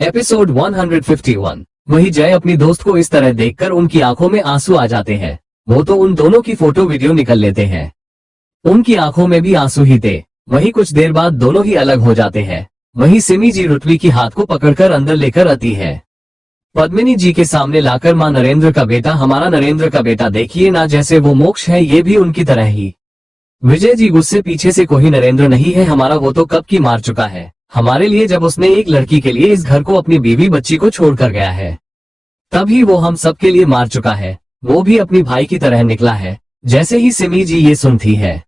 Episode 151। वही जय अपनी दोस्त को इस तरह देखकर उनकी आंखों में आंसू आ जाते हैं। वो तो उन दोनों की फोटो वीडियो निकल लेते हैं। उनकी आंखों में भी आंसू ही थे। वही कुछ देर बाद दोनों ही अलग हो जाते हैं। वही सिमी जी रुतवी की हाथ को पकड़कर अंदर लेकर आती है। पद्मिनी जी के सामने लाकर माँ नरेंद्र का बेटा, हमारा नरेंद्र का बेटा देखिए ना, जैसे वो मोक्ष है ये भी उनकी तरह ही। विजय जी गुस्से पीछे से कोई नरेंद्र नहीं है हमारा, वो तो कब की मार चुका है हमारे लिए, जब उसने एक लड़की के लिए इस घर को, अपनी बीवी बच्ची को छोड़कर गया है तभी वो हम सबके लिए मार चुका है। वो भी अपनी भाई की तरह निकला है। जैसे ही सिमी जी ये सुनती है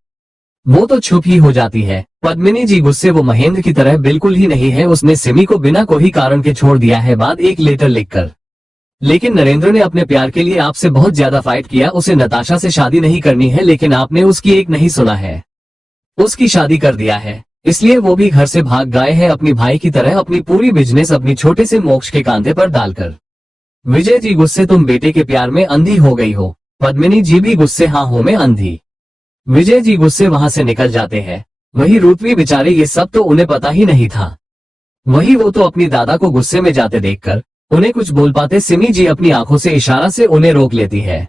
वो तो चुप ही हो जाती है। पद्मिनी जी गुस्से, वो महेंद्र की तरह बिल्कुल ही नहीं है, उसने सिमी को बिना कोई कारण के छोड़ दिया है, बाद एक लेटर लिखकर। लेकिन नरेंद्र ने अपने प्यार के लिए आपसे बहुत ज्यादा फाइट किया, उसे नताशा से शादी नहीं करनी है, लेकिन आपने उसकी एक नहीं सुना है, उसकी शादी कर दिया है। इसलिए वो भी घर से भाग गए हैं अपनी भाई की तरह, अपनी पूरी बिजनेस अपनी छोटे से मोक्ष के कांधे पर डालकर। विजय जी गुस्से, तुम बेटे के प्यार में अंधी हो गई हो। पद्मिनी जी भी गुस्से, हाँ हो मैं अंधी। विजय जी गुस्से वहां से निकल जाते हैं। वही रुतवी बेचारे, ये सब तो उन्हें पता ही नहीं था। वही वो तो अपनी दादा को गुस्से में जाते देखकर उन्हें कुछ बोल पाते, सिमी जी अपनी आंखों से इशारा से उन्हें रोक लेती है।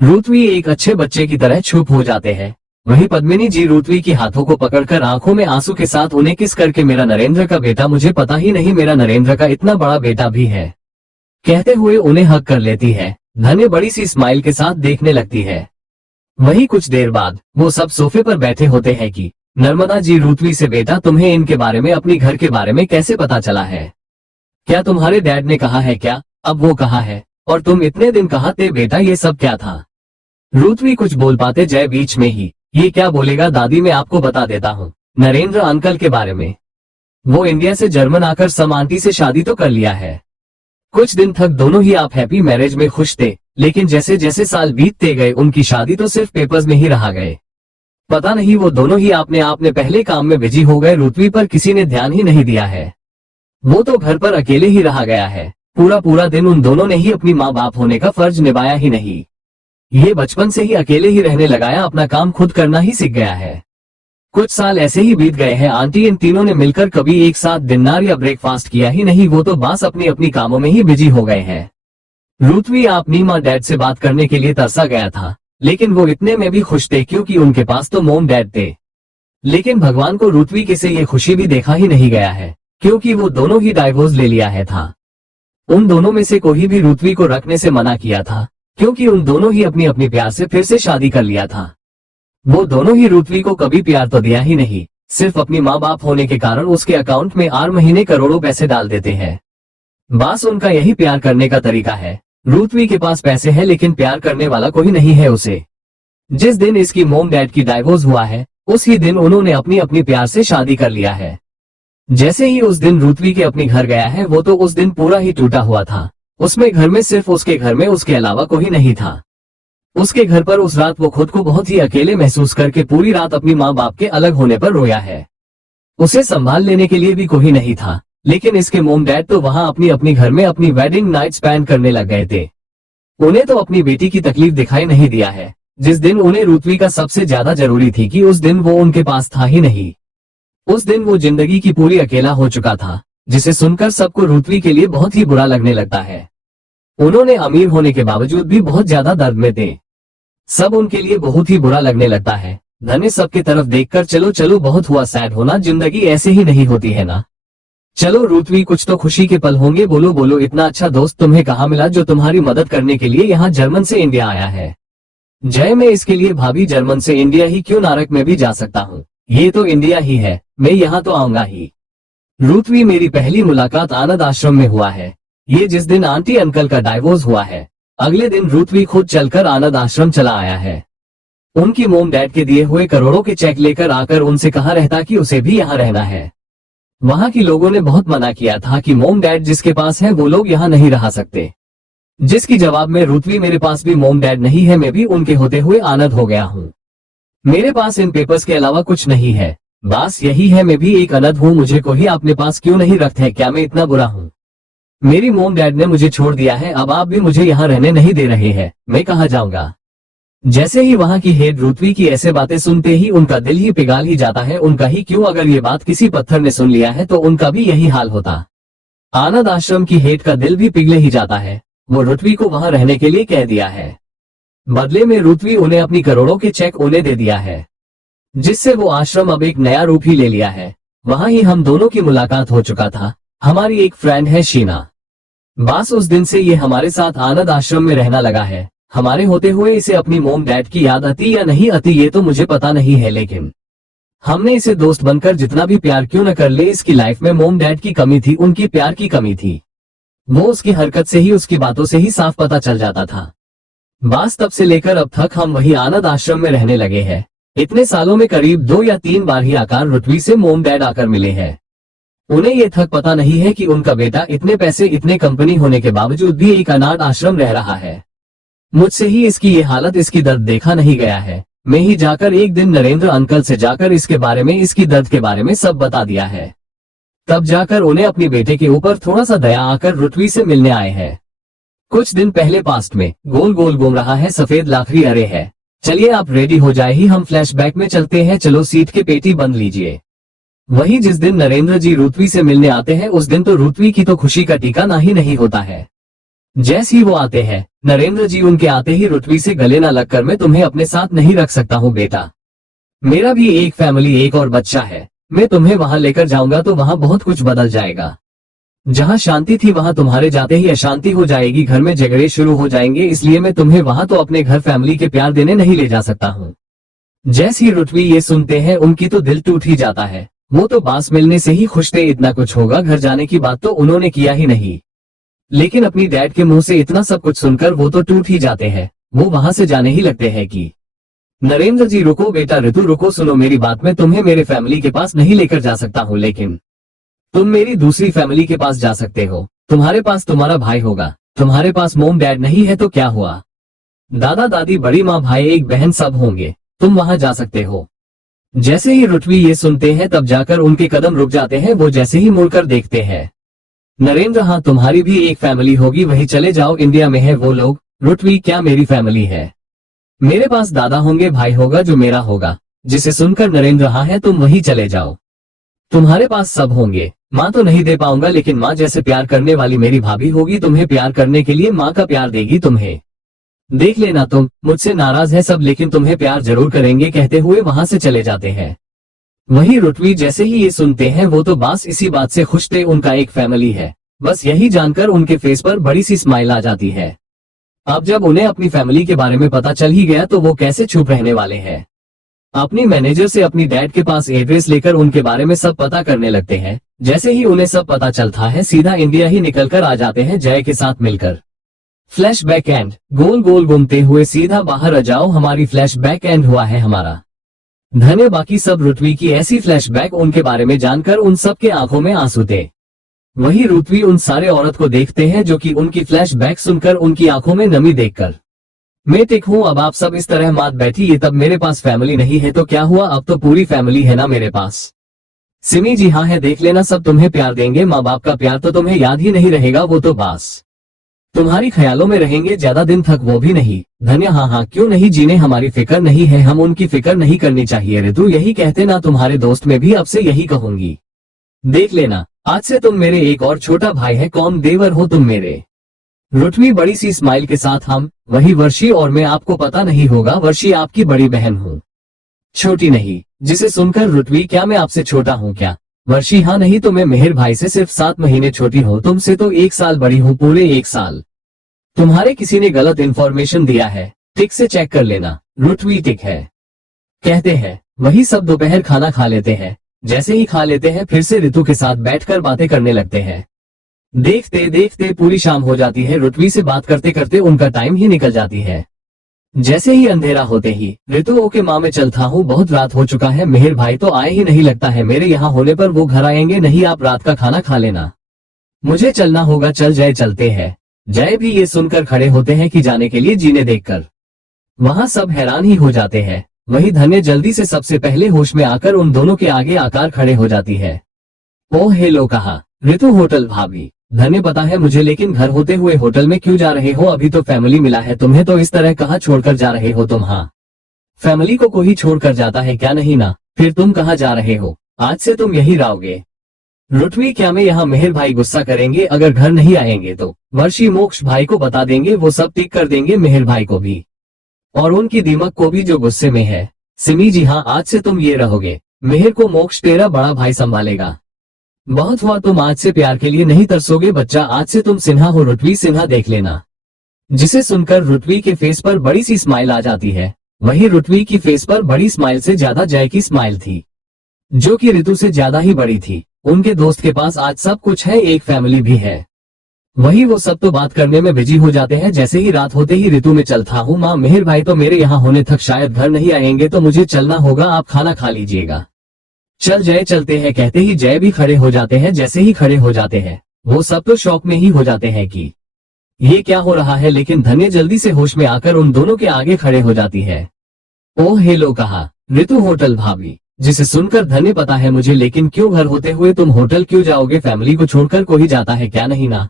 रुतवी एक अच्छे बच्चे की तरह चुप हो जाते हैं। वही पद्मिनी जी रुतवी की हाथों को पकड़कर आंखों में आंसू के साथ उन्हें किस करके, मेरा नरेंद्र का बेटा, मुझे पता ही नहीं मेरा नरेंद्र का इतना बड़ा बेटा भी है, कहते हुए उन्हें हक कर लेती है। धन्य बड़ी सी स्माइल के साथ देखने लगती है। वही कुछ देर बाद वो सब सोफे पर बैठे होते हैं कि नर्मदा जी रुतवी से, बेटा तुम्हें इनके बारे में, अपनी घर के बारे में कैसे पता चला है? क्या तुम्हारे डैड ने कहा है क्या? अब वो कहा है और तुम इतने दिन कहाँ थे बेटा, ये सब क्या था? रुतवी कुछ बोल पाते जय बीच में ही, ये क्या बोलेगा दादी, मैं आपको बता देता हूँ नरेंद्र अंकल के बारे में। वो इंडिया से जर्मन आकर सम आंटी से शादी तो कर लिया है। कुछ दिन तक दोनों ही आप हैप्पी मैरिज में खुश थे, लेकिन जैसे जैसे साल बीतते गए उनकी शादी तो सिर्फ पेपर्स में ही रह गए। पता नहीं वो दोनों ही आपने पहले काम में बिजी हो गए, रुतवी पर किसी ने ध्यान ही नहीं दिया है। वो तो घर पर अकेले ही रहा गया है। पूरा पूरा दिन उन दोनों ने ही अपनी माँ बाप होने का फर्ज निभाया ही नहीं। ये बचपन से ही अकेले ही रहने लगाया, अपना काम खुद करना ही सीख गया है। कुछ साल ऐसे ही बीत गए हैं। आंटी इन तीनों ने मिलकर कभी एक साथ डिनर या ब्रेकफास्ट किया ही नहीं, वो तो बस अपनी अपनी कामों में ही बिजी हो गए हैं। रुतवी अपनी माँ डैड से बात करने के लिए तरसा गया था, लेकिन वो इतने में भी खुश थे क्योंकि उनके पास तो मोम डैड थे। लेकिन भगवान को रुतवी के से ये खुशी भी देखा ही नहीं गया है, क्योंकि वो दोनों ही डाइवोर्स ले लिया है था। उन दोनों में से कोई भी रुतवी को रखने से मना किया था, क्योंकि उन दोनों ही अपनी अपनी प्यार से फिर से शादी कर लिया था। वो दोनों ही रुतवी को कभी प्यार तो दिया ही नहीं, सिर्फ अपनी माँ बाप होने के कारण उसके अकाउंट में हर महीने करोड़ों पैसे डाल देते हैं। बस उनका यही प्यार करने का तरीका है। रुतवी के पास पैसे हैं लेकिन प्यार करने वाला कोई नहीं है उसे। जिस दिन इसकी मोम डैड की डाइवोर्स हुआ है उसी दिन उन्होंने अपनी अपनी प्यार से शादी कर लिया है। जैसे ही उस दिन रुतवी के अपने घर गया है, वो तो उस दिन पूरा ही टूटा हुआ था। उसमें घर में सिर्फ उसके घर में उसके अलावा कोई नहीं था। उसके घर पर उस रात वो खुद को बहुत ही अकेले महसूस करके पूरी रात अपनी माँ बाप के अलग होने पर रोया है। उसे संभाल लेने के लिए भी कोई नहीं था, लेकिन इसके मोम डैड तो वहाँ अपनी अपनी घर में अपनी वेडिंग नाइट स्पेंड करने लग गए थे। उन्हें तो अपनी बेटी की तकलीफ दिखाई नहीं दिया है। जिस दिन उन्हें रुतवी का सबसे ज्यादा जरूरी थी कि उस दिन वो उनके पास था ही नहीं। उस दिन वो जिंदगी की पूरी अकेला हो चुका था, जिसे सुनकर सबको रुतवी के लिए बहुत ही बुरा लगने लगता है। उन्होंने अमीर होने के बावजूद भी बहुत ज्यादा दर्द में थे। सब उनके लिए बहुत ही बुरा लगने लगता है। धन्य सबके तरफ देखकर, चलो चलो बहुत हुआ सैड होना, जिंदगी ऐसे ही नहीं होती है ना। चलो रुतवी कुछ तो खुशी के पल होंगे, बोलो बोलो इतना अच्छा दोस्त तुम्हें कहाँ मिला जो तुम्हारी मदद करने के लिए यहाँ जर्मन से इंडिया आया है? जय, मैं इसके लिए भाभी जर्मन से इंडिया ही क्यों, नारक में भी जा सकता हूँ, ये तो इंडिया ही है, मैं यहाँ तो आऊंगा ही। रुतवी, मेरी पहली मुलाकात आनंद आश्रम में हुआ है। ये जिस दिन आंटी अंकल का डाइवोर्स हुआ है, अगले दिन रुतवी खुद चलकर आनंद आश्रम चला आया है। उनकी मोम डैड के दिए हुए करोड़ों के चेक लेकर आकर उनसे कहा रहता कि उसे भी यहाँ रहना है। वहाँ के लोगों ने बहुत मना किया था कि मोम डैड जिसके पास है वो लोग यहाँ नहीं रह सकते, जिसकी जवाब में रुतवी, मेरे पास भी मोम डैड नहीं है, मैं भी उनके होते हुए आनंद हो गया हूँ। मेरे पास इन पेपर्स के अलावा कुछ नहीं है, बस यही है, मैं भी एक अनाथ हूँ, मुझे कोई अपने पास क्यों नहीं रखते, क्या मैं इतना बुरा हूँ? मेरी मोम डैड ने मुझे छोड़ दिया है, अब आप भी मुझे यहाँ रहने नहीं दे रहे हैं, मैं कहाँ जाऊंगा? जैसे ही वहाँ की हेड रुतवी की ऐसे बातें सुनते ही उनका दिल ही पिघल ही जाता है। उनका ही क्यों, अगर ये बात किसी पत्थर ने सुन लिया है तो उनका भी यही हाल होता। आनंद आश्रम की हेड का दिल भी पिघले ही जाता है। वो रुतवी को वहां रहने के लिए कह दिया है। बदले में रुतवी उन्हें अपनी करोड़ों के चेक उन्हें दे दिया है, जिससे वो आश्रम अब एक नया रूप ही ले लिया है। वहां ही हम दोनों की मुलाकात हो चुका था। हमारी एक फ्रेंड है शीना। बस उस दिन से ये हमारे साथ आनंद आश्रम में रहना लगा है। हमारे होते हुए इसे अपनी मोम डैड की याद आती या नहीं आती ये तो मुझे पता नहीं है, लेकिन हमने इसे दोस्त बनकर जितना भी प्यार क्यों न कर ले, इसकी लाइफ में मोम डैड की कमी थी, उनकी प्यार की कमी थी। वो उसकी हरकत से ही, उसकी बातों से ही साफ पता चल जाता था। बस तब से लेकर अब तक हम वही आनंद आश्रम में रहने लगे हैं। इतने सालों में करीब 2 या 3 बार ही आकार रुतवी से मोम डैड आकर मिले हैं। उन्हें ये तक पता नहीं है कि उनका बेटा इतने पैसे, इतने कंपनी होने के बावजूद भी एक अनाथ आश्रम रह रहा है। मुझसे ही इसकी ये हालत, इसकी दर्द देखा नहीं गया है। मैं ही जाकर एक दिन नरेंद्र अंकल से जाकर इसके बारे में, इसकी दर्द के बारे में सब बता दिया है। तब जाकर उन्हें अपने बेटे के ऊपर थोड़ा सा दया आकर रुतवी से मिलने आए हैं। कुछ दिन पहले पास्ट में गोल गोल घूम रहा है सफेद लाखरी अरे है। चलिए आप रेडी हो जाए ही, हम फ्लैशबैक में चलते हैं। चलो सीट के पेटी बंद लीजिए। वही जिस दिन नरेंद्र जी रुतवी से मिलने आते हैं, उस दिन तो रुतवी की तो खुशी का ठिकाना ही नहीं होता है। जैसे ही वो आते हैं, नरेंद्र जी उनके आते ही रुतवी से गले ना लगकर, मैं तुम्हें अपने साथ नहीं रख सकता हूँ बेटा, मेरा भी एक फैमिली, एक और बच्चा है। मैं तुम्हें वहां लेकर जाऊंगा तो वहां बहुत कुछ बदल जाएगा। जहां शांति थी वहां तुम्हारे जाते ही अशांति हो जाएगी, घर में झगड़े शुरू हो जाएंगे, इसलिए मैं तुम्हें वहां तो अपने घर फैमिली के प्यार देने नहीं ले जा सकता हूँ। जैसे ही रुतवी ये सुनते हैं, उनकी तो दिल टूट ही जाता है। वो तो बास मिलने से ही खुश थे, इतना कुछ होगा, घर जाने की बात तो उन्होंने किया ही नहीं। लेकिन अपनी डैड के मुंह से इतना सब कुछ सुनकर वो तो टूट ही जाते हैं। वो वहां से जाने ही लगते हैं कि नरेंद्र जी रुको बेटा, ऋतु रुको, सुनो मेरी बात, मैं तुम्हें मेरे फैमिली के पास नहीं लेकर जा सकता हूँ, लेकिन तुम मेरी दूसरी फैमिली के पास जा सकते हो। तुम्हारे पास तुम्हारा भाई होगा, तुम्हारे पास मोम डैड नहीं है तो क्या हुआ, दादा दादी, बड़ी माँ, भाई, एक बहन सब होंगे, तुम वहां जा सकते हो। जैसे ही रुतवी ये सुनते हैं, तब जाकर उनके कदम रुक जाते हैं। वो जैसे ही मुड़कर देखते हैं, नरेंद्र, हाँ तुम्हारी भी एक फैमिली होगी, वही चले जाओ, इंडिया में है वो लोग। रुतवी, क्या मेरी फैमिली है? मेरे पास दादा होंगे, भाई होगा जो मेरा होगा। जिसे सुनकर नरेंद्र, हाँ है, तुम वही चले जाओ, तुम्हारे पास सब होंगे। माँ तो नहीं दे पाऊंगा, लेकिन माँ जैसे प्यार करने वाली मेरी भाभी होगी, तुम्हें प्यार करने के लिए माँ का प्यार देगी तुम्हें। देख लेना, तुम मुझसे नाराज है सब, लेकिन तुम्हें प्यार जरूर करेंगे, कहते हुए वहां से चले जाते हैं। वही रुतवी जैसे ही ये सुनते हैं, वो तो बस इसी बात से खुश थे, उनका एक फैमिली है। बस यही जानकर उनके फेस पर बड़ी सी स्माइल आ जाती है। अब जब उन्हें अपनी फैमिली के बारे में पता चल ही गया, तो वो कैसे चुप रहने वाले हैं। अपनी मैनेजर से अपनी डैड के पास एड्रेस लेकर उनके बारे में सब पता करने लगते हैं। जैसे ही उन्हें सब पता चलता है, सीधा इंडिया ही निकलकर आ जाते हैं जय के साथ मिलकर। फ्लैशबैक एंड, गोल गोल घूमते हुए सीधा बाहर आ जाओ, हमारी फ्लैशबैक एंड हुआ है हमारा। धन्य बाकी सब रुतवी की ऐसी फ्लैशबैक उनके बारे में जानकर उन सब के आंखों में आंसू थे। वही रुतवी उन सारे औरत को देखते हैं जो कि उनकी फ्लैशबैक सुनकर उनकी आंखों में नमी देखकर, मैं टिक हूँ, अब आप सब इस तरह मात बैठी, ये तब मेरे पास फैमिली नहीं है तो क्या हुआ, अब तो पूरी फैमिली है ना मेरे पास। सिमी जी, हाँ है, देख लेना, सब तुम्हें प्यार देंगे। माँ बाप का प्यार तो तुम्हें याद ही नहीं रहेगा, वो तो बस तुम्हारी ख्यालों में रहेंगे ज्यादा दिन तक, वो भी नहीं। धन्य, हाँ हाँ क्यों नहीं, जिन्हें हमारी फिक्र नहीं है, हम उनकी फिक्र नहीं करनी चाहिए। ऋतु, यही कहते ना, तुम्हारे दोस्त में भी अब से यही कहूंगी। देख लेना, आज से तुम मेरे एक और छोटा भाई है, कौन देवर हो तुम मेरे। रुतवी बड़ी सी स्माइल के साथ, हम वही वर्षी, और मैं आपको पता नहीं होगा, वर्षी आपकी बड़ी बहन हूँ, छोटी नहीं। जिसे सुनकर रुतवी, क्या मैं आपसे छोटा हूँ क्या? वर्षी, हाँ नहीं तो मैं मेहर भाई से सिर्फ 7 महीने छोटी हूँ, तुमसे तो 1 साल बड़ी हूँ, पूरे 1 साल। तुम्हारे किसी ने गलत इन्फॉर्मेशन दिया है, टिक से चेक कर लेना। रुतवी टिक है कहते हैं। वही सब दोपहर खाना खा लेते हैं। जैसे ही खा लेते हैं, फिर से ऋतु के साथ बैठकर बातें करने लगते हैं। देखते देखते पूरी शाम हो जाती है। रुतवी से बात करते करते उनका टाइम ही निकल जाती है। जैसे ही अंधेरा होते ही ऋतु, ओके माँ मैं चलता हूँ, बहुत रात हो चुका है, मेहर भाई तो आए ही नहीं, लगता है मेरे यहाँ होने पर वो घर आएंगे नहीं, आप रात का खाना खा लेना, मुझे चलना होगा। चल जय, चलते हैं। जय भी ये सुनकर खड़े होते हैं कि जाने के लिए जीने देखकर। वहां सब हैरान ही हो जाते हैं। वही धन्य जल्दी से सबसे पहले होश में आकर उन दोनों के आगे आकर खड़े हो जाती है। ओह हेलो, कहा ऋतु, होटल भाभी। धन्य, पता है मुझे, लेकिन घर होते हुए होटल में क्यों जा रहे हो? अभी तो फैमिली मिला है तुम्हें, तो इस तरह कहाँ छोड़कर जा रहे हो तुम? हाँ, फैमिली को कोई छोड़कर जाता है क्या? नहीं ना, फिर तुम कहाँ जा रहे हो? आज से तुम यही रहोगे। रुतवी क्या मैं यहाँ मेहर भाई गुस्सा करेंगे अगर घर नहीं आएंगे तो वर्षी मोक्ष भाई को बता देंगे, वो सब ठीक कर देंगे मेहर भाई को भी और उनकी दीमक को भी जो गुस्से में है। सिमी जी हाँ, आज से तुम ये रहोगे, मेहर को मोक्ष तेरा बड़ा भाई संभालेगा। बहुत हुआ, तुम आज से प्यार के लिए नहीं तरसोगे बच्चा, आज से तुम सिन्हा हो, रुतवी सिन्हा देख लेना। जिसे सुनकर रुतवी के फेस पर बड़ी सी स्माइल आ जाती है। वही रुतवी की फेस पर बड़ी स्माइल से ज्यादा जय की स्माइल थी, जो कि ऋतु से ज्यादा ही बड़ी थी। उनके दोस्त के पास आज सब कुछ है, एक फैमिली भी है। वही वो सब तो बात करने में बिजी हो जाते हैं। जैसे ही रात होते ही ऋतु में चलता हूँ माँ, मेहर भाई तो मेरे यहाँ होने तक शायद घर नहीं आएंगे तो मुझे चलना होगा, आप खाना खा लीजिएगा। चल जय चलते हैं, कहते ही जय भी खड़े हो जाते हैं। जैसे ही खड़े हो जाते हैं वो सब तो शॉक में ही हो जाते हैं कि ये क्या हो रहा है, लेकिन धन्य जल्दी से होश में आकर उन दोनों के आगे खड़े हो जाती है। ओह हेलो कहा ऋतु, होटल भाभी। जिसे सुनकर धन्य, पता है मुझे, लेकिन क्यों घर होते हुए तुम होटल क्यों जाओगे, फैमिली को छोड़कर कोई जाता है क्या, नहीं ना,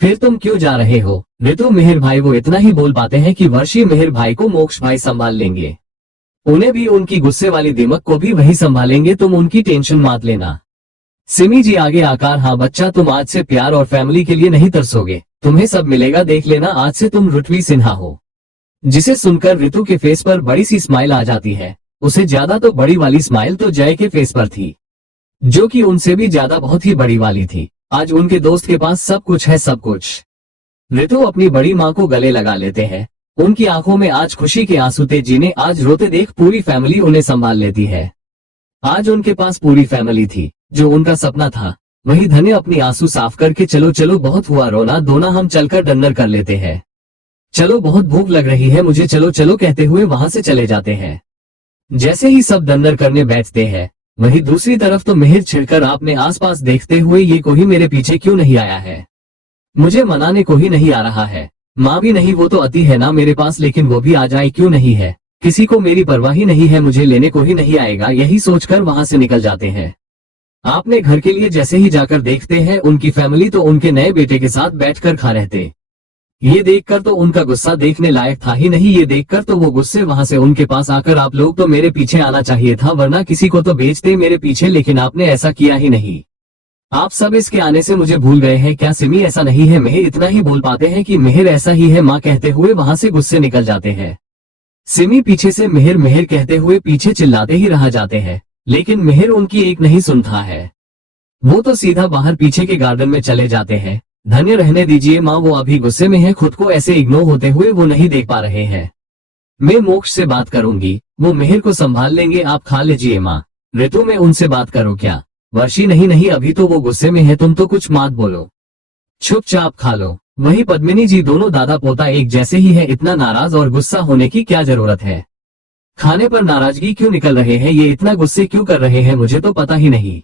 फिर तुम क्यों जा रहे हो। ऋतु मेहर भाई, वो इतना ही बोल पाते हैं कि वर्षी मेहर भाई को मोक्ष भाई संभाल लेंगे, उन्हें भी उनकी गुस्से वाली दिमक को भी वही संभालेंगे, तुम उनकी टेंशन मत लेना। सिमी जी आगे आकर, हाँ बच्चा तुम आज से प्यार और फैमिली के लिए नहीं तरसोगे, तुम्हें सब मिलेगा, देख लेना, आज से तुम रुतवी सिन्हा हो। जिसे सुनकर ऋतु के फेस पर बड़ी सी स्माइल आ जाती है। उसे ज्यादा तो बड़ी वाली स्माइल तो जय के फेस पर थी, जो कि उनसे भी ज्यादा बहुत ही बड़ी वाली थी। आज उनके दोस्त के पास सब कुछ है, सब कुछ। ऋतु अपनी बड़ी माँ को गले लगा लेते हैं। उनकी आंखों में आज खुशी के आंसू थे, जिन्हें आज रोते देख पूरी फैमिली उन्हें संभाल लेती है। आज उनके पास पूरी फैमिली थी, जो उनका सपना था। वही धन्य अपनी आंसू साफ करके, चलो चलो बहुत हुआ रोना धोना, हम चलकर डिनर कर लेते हैं, चलो बहुत भूख लग रही है मुझे, चलो चलो कहते हुए वहां से चले जाते हैं। जैसे ही सब डिनर करने बैठते हैं, वही दूसरी तरफ तो मेहर छिड़कर अपने आसपास देखते हुए, ये कोई मेरे पीछे क्यों नहीं आया है, मुझे मनाने को ही नहीं आ रहा है, माँ भी नहीं, वो तो अति है ना मेरे पास, लेकिन वो भी आ जाए क्यों नहीं है, किसी को मेरी परवाह ही नहीं है, मुझे लेने को ही नहीं आएगा, यही सोचकर वहां से निकल जाते हैं। आपने घर के लिए जैसे ही जाकर देखते हैं, उनकी फैमिली तो उनके नए बेटे के साथ बैठकर खा रहे थे। ये देखकर तो उनका गुस्सा देखने लायक था ही नहीं, ये देखकर तो वो गुस्से वहां से उनके पास आकर, आप लोग तो मेरे पीछे आना चाहिए था, वरना किसी को तो बेचते मेरे पीछे, लेकिन आपने ऐसा किया ही नहीं, आप सब इसके आने से मुझे भूल गए हैं क्या। सिमी ऐसा नहीं है, मेहर इतना ही बोल पाते हैं कि मेहर ऐसा ही है माँ, कहते हुए वहां से गुस्से निकल जाते हैं। सिमी पीछे से मेहर मेहर कहते हुए पीछे चिल्लाते ही रह जाते हैं, लेकिन मेहर उनकी एक नहीं सुनता है, वो तो सीधा बाहर पीछे के गार्डन में चले जाते हैं। धन्य रहने दीजिए माँ, वो अभी गुस्से में है, खुद को ऐसे इग्नोर होते हुए वो नहीं देख पा रहे हैं। मैं मोक्ष से बात करूंगी, वो मेहर को संभाल लेंगे, आप खा लीजिए माँ। ऋतु में उनसे बात करो क्या। वर्षी नहीं नहीं, अभी तो वो गुस्से में है, तुम तो कुछ मत बोलो, चुपचाप खा लो। वही पद्मिनी जी, दोनों दादा पोता एक जैसे ही है, इतना नाराज और गुस्सा होने की क्या जरूरत है, खाने पर नाराजगी क्यों निकल रहे हैं, ये इतना गुस्से क्यों कर रहे हैं, मुझे तो पता ही नहीं।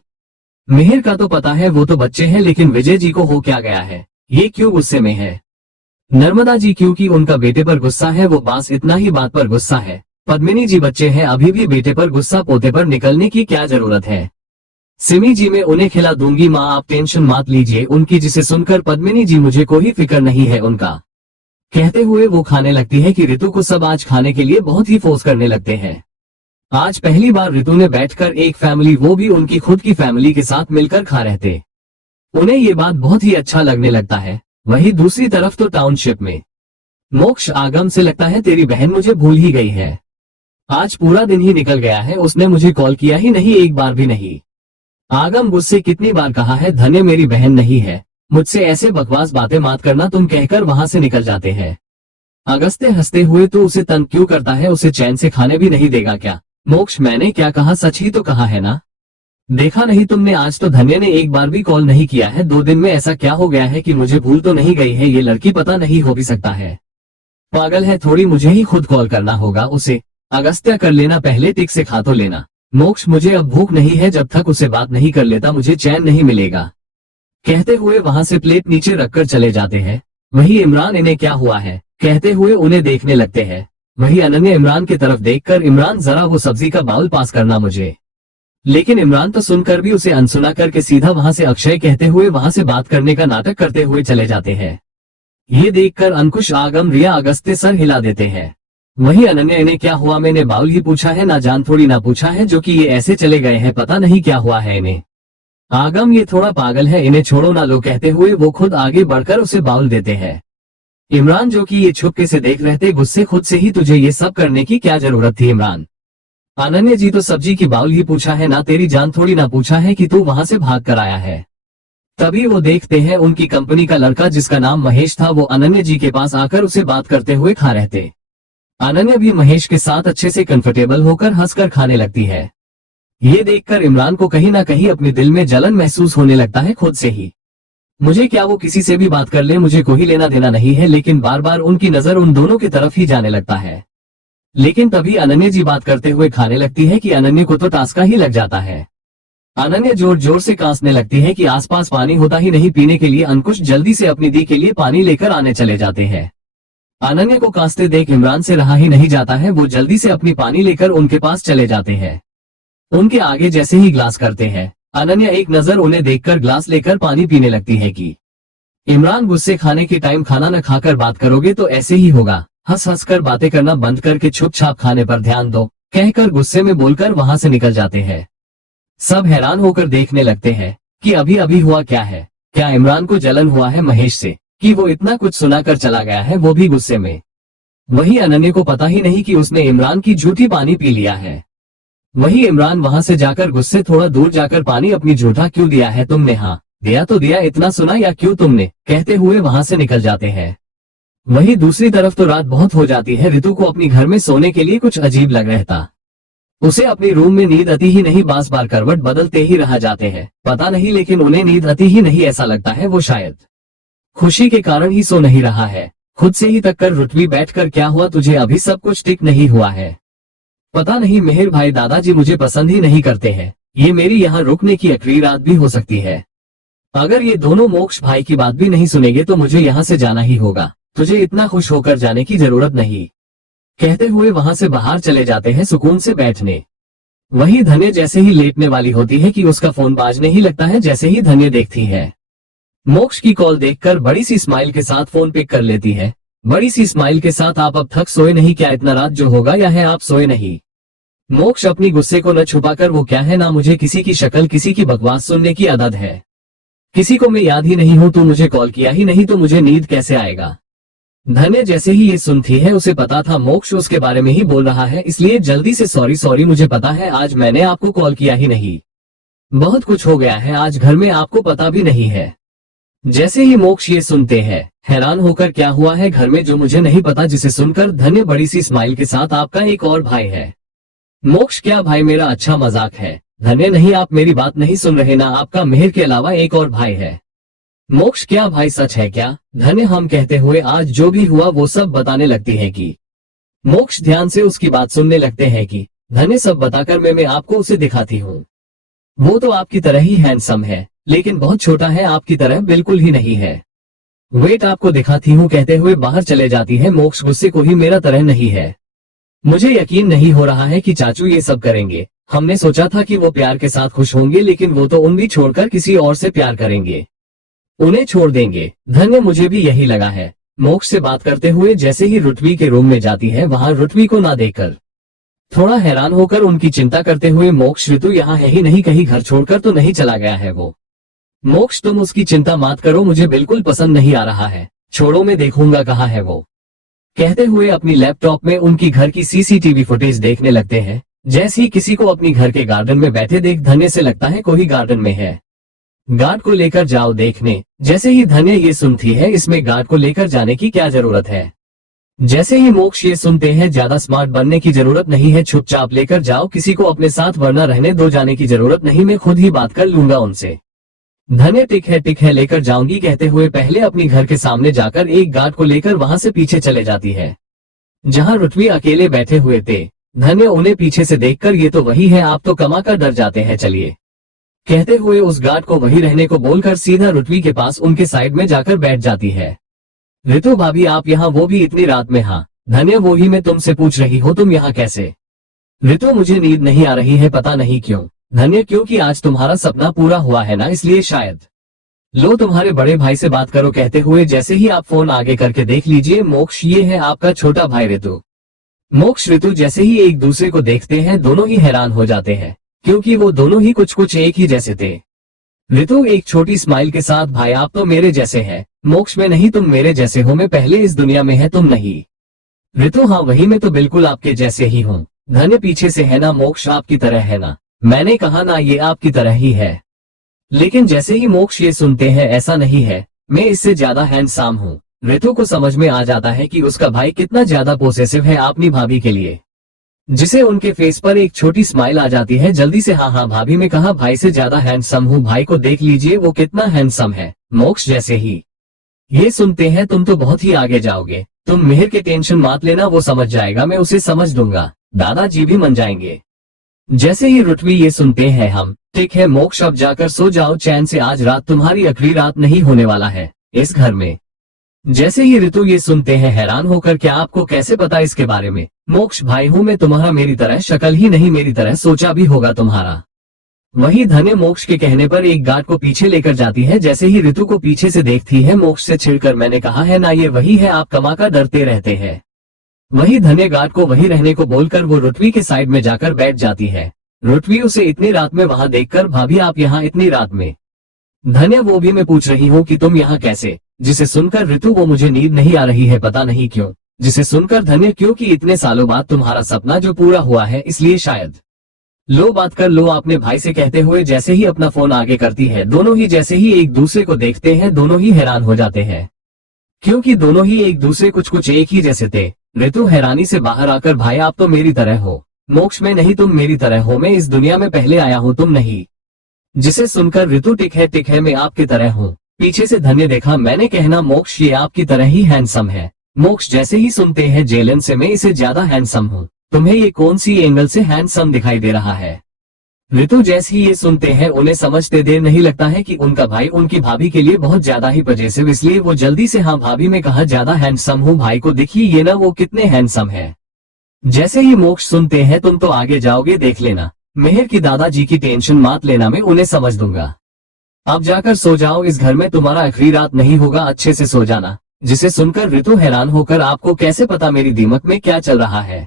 मेहर का तो पता है, वो तो बच्चे हैं, लेकिन विजय जी को हो क्या गया है, ये क्यों गुस्से में है। नर्मदा जी क्योंकि उनका बेटे पर गुस्सा है, वो बस इतना ही बात पर गुस्सा है। पद्मिनी जी बच्चे हैं, अभी भी बेटे पर गुस्सा, पोते पर निकलने की क्या जरूरत है। सिमी जी मैं उन्हें खिला दूंगी माँ, आप टेंशन मत लीजिए उनकी। जिसे सुनकर पद्मिनी जी, मुझे कोई फिक्र नहीं है उनका, कहते हुए वो खाने लगती है कि ऋतु को सब आज खाने के लिए बहुत ही फोर्स करने लगते हैं। आज पहली बार ऋतु ने बैठकर एक फैमिली, वो भी उनकी खुद की फैमिली के साथ मिलकर खा रहे थे। उन्हें ये बात बहुत ही अच्छा लगने लगता है। वही दूसरी तरफ तो टाउनशिप में मोक्ष आगम से लगता है, तेरी बहन मुझे भूल ही गई है, आज पूरा दिन ही निकल गया है, उसने मुझे कॉल किया ही नहीं, एक बार भी नहीं। आगम मुझसे कितनी बार कहा है धन्य मेरी बहन नहीं है, मुझसे ऐसे बकवास बातें मत करना तुम, कहकर वहां से निकल जाते हैं। अगस्त्य हंसते हुए तो उसे तंग क्यों करता है, उसे चैन से खाने भी नहीं देगा क्या। मोक्ष मैंने क्या कहा, सच ही तो कहा है ना, देखा नहीं तुमने, आज तो धन्य ने एक बार भी कॉल नहीं किया है, 2 दिन में ऐसा क्या हो गया है कि मुझे भूल तो नहीं गई है, ये लड़की पता नहीं हो भी सकता है, पागल है थोड़ी, मुझे ही खुद कॉल करना होगा उसे। अगस्त्य कर लेना, पहले टिक से खा तो लेना। मोक्ष मुझे अब भूख नहीं है, जब तक उसे बात नहीं कर लेता मुझे चैन नहीं मिलेगा, कहते हुए वहां से प्लेट नीचे रखकर चले जाते हैं। वही इमरान, इन्हें क्या हुआ है, कहते हुए उन्हें देखने लगते हैं। वही अनन्या इमरान की तरफ देखकर, इमरान जरा वो सब्जी का बाउल पास करना मुझे, लेकिन इमरान तो सुनकर भी उसे अनसुना करके सीधा वहां से अक्षय कहते हुए वहां से बात करने का नाटक करते हुए चले जाते हैं। ये देखकर अंकुश, आगम, रिया, अगस्त्य सर हिला देते हैं। वही अनन्या, इन्हें क्या हुआ, मैंने बाउल ही पूछा है ना, जान थोड़ी ना पूछा है, जो कि ये ऐसे चले गए हैं, पता नहीं क्या हुआ है इन्हें। आगम ये थोड़ा पागल है, इन्हें छोड़ो ना लो, कहते हुए वो खुद आगे बढ़कर उसे बाउल देते हैं। इमरान जो कि ये छुपके से देख रहे थे, गुस्से खुद से ही, तुझे ये सब करने की क्या जरूरत थी इमरान? अनन्या जी तो सब्जी की बाउल ही पूछा है ना, तेरी जान थोड़ी ना पूछा है कि तू वहां से भाग कर आया है। तभी वो देखते हैं उनकी कंपनी का लड़का जिसका नाम महेश था, वो अनन्या जी के पास आकर उसे बात करते हुए खा रहे थे। अनन्या भी महेश के साथ अच्छे से कंफर्टेबल होकर हंसकर खाने लगती है। ये देखकर इमरान को कहीं ना कहीं अपने दिल में जलन महसूस होने लगता है खुद से ही। मुझे क्या, वो किसी से भी बात कर ले, मुझे कोई लेना देना नहीं है, लेकिन बार बार उनकी नजर उन दोनों की तरफ ही जाने लगता है। लेकिन तभी अनन्या जी बात करते हुए खाने लगती है कि अनन्या को तो टास्क ही लग जाता है। अनन्या जोर जोर से कांसने लगती है कि आसपास पानी होता ही नहीं पीने के लिए। अंकुश जल्दी से अपनी दी के लिए पानी लेकर आने चले जाते हैं। अनन्या को कांसते देख इमरान से रहा ही नहीं जाता है, वो जल्दी से अपनी पानी लेकर उनके पास चले जाते हैं। उनके आगे जैसे ही ग्लास करते हैं, अनन्या एक नजर उन्हें देखकर ग्लास लेकर पानी पीने लगती है कि इमरान, गुस्से खाने के टाइम खाना न खाकर बात करोगे तो ऐसे ही होगा। हंस हंस कर बातें करना बंद करके चुपचाप खाने पर ध्यान दो, कहकर गुस्से में बोलकर वहां से निकल जाते हैं। सब हैरान होकर देखने लगते हैं कि अभी अभी हुआ क्या है। क्या इमरान को जलन हुआ है महेश से कि वो इतना कुछ सुनाकर चला गया है, वो भी गुस्से में। वही अनन्या को पता ही नहीं कि उसने इमरान की झूठी पानी पी लिया है। वही इमरान वहां से जाकर गुस्से थोड़ा दूर जाकर, पानी अपनी झूठा क्यों दिया है तुमने? हाँ दिया तो दिया, इतना सुना या क्यों तुमने, कहते हुए वहां से निकल जाते हैं। वहीं दूसरी तरफ तो रात बहुत हो जाती है। ऋतु को अपनी घर में सोने के लिए कुछ अजीब लग रहा था। उसे अपनी रूम में नींद आती ही नहीं, बार बार करवट बदलते ही रह जाते हैं। पता नहीं लेकिन उन्हें नींद आती ही नहीं, ऐसा लगता है वो शायद खुशी के कारण ही सो नहीं रहा है। खुद से ही तक कर रुतवी बैठकर, क्या हुआ तुझे, अभी सब कुछ ठीक नहीं हुआ है? पता नहीं मेहर भाई, दादाजी मुझे पसंद ही नहीं करते हैं। ये मेरी यहाँ रुकने की आखिरी रात भी हो सकती है। अगर ये दोनों मोक्ष भाई की बात भी नहीं सुनेंगे तो मुझे यहाँ से जाना ही होगा। तुझे इतना खुश होकर जाने की जरूरत नहीं, कहते हुए वहां से बाहर चले जाते हैं सुकून से बैठने। वही धन्य जैसे ही लेटने वाली होती है कि उसका फोन बाजने ही लगता है। जैसे ही धन्य देखती है मोक्ष की कॉल देखकर बड़ी सी स्माइल के साथ फोन पिक कर लेती है। बड़ी सी स्माइल के साथ, आप अब तक सोए नहीं क्या? इतना रात जो होगा या है आप सोए नहीं? मोक्ष अपनी गुस्से को न छुपाकर, वो क्या है ना, मुझे किसी की शक्ल, किसी की बकवास सुनने की आदत है। किसी को मैं याद ही नहीं हूं, तू मुझे कॉल किया ही नहीं तो मुझे नींद कैसे आएगा? धन्य जैसे ही ये सुनती है, उसे पता था मोक्ष उसके बारे में ही बोल रहा है, इसलिए जल्दी से सॉरी सॉरी, मुझे पता है आज मैंने आपको कॉल किया ही नहीं, बहुत कुछ हो गया है आज घर में, आपको पता भी नहीं है। जैसे ही मोक्ष ये सुनते हैं, हैरान होकर, क्या हुआ है घर में जो मुझे नहीं पता? जिसे सुनकर धन्य बड़ी सी स्माइल के साथ, आपका एक और भाई है। मोक्ष, क्या भाई? मेरा अच्छा मजाक है। धन्य, नहीं, आप मेरी बात नहीं सुन रहे ना, आपका मेहर के अलावा एक और भाई है। मोक्ष, क्या भाई सच है क्या? धन्य, हम, कहते हुए आज जो भी हुआ वो सब बताने लगती है कि मोक्ष ध्यान से उसकी बात सुनने लगते हैं कि धन्य सब बताकर मैं आपको उसे दिखाती हूँ। वो तो आपकी तरह ही हैंडसम है, लेकिन बहुत छोटा है, आपकी तरह बिल्कुल ही नहीं है। वेट, आपको दिखाती हूँ, कहते हुए बाहर चले जाती है। मोक्ष गुस्से को ही मेरा तरह नहीं है। मुझे यकीन नहीं हो रहा है कि चाचू ये सब करेंगे। हमने सोचा था कि वो प्यार के साथ खुश होंगे, लेकिन वो तो उन भी छोड़कर किसी और से प्यार करेंगे, उन्हें छोड़ देंगे। धन्य, मुझे भी यही लगा है। मोक्ष से बात करते हुए जैसे ही रुतवी के रूम में जाती है, वहां रुतवी को ना देखकर थोड़ा हैरान होकर उनकी चिंता करते हुए, मोक्ष, ऋतु यहाँ है ही नहीं, कहीं घर छोड़कर तो नहीं चला गया है वो? मोक्ष, तुम उसकी चिंता मत करो, मुझे बिल्कुल पसंद नहीं आ रहा है, छोड़ो मैं देखूंगा कहाँ है वो, कहते हुए अपनी लैपटॉप में उनकी घर की सीसीटीवी फुटेज देखने लगते हैं। जैसे ही किसी को अपनी घर के गार्डन में बैठे देख धन्य से लगता है कोई गार्डन में है, गार्ड को लेकर जाओ देखने। जैसे ही धन्य ये सुनती है, इसमें गार्ड को लेकर जाने की क्या जरूरत है? जैसे ही मोक्ष ये सुनते हैं, ज्यादा स्मार्ट बनने की जरूरत नहीं है, चुपचाप लेकर जाओ किसी को अपने साथ, वरना रहने दो, जाने की जरूरत नहीं, मैं खुद ही बात कर लूंगा उनसे। धन्य, ठीक है लेकर जाऊंगी, कहते हुए पहले अपनी घर के सामने जाकर एक गार्ड को लेकर वहां से पीछे चले जाती है जहां रुतवी अकेले बैठे हुए थे। धन्य उन्हें पीछे से देखकर, ये तो वही है, आप तो कमा कर डर जाते हैं, चलिए, कहते हुए उस गार्ड को वही रहने को बोलकर सीधा रुतवी के पास उनके साइड में जाकर बैठ जाती है। ऋतु भाभी, आप यहाँ, वो भी इतनी रात में? हाँ धन्य, वो ही मैं तुमसे पूछ रही हूँ, तुम यहाँ कैसे? ऋतु, मुझे नींद नहीं आ रही है, पता नहीं क्यों। धन्य, क्योंकि आज तुम्हारा सपना पूरा हुआ है ना, इसलिए शायद। लो तुम्हारे बड़े भाई से बात करो, कहते हुए जैसे ही आप फोन आगे करके देख लीजिए। मोक्ष, ये है आपका छोटा भाई ऋतु। मोक्ष, ऋतु जैसे ही एक दूसरे को देखते हैं, दोनों ही हैरान हो जाते हैं, क्योंकि वो दोनों ही कुछ एक ही जैसे थे। ऋतु एक छोटी स्माइल के साथ, भाई आप तो मेरे जैसे हैं, मोक्ष में नहीं तुम मेरे जैसे हो, मैं पहले इस दुनिया में है तुम नहीं। ऋतु हाँ वही, मैं तो बिल्कुल आपके जैसे ही हूँ। धन्य पीछे से है ना, मोक्ष आपकी तरह है ना। मैंने कहा ना ये आपकी तरह ही है। लेकिन जैसे ही मोक्ष ये सुनते हैं, ऐसा नहीं है, मैं इससे ज्यादा हैंडसम हूँ। ऋतु को समझ में आ जाता है कि उसका भाई कितना ज्यादा पोसेसिव है अपनी भाभी के लिए, जिसे उनके फेस पर एक छोटी स्माइल आ जाती है। जल्दी से हाँ हाँ भाभी, में कहा भाई से ज्यादा हैंडसम हूँ, भाई को देख लीजिए वो कितना हैंडसम है। मोक्ष जैसे ही ये सुनते हैं, तुम तो बहुत ही आगे जाओगे, तुम मिहिर के टेंशन मत लेना, वो समझ जाएगा, मैं उसे समझ दूंगा, दादाजी भी मन जाएंगे। जैसे ही ऋत्वी ये सुनते हैं, हम ठीक है मोक्ष अब जाकर सो जाओ चैन से, आज रात तुम्हारी आखिरी रात नहीं होने वाला है इस घर में। जैसे ही ऋतु ये सुनते हैं, हैरान होकर, क्या आपको कैसे पता इसके बारे में? मोक्ष भाई हूँ मैं तुम्हारा, मेरी तरह शक्ल ही नहीं, मेरी तरह सोचा भी होगा तुम्हारा। वही धन्य मोक्ष के कहने पर एक गार्ड को पीछे लेकर जाती है। जैसे ही ऋतु को पीछे से देखती है, मोक्ष से छिड़कर, मैंने कहा है ना ये वही है, आप कमाका डरते रहते हैं। वही धन्य गार्ड को वही रहने को बोलकर वो ऋत्वी के साइड में जाकर बैठ जाती है। ऋत्वी उसे इतनी रात में वहां देखकर, भाभी आप यहाँ इतनी रात में? धन्य वो भी मैं पूछ रही हूँ कि तुम यहाँ कैसे? जिसे सुनकर ऋतु, वो मुझे नींद नहीं आ रही है, पता नहीं क्यों। जिसे सुनकर धन्य, क्योंकि इतने सालों बाद तुम्हारा सपना जो पूरा हुआ है इसलिए शायद। लो बात कर लो अपने भाई से, कहते हुए जैसे ही अपना फोन आगे करती है। दोनों ही जैसे ही एक दूसरे को देखते हैं, दोनों ही हैरान हो जाते हैं, क्योंकि दोनों ही एक दूसरे कुछ एक ही जैसे थे। ऋतु हैरानी से बाहर आकर, भाई आप तो मेरी तरह हो। मोक्ष में नहीं तुम मेरी तरह हो, मैं इस दुनिया में पहले आया हूँ तुम नहीं। जिसे सुनकर ऋतु, टिक है मैं आपकी तरह हूँ। पीछे से धन्य देखा, मैंने कहना मोक्ष ये आपकी तरह ही हैंडसम है। मोक्ष जैसे ही सुनते हैं, जेलन से मैं इसे ज्यादा हैंडसम हूँ, तुम्हें ये कौन सी एंगल से हैंडसम दिखाई दे रहा है? ऋतु जैसे ही ये सुनते हैं, उन्हें समझते देर नहीं लगता है कि उनका भाई उनकी भाभी के लिए बहुत ज्यादा ही पजेसिव, इसलिए वो जल्दी से हाँ भाभी में कहा ज्यादा हैंडसम हूँ, भाई को देखिए ये ना वो कितने हैंडसम है। जैसे ही मोक्ष सुनते हैं, तुम तो आगे जाओगे देख लेना, मेहर की दादाजी की टेंशन मत लेना, मैं उन्हें समझ दूंगा। अब जाकर सो जाओ, इस घर में तुम्हारा आखिरी रात नहीं होगा, अच्छे से सो जाना। जिसे सुनकर ऋतु हैरान होकर, आपको कैसे पता मेरी दिमाग में क्या चल रहा है?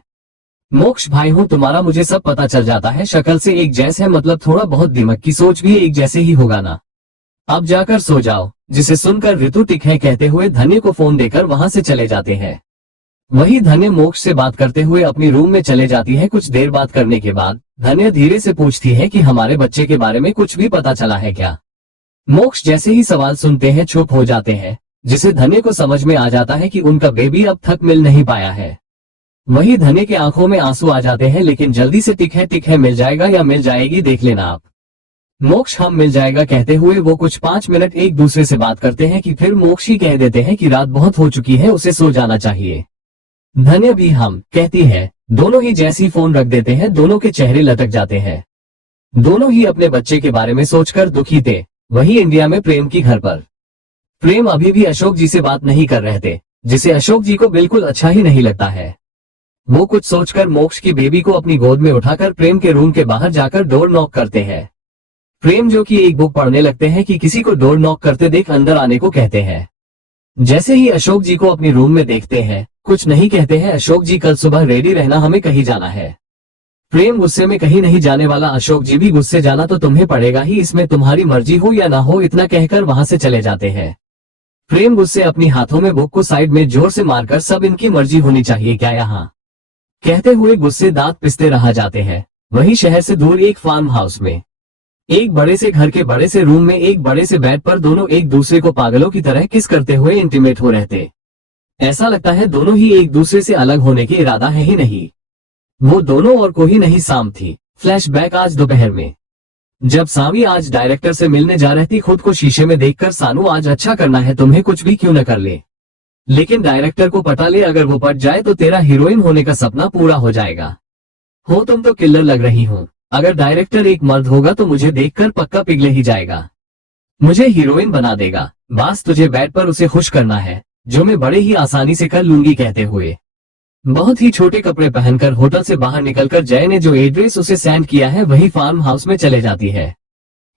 मोक्ष भाई हूँ तुम्हारा, मुझे सब पता चल जाता है, शक्ल से एक जैसे है, मतलब थोड़ा बहुत दिमाग की सोच भी एक जैसे ही होगा ना। अब जाकर सो जाओ। जिसे सुनकर ऋतु टिक है कहते हुए धन्य को फोन देकर वहां से चले जाते हैं। वही धन्य मोक्ष से बात करते हुए अपनी रूम में चले जाती है। कुछ देर बात करने के बाद धन्य धीरे से पूछती है कि हमारे बच्चे के बारे में कुछ भी पता चला है क्या? मोक्ष जैसे ही सवाल सुनते हैं चुप हो जाते हैं, जिसे धन्य को समझ में आ जाता है कि उनका बेबी अब तक मिल नहीं पाया है। वही धन्य के आंखों में आंसू आ जाते हैं, लेकिन जल्दी से टिक है मिल जाएगा या मिल जाएगी देख लेना आप। मोक्ष हम मिल जाएगा कहते हुए वो कुछ 5 मिनट एक दूसरे से बात करते हैं कि फिर मोक्ष ही कह देते हैं कि रात बहुत हो चुकी है, उसे सो जाना चाहिए। धन्य भी हम कहती है। दोनों ही जैसी फोन रख देते हैं, दोनों के चेहरे लटक जाते हैं। दोनों ही अपने बच्चे के बारे में सोचकर दुखी थे। वही इंडिया में प्रेम की घर पर प्रेम अभी भी अशोक जी से बात नहीं कर रहे थे, जिसे अशोक जी को बिल्कुल अच्छा ही नहीं लगता है। वो कुछ सोचकर मोक्ष की बेबी को अपनी गोद में उठाकर प्रेम के रूम के बाहर जाकर डोर नॉक करते हैं। प्रेम जो कि एक बुक पढ़ने लगते हैं कि किसी को डोर नॉक करते देख अंदर आने को कहते हैं। जैसे ही अशोक जी को अपनी रूम में देखते हैं, कुछ नहीं कहते हैं। अशोक जी कल सुबह रेडी रहना, हमें कहीं जाना है। प्रेम गुस्से में कहीं नहीं जाने वाला। अशोक जी भी गुस्से, जाना तो तुम्हें पड़ेगा ही, इसमें तुम्हारी मर्जी हो या ना हो, इतना कहकर वहां से चले जाते हैं। प्रेम गुस्से अपनी हाथों में बुक को साइड में जोर से मारकर, सब इनकी मर्जी होनी चाहिए क्या यहाँ, कहते हुए गुस्से दांत पिसते रह जाते हैं। वही शहर से दूर एक फार्म हाउस में, एक बड़े से घर के बड़े से रूम में, एक बड़े से बेड पर दोनों एक दूसरे को पागलों की तरह किस करते हुए इंटीमेट हो रहते। ऐसा लगता है दोनों ही एक दूसरे से अलग होने के इरादा है ही नहीं। वो दोनों और कोई नहीं, शाम थी। फ्लैशबैक आज दोपहर में, जब सामी आज डायरेक्टर से मिलने जा रही थी, खुद को शीशे में देखकर, सानू आज अच्छा करना है, तुम्हें कुछ भी क्यों न कर ले, लेकिन डायरेक्टर को पटा ले, अगर वो पट जाए तो तेरा हीरोइन होने का सपना पूरा हो जाएगा। हो तुम तो किलर लग रही हो, अगर डायरेक्टर एक मर्द होगा तो मुझे देखकर पक्का पिघले ही जाएगा, मुझे हीरोइन बना देगा। बस तुझे बेड पर उसे खुश करना है, जो मैं बड़े ही आसानी से कर लूंगी, कहते हुए बहुत ही छोटे कपड़े पहनकर होटल से बाहर निकलकर जय ने जो एड्रेस उसे सेंड किया है वही फार्म हाउस में चले जाती है।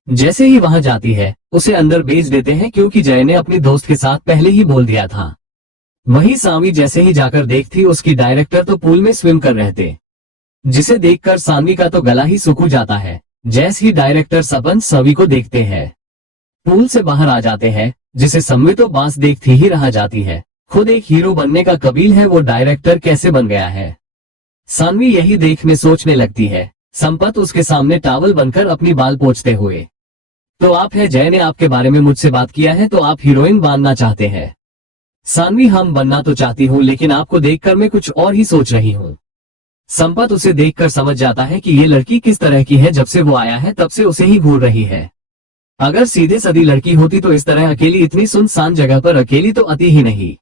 जैसे ही वहां जाती है, उसे अंदर भेज देते हैं, क्योंकि जय ने अपनी दोस्त के साथ पहले ही बोल दिया था। वही सामी जैसे ही जाकर देखती, उसकी डायरेक्टर तो पूल में स्विम कर रहे थे, जिसे देखकर सानवी का तो गला ही सूख जाता है। जैसे ही डायरेक्टर सपन सवी को देखते हैं, पूल से बाहर आ जाते हैं, जिसे सम्मी तो बास देखती ही रह जाती है। खुद एक हीरो बनने का कबील है, वो डायरेक्टर कैसे बन गया है। सानवी यही देखने सोचने लगती है। संपत उसके सामने टॉवल बनकर अपनी बाल पोंछते हुए। तो आप है जय ने आपके बारे में मुझसे बात किया है, तो आप हीरोइन बनना चाहते हैं। सानवी हम बनना तो चाहती हूँ, लेकिन आपको देखकर मैं कुछ और ही सोच रही हूँ। संपत उसे देखकर समझ जाता है कि ये लड़की किस तरह की है। जब से वो आया है तब से उसे ही घूर रही है। अगर सीधे सादी लड़की होती तो इस तरह अकेली इतनी सुनसान जगह पर अकेली तो आती ही नहीं,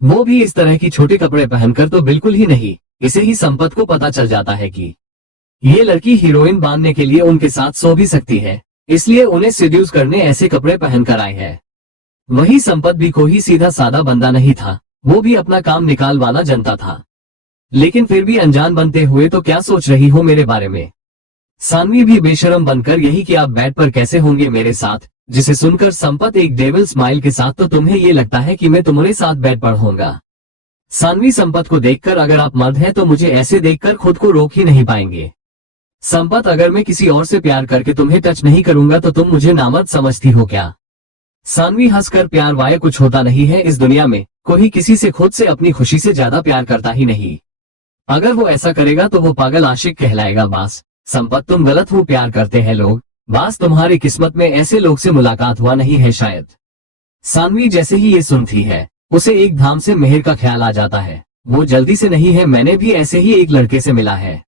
वो भी इस तरह की छोटे कपड़े पहनकर तो बिल्कुल ही नहीं। इसे ही संपत को पता चल जाता है कि ये लड़की हीरोइन बनने के लिए उनके साथ सो भी सकती है, इसलिए उन्हें सीड्यूस करने ऐसे कपड़े पहनकर आए हैं। वही संपत भी कोई सीधा सादा बंदा नहीं था, वो भी अपना काम निकालवाना जानता था। लेकिन फिर भी अनजान बनते हुए तो क्या सोच रही हो मेरे बारे में। सानवी भी बेशरम बनकर यही कि आप बेड पर कैसे होंगे मेरे साथ, जिसे सुनकर संपत एक डेविल स्माइल के साथ, तो तुम्हें ये लगता है कि मैं तुम्हारे साथ बेड पर होऊंगा। सानवी संपत को देखकर, अगर आप मर्द हैं तो मुझे ऐसे देखकर खुद को रोक ही नहीं पाएंगे। संपत, अगर मैं किसी और से प्यार करके तुम्हें टच नहीं करूंगा तो तुम मुझे नामर्द समझती हो क्या। सानवी हंसकर, प्यार वाया कुछ होता नहीं है इस दुनिया में, कोई किसी से खुद से अपनी खुशी से ज्यादा प्यार करता ही नहीं। अगर वो ऐसा करेगा तो वो पागल आशिक कहलाएगा। बास संपत, तुम गलत हो, प्यार करते हैं लोग। बास तुम्हारी किस्मत में ऐसे लोग से मुलाकात हुआ नहीं है शायद। सानवी जैसे ही ये सुनती है उसे एक धाम से मेहर का ख्याल आ जाता है। वो जल्दी से नहीं है, मैंने भी ऐसे ही एक लड़के से मिला है,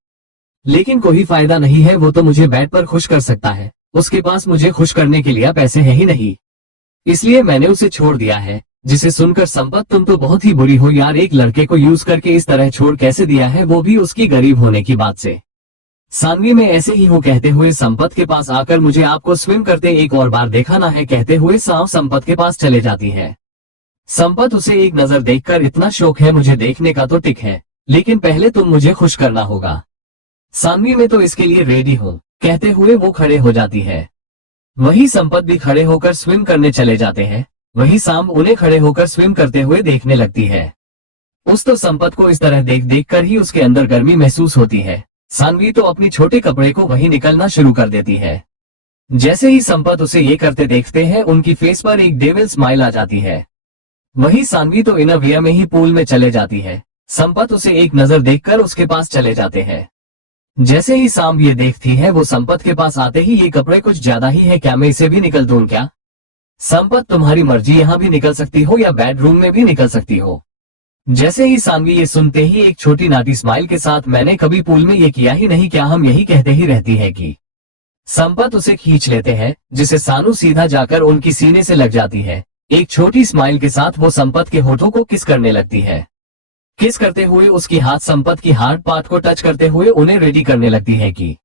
लेकिन कोई फायदा नहीं है। वो तो मुझे बेड पर खुश कर सकता है, उसके पास मुझे खुश करने के लिए पैसे है ही नहीं, इसलिए मैंने उसे छोड़ दिया है। जिसे सुनकर संपत, तुम तो बहुत ही बुरी हो यार, एक लड़के को यूज करके इस तरह छोड़ कैसे दिया है, वो भी उसकी गरीब होने की बात से। सानवी में ऐसे ही हूँ कहते हुए संपत के पास आकर, मुझे आपको स्विम करते एक और बार देखा ना है कहते हुए सांव संपत के पास चले जाती है। संपत उसे एक नजर देखकर, इतना शौक है मुझे देखने का तो टिक है, लेकिन पहले तुम मुझे खुश करना होगा। सानवी में तो इसके लिए रेडी हूँ कहते हुए वो खड़े हो जाती है। वही संपत भी खड़े होकर स्विम करने चले जाते हैं। वही साम उन्हें खड़े होकर स्विम करते हुए देखने लगती है। उस तो संपत को इस तरह देख देख कर ही उसके अंदर गर्मी महसूस होती है। सानवी तो अपनी छोटे कपड़े को वही निकलना शुरू कर देती है। जैसे ही संपत उसे ये करते देखते हैं, उनकी फेस पर एक डेविल स्माइल आ जाती है। वही सानवी तो इनर वियर में ही पूल में चले जाती है। संपत उसे एक नजर देखकर उसके पास चले जाते हैं। जैसे ही साम ये देखती है, वो संपत के पास आते ही, ये कपड़े कुछ ज्यादा ही है क्या, मैं इसे भी निकल दूं क्या। संपत, तुम्हारी मर्जी, यहाँ भी निकल सकती हो या बेडरूम में भी निकल सकती हो। जैसे ही सानवी ये सुनते ही एक छोटी नाटी स्माइल के साथ, मैंने कभी पूल में ये किया ही नहीं क्या, हम यही कहते ही रहती है कि। संपत उसे खींच लेते हैं, जिसे सानू सीधा जाकर उनकी सीने से लग जाती है। एक छोटी स्माइल के साथ वो संपत के होठों को किस करने लगती है। किस करते हुए उसकी हाथ संपत की हार्ड पार्ट को टच करते हुए उन्हें रेडी करने लगती है कि।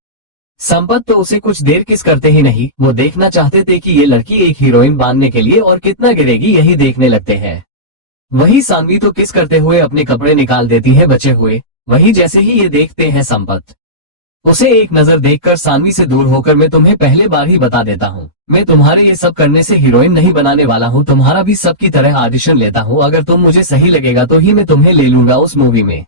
संपत तो उसे कुछ देर किस करते ही नहीं, वो देखना चाहते थे कि ये लड़की एक हीरोइन बनने के लिए और कितना गिरेगी, यही देखने लगते हैं। वही सानवी तो किस करते हुए अपने कपड़े निकाल देती है बचे हुए। वही जैसे ही ये देखते हैं संपत, उसे एक नजर देखकर सानवी से दूर होकर, मैं तुम्हें पहले बार ही बता देता हूँ, मैं तुम्हारे ये सब करने से हीरोइन नहीं बनाने वाला हूँ, तुम्हारा भी सबकी तरह ऑडिशन लेता हूँ, अगर तुम मुझे सही लगेगा तो ही मैं तुम्हें ले लूंगा उस मूवी में।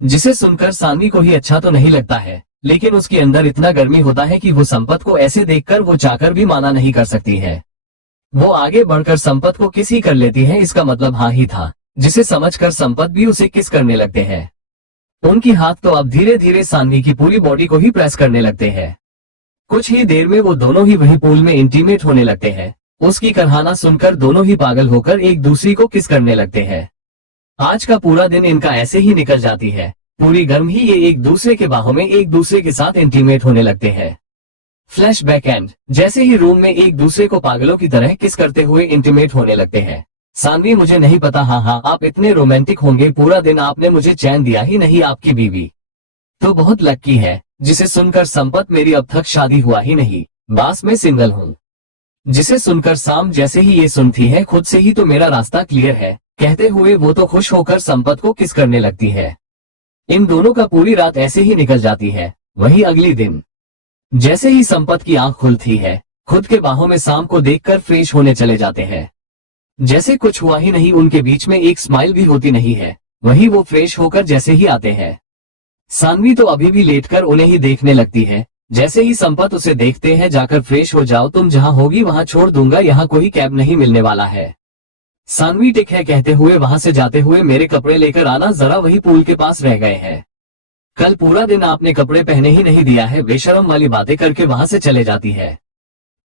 जिसे सुनकर सानवी को ही अच्छा तो नहीं लगता है, लेकिन उसके अंदर इतना गर्मी होता है कि वो संपत को ऐसे देखकर वो चाहकर भी माना नहीं कर सकती है। वो आगे बढ़कर संपत को किस ही कर लेती है, इसका मतलब हाँ ही था, जिसे समझकर संपत भी उसे किस करने लगते हैं। उनकी हाथ तो अब धीरे धीरे सानवी की पूरी बॉडी को ही प्रेस करने लगते हैं। कुछ ही देर में वो दोनों ही वही पूल में इंटीमेट होने लगते हैं। उसकी करहाना सुनकर दोनों ही पागल होकर एक दूसरे को किस करने लगते हैं। आज का पूरा दिन इनका ऐसे ही निकल जाती है। पूरी गर्म ही ये एक दूसरे के बाहों में एक दूसरे के साथ इंटीमेट होने लगते हैं। फ्लैश बैक एंड, जैसे ही रूम में एक दूसरे को पागलों की तरह किस करते हुए इंटीमेट होने लगते हैं। सानवी, मुझे नहीं पता, हाँ आप इतने रोमांटिक होंगे, पूरा दिन आपने मुझे चैन दिया ही नहीं, आपकी बीवी तो बहुत लक्की है। जिसे सुनकर संपत, मेरी अब तक शादी हुआ ही नहीं, बस मैं सिंगल हूँ। जिसे सुनकर साम जैसे ही ये सुनती है, खुद से ही तो मेरा रास्ता क्लियर है कहते हुए वो तो खुश होकर संपत को किस करने लगती है। इन दोनों का पूरी रात ऐसे ही निकल जाती है। वही अगली दिन जैसे ही संपत की आंख खुलती है, खुद के बाहों में साम को देखकर फ्रेश होने चले जाते हैं। जैसे कुछ हुआ ही नहीं, उनके बीच में एक स्माइल भी होती नहीं है। वही वो फ्रेश होकर जैसे ही आते हैं, सानवी तो अभी भी लेटकर उन्हें ही देखने लगती है। जैसे ही संपत उसे देखते हैं, जाकर फ्रेश हो जाओ, तुम जहां होगी वहां छोड़ दूंगा, यहाँ कोई कैब नहीं मिलने वाला है। सानवी टिक है कहते हुए वहां से जाते हुए, मेरे कपड़े लेकर आना जरा, वही पूल के पास रह गए हैं। कल पूरा दिन आपने कपड़े पहने ही नहीं दिया है, बेशरम वाली बातें करके वहां से चले जाती है।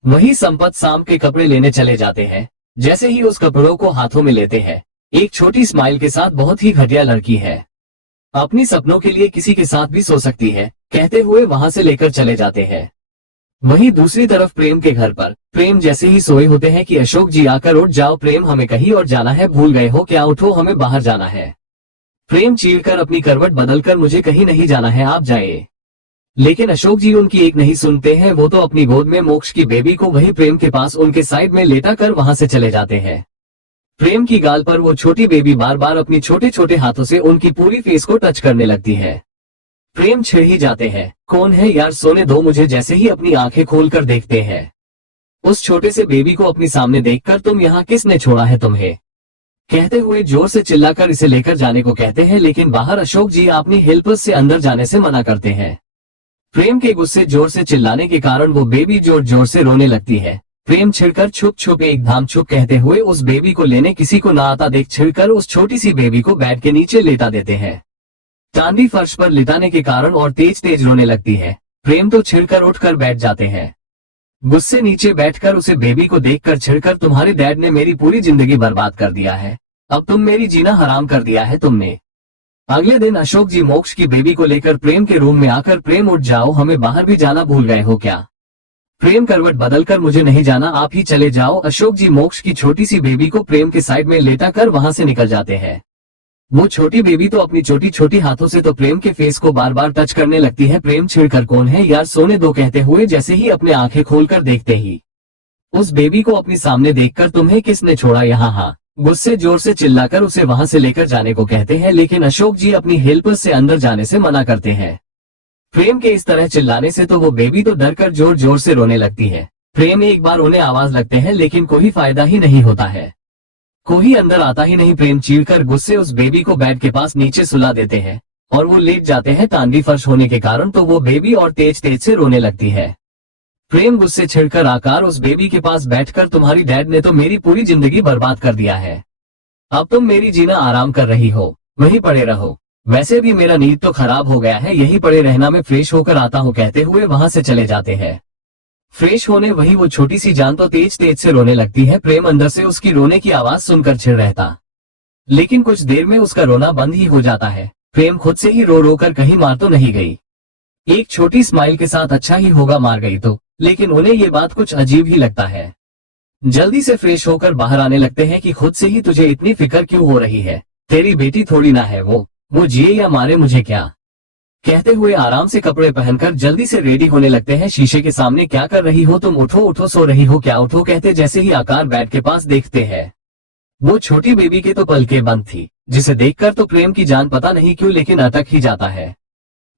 वही संपत शाम के कपड़े लेने चले जाते हैं। जैसे ही उस कपड़ों को हाथों में लेते हैं, एक छोटी स्माइल के साथ, बहुत ही घटिया लड़की है, अपनी सपनों के लिए किसी के साथ भी सो सकती है, कहते हुए वहां से लेकर चले जाते हैं। वहीं दूसरी तरफ प्रेम के घर पर प्रेम जैसे ही सोए होते हैं कि अशोक जी आकर, उठ जाओ प्रेम, हमें कहीं और जाना है, भूल गए हो क्या, उठो हमें बाहर जाना है। प्रेम चीरकर अपनी करवट बदलकर, मुझे कहीं नहीं जाना है, आप जाइए। लेकिन अशोक जी उनकी एक नहीं सुनते हैं, वो तो अपनी गोद में मोक्ष की बेबी को वही प्रेम के पास उनके साइड में लेटा कर वहां से चले जाते हैं। प्रेम की गाल पर वो छोटी बेबी बार बार अपनी छोटे छोटे हाथों से उनकी पूरी फेस को टच करने लगती है। प्रेम छिड़ ही जाते हैं, कौन है यार, सोने दो मुझे। जैसे ही अपनी आंखें खोलकर देखते हैं उस छोटे से बेबी को अपनी सामने देखकर, तुम यहाँ किसने छोड़ा है तुम्हें, कहते हुए जोर से चिल्लाकर इसे लेकर जाने को कहते हैं। लेकिन बाहर अशोक जी अपनी हेल्पर्स से अंदर जाने से मना करते हैं। प्रेम के गुस्से जोर से चिल्लाने के कारण वो बेबी जोर जोर से रोने लगती है। प्रेम छिड़कर छुप छुप एक धाम छुप कहते हुए उस बेबी को लेने, किसी को ना आता देख छिड़कर उस छोटी सी बेबी को बेड के नीचे लेटा देते हैं। चांदी फर्श पर लिटाने के कारण और तेज तेज रोने लगती है। प्रेम तो छिड़कर उठकर बैठ जाते हैं। गुस्से नीचे बैठकर उसे बेबी को देखकर छिड़कर, तुम्हारे डैड ने मेरी पूरी जिंदगी बर्बाद कर दिया है, अब तुम मेरी जीना हराम कर दिया है तुमने। अगले दिन अशोक जी मोक्ष की बेबी को लेकर प्रेम के रूम में आकर, प्रेम उठ जाओ, हमें बाहर भी जाना, भूल गए हो क्या। प्रेम करवट बदलकर, मुझे नहीं जाना, आप ही चले जाओ। अशोक जी मोक्ष की छोटी सी बेबी को प्रेम के साइड में लेटा कर वहां से निकल जाते हैं। वो छोटी बेबी तो अपनी छोटी छोटी हाथों से तो प्रेम के फेस को बार बार टच करने लगती है। प्रेम छिड़कर, कौन है यार, सोने दो, कहते हुए जैसे ही अपने आंखें खोलकर देखते ही उस बेबी को अपनी सामने देखकर, तुम्हें किसने छोड़ा यहाँ, हाँ, गुस्से जोर से चिल्लाकर उसे वहां से लेकर जाने को कहते हैं। लेकिन अशोक जी अपनी हेल्पर्स से अंदर जाने से मना करते हैं। प्रेम के इस तरह चिल्लाने से तो वो बेबी तो डरकर जोर जोर से रोने लगती है। प्रेम एक बार उन्हें आवाज लगते हैं, लेकिन कोई फायदा ही नहीं होता है, कोई अंदर आता ही नहीं। प्रेम चीरकर गुस्से उस बेबी को बेड के पास नीचे सुला देते हैं और वो लेट जाते हैं। तांदी फर्श होने के कारण तो वो बेबी और तेज तेज से रोने लगती है। प्रेम गुस्से छिड़कर आकर उस बेबी के पास बैठकर, तुम्हारी डैड ने तो मेरी पूरी जिंदगी बर्बाद कर दिया है, अब तुम मेरी जीना आराम कर रही हो, वहीं पड़े रहो, वैसे भी मेरा नींद तो खराब हो गया है, यही पड़े रहना, मैं फ्रेश होकर आता हूँ, कहते हुए वहां से चले जाते हैं। फ्रेश होने वही वो छोटी सी जान तो तेज तेज से रोने लगती है। प्रेम अंदर से उसकी रोने की आवाज सुनकर छिड़ रहता, लेकिन कुछ देर में उसका रोना बंद ही हो जाता है। प्रेम खुद से ही रो रो कर कहीं मार तो नहीं गई, एक छोटी स्माइल के साथ, अच्छा ही होगा मार गई तो, लेकिन उन्हें ये बात कुछ अजीब ही लगता है। जल्दी से फ्रेश होकर बाहर आने लगते हैं कि खुद से ही तुझे इतनी फिक्र क्यों हो रही है, तेरी बेटी थोड़ी ना है वो जिए या मारे मुझे क्या, कहते हुए आराम से कपड़े पहनकर जल्दी से रेडी होने लगते हैं। शीशे के सामने, क्या कर रही हो तुम, उठो उठो, सो रही हो क्या, उठो, कहते जैसे ही आकार बेड के पास देखते हैं वो छोटी बेबी के तो पलकें बंद थी, जिसे देखकर तो प्रेम की जान पता नहीं क्यों लेकिन अटक ही जाता है।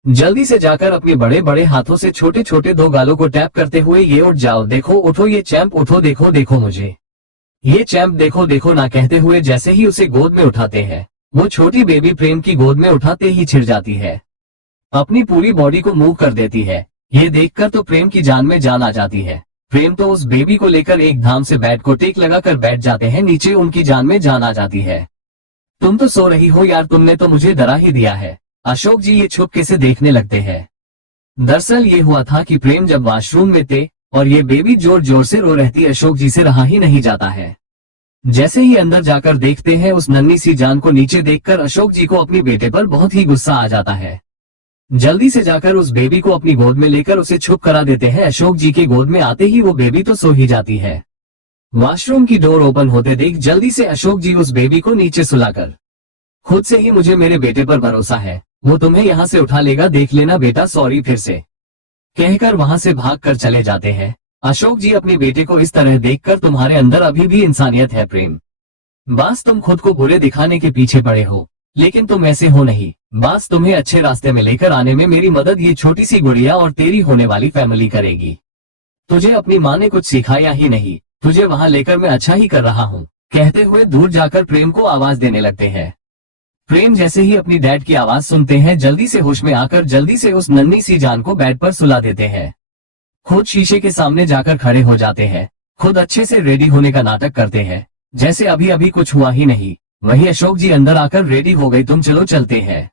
जल्दी से जाकर अपने बड़े बड़े हाथों से छोटे छोटे दो गालों को टैप करते हुए, ये उठ जाओ, देखो उठो ये चैंप, उठो, देखो देखो मुझे, ये चैंप देखो देखो ना, कहते हुए जैसे ही उसे गोद में उठाते हैं वो छोटी बेबी प्रेम की गोद में उठाते ही छिड़ जाती है, अपनी पूरी बॉडी को मूव कर देती है। ये देखकर तो प्रेम की जान में जान आ जाती है। प्रेम तो उस बेबी को लेकर एक धाम से बेड को टेक लगाकर बैठ जाते हैं नीचे, उनकी जान में जान आ जाती है। तुम तो सो रही हो यार, तुमने तो मुझे डरा ही दिया है, अशोक जी ये छुपके से देखने लगते हैं। दरअसल ये हुआ था कि प्रेम जब वॉशरूम में थे और ये बेबी जोर जोर से रो रहती, अशोक जी से रहा ही नहीं जाता है। जैसे ही अंदर जाकर देखते हैं उस नन्ही सी जान को नीचे देखकर अशोक जी को अपनी बेटे पर बहुत ही गुस्सा आ जाता है। जल्दी से जाकर उस बेबी को अपनी गोद में लेकर उसे चुप करा देते हैं। अशोक जी के गोद में आते ही वो बेबी तो सो ही जाती है। वॉशरूम की डोर ओपन होते देख जल्दी से अशोक जी उस बेबी को नीचे सुलाकर, खुद से ही मुझे मेरे बेटे पर भरोसा है, वो तुम्हें यहाँ से उठा लेगा, देख लेना बेटा, सॉरी फिर से, कहकर वहां से भाग कर चले जाते हैं। अशोक जी अपने बेटे को इस तरह देखकर, तुम्हारे अंदर अभी भी इंसानियत है प्रेम, बस तुम खुद को बुरे दिखाने के पीछे पड़े हो, लेकिन तुम ऐसे हो नहीं, बस तुम्हें अच्छे रास्ते में लेकर आने में मेरी मदद ये छोटी सी गुड़िया और तेरी होने वाली फैमिली करेगी। तुझे अपनी माँ ने कुछ सिखाया ही नहीं, तुझे वहां लेकर मैं अच्छा ही कर रहा हूँ, कहते हुए दूर जाकर प्रेम को आवाज देने लगते हैं। प्रेम जैसे ही अपनी डैड की आवाज सुनते हैं जल्दी से होश में आकर जल्दी से उस नन्ही सी जान को बेड पर सुला देते हैं। खुद शीशे के सामने जाकर खड़े हो जाते हैं, खुद अच्छे से रेडी होने का नाटक करते हैं जैसे अभी अभी कुछ हुआ ही नहीं। वही अशोक जी अंदर आकर रेडी हो गई, तुम चलो चलते हैं।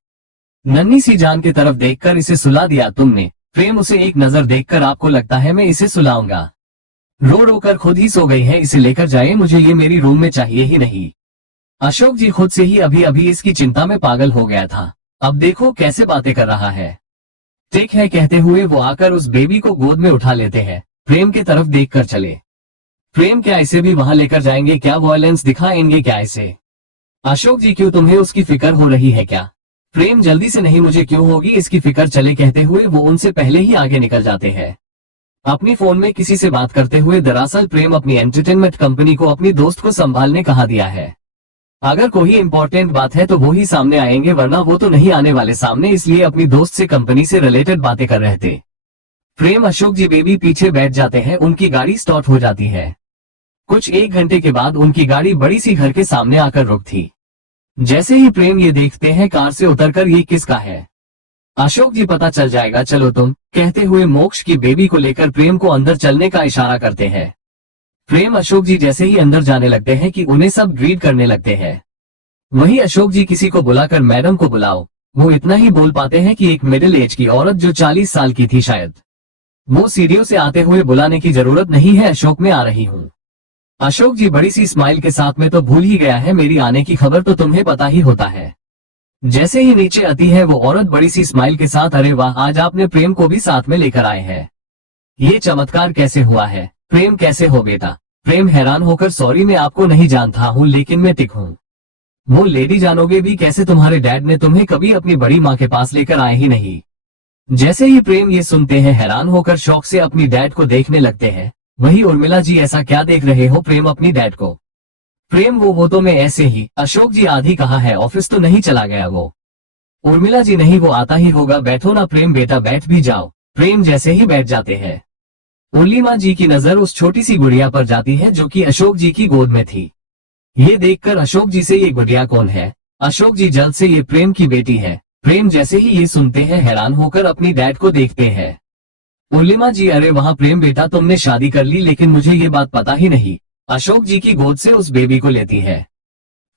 नन्ही सी जान की तरफ देखकर इसे सुला दिया तुमने। प्रेम उसे एक नजर देखकर आपको लगता है मैं इसे सुलाऊंगा। रो रो कर खुद ही सो गई है, इसे लेकर जाए, मुझे ये मेरी रूम में चाहिए ही नहीं। अशोक जी खुद से ही अभी अभी इसकी चिंता में पागल हो गया था, अब देखो कैसे बातें कर रहा है। ठीक है कहते हुए वो आकर उस बेबी को गोद में उठा लेते हैं। प्रेम की तरफ देखकर चले। प्रेम क्या इसे भी वहां लेकर जाएंगे क्या, वॉयलेंस दिखाएंगे क्या इसे? अशोक जी क्यों, तुम्हें उसकी फिक्र हो रही है क्या? प्रेम जल्दी से, नहीं मुझे क्यों होगी इसकी फिक्र, चले कहते हुए वो उनसे पहले ही आगे निकल जाते हैं अपनी फोन में किसी से बात करते हुए। दरअसल प्रेम अपनी एंटरटेनमेंट कंपनी को अपनी दोस्त को संभालने कहा दिया है। अगर कोई इंपॉर्टेंट बात है तो वो ही सामने आएंगे, वरना वो तो नहीं आने वाले सामने, इसलिए अपनी दोस्त से कंपनी से रिलेटेड बातें कर रहे थे। प्रेम अशोक जी बेबी पीछे बैठ जाते हैं, उनकी गाड़ी स्टार्ट हो जाती है। कुछ 1 घंटे के बाद उनकी गाड़ी बड़ी सी घर के सामने आकर रुक थी। जैसे ही प्रेम ये देखते हैं कार से उतरकर ये किसका है। अशोक जी पता चल जाएगा, चलो तुम, कहते हुए मोक्ष की बेबी को लेकर प्रेम को अंदर चलने का इशारा करते हैं। प्रेम अशोक जी जैसे ही अंदर जाने लगते हैं कि उन्हें सब ग्रीट करने लगते हैं। वही अशोक जी किसी को बुलाकर मैडम को बुलाओ, वो इतना ही बोल पाते हैं कि एक मिडिल एज की औरत जो 40 साल की थी शायद, वो सीढ़ियों से आते हुए बुलाने की जरूरत नहीं है अशोक, मैं आ रही हूँ। अशोक जी बड़ी सी स्माइल के साथ में तो भूल ही गया है, मेरी आने की खबर तो तुम्हें पता ही होता है। जैसे ही नीचे आती है वो औरत बड़ी सी स्माइल के साथ, अरे वाह आज आपने प्रेम को भी साथ में लेकर आए हैं, ये चमत्कार कैसे हुआ है? प्रेम कैसे हो बेटा? प्रेम हैरान होकर, सॉरी मैं आपको नहीं जानता हूँ लेकिन मैं टिक हूँ। वो लेडी जानोगे भी कैसे, तुम्हारे डैड ने तुम्हें कभी अपनी बड़ी माँ के पास लेकर आए ही नहीं। जैसे ही प्रेम ये सुनते हैं हैरान होकर शौक से अपनी डैड को देखने लगते हैं। वही उर्मिला जी ऐसा क्या देख रहे हो प्रेम अपनी डैड को? प्रेम वो तो मैं ऐसे ही। अशोक जी आधी कहाँ है, ऑफिस तो नहीं चला गया वो? उर्मिला जी नहीं वो आता ही होगा, बैठो ना प्रेम बेटा बैठ भी जाओ। प्रेम जैसे ही बैठ जाते हैं उर्लिमा जी की नजर उस छोटी सी गुड़िया पर जाती है जो कि अशोक जी की गोद में थी। ये देखकर अशोक जी से ये गुड़िया कौन है? अशोक जी जल्द से ये प्रेम की बेटी है। प्रेम जैसे ही ये सुनते हैं हैरान होकर अपनी डैड को देखते हैं। उर्लिमा जी अरे वहाँ प्रेम बेटा तुमने शादी कर ली, लेकिन मुझे ये बात पता ही नहीं। अशोक जी की गोद से उस बेबी को लेती है।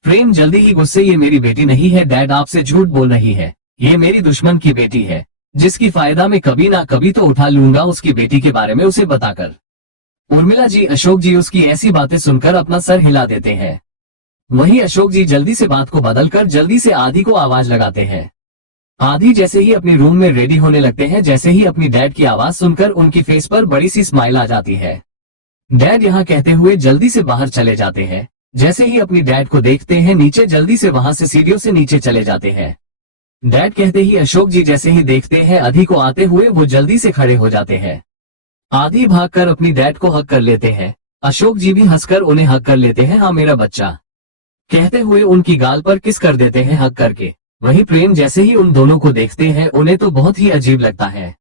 प्रेम जल्दी ही गुस्से, ये मेरी बेटी नहीं है डैड, आपसे झूठ बोल रही है, ये मेरी दुश्मन की बेटी है जिसकी फायदा मैं कभी ना कभी तो उठा लूंगा उसकी बेटी के बारे में उसे बताकर। उर्मिला जी अशोक जी उसकी ऐसी बातें सुनकर अपना सर हिला देते हैं। वही अशोक जी जल्दी से बात को बदलकर जल्दी से आदि को आवाज लगाते हैं। आदि जैसे ही अपने रूम में रेडी होने लगते हैं, जैसे ही अपनी डैड की आवाज सुनकर उनकी फेस पर बड़ी सी स्माइल आ जाती है। डैड यहाँ कहते हुए जल्दी से बाहर चले जाते हैं। जैसे ही अपनी डैड को देखते हैं नीचे जल्दी से वहां से सीढ़ियों से नीचे चले जाते हैं। डैड कहते ही अशोक जी जैसे ही देखते हैं आदि को आते हुए वो जल्दी से खड़े हो जाते हैं। आदि भागकर अपनी डैड को हक कर लेते हैं। अशोक जी भी हंसकर उन्हें हक कर लेते हैं, हाँ मेरा बच्चा कहते हुए उनकी गाल पर किस कर देते हैं हक करके। वही प्रेम जैसे ही उन दोनों को देखते हैं उन्हें तो बहुत ही अजीब लगता है।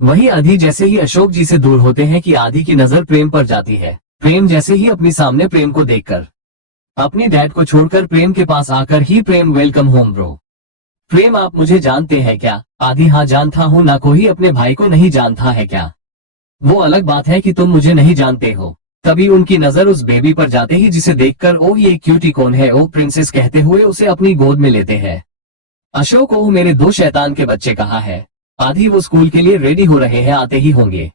वही आदि जैसे ही अशोक जी से दूर होते हैं कि आदि की नजर प्रेम पर जाती है। प्रेम जैसे ही अपनी सामने प्रेम को देखकर अपने डैड को छोड़कर प्रेम के पास आकर ही प्रेम वेलकम होम ब्रो। प्रेम आप मुझे जानते हैं क्या? आदि हाँ जानता हूँ ना, कोई अपने भाई को नहीं जानता है क्या? वो अलग बात है कि तुम मुझे नहीं जानते हो। तभी उनकी नजर उस बेबी पर जाते ही जिसे देखकर ओह ये क्यूटी कौन है, ओह प्रिंसेस कहते हुए उसे अपनी गोद में लेते हैं। अशोक ओह मेरे 2 शैतान के बच्चे कहाँ है? आदि वो स्कूल के लिए रेडी हो रहे हैं, आते ही होंगे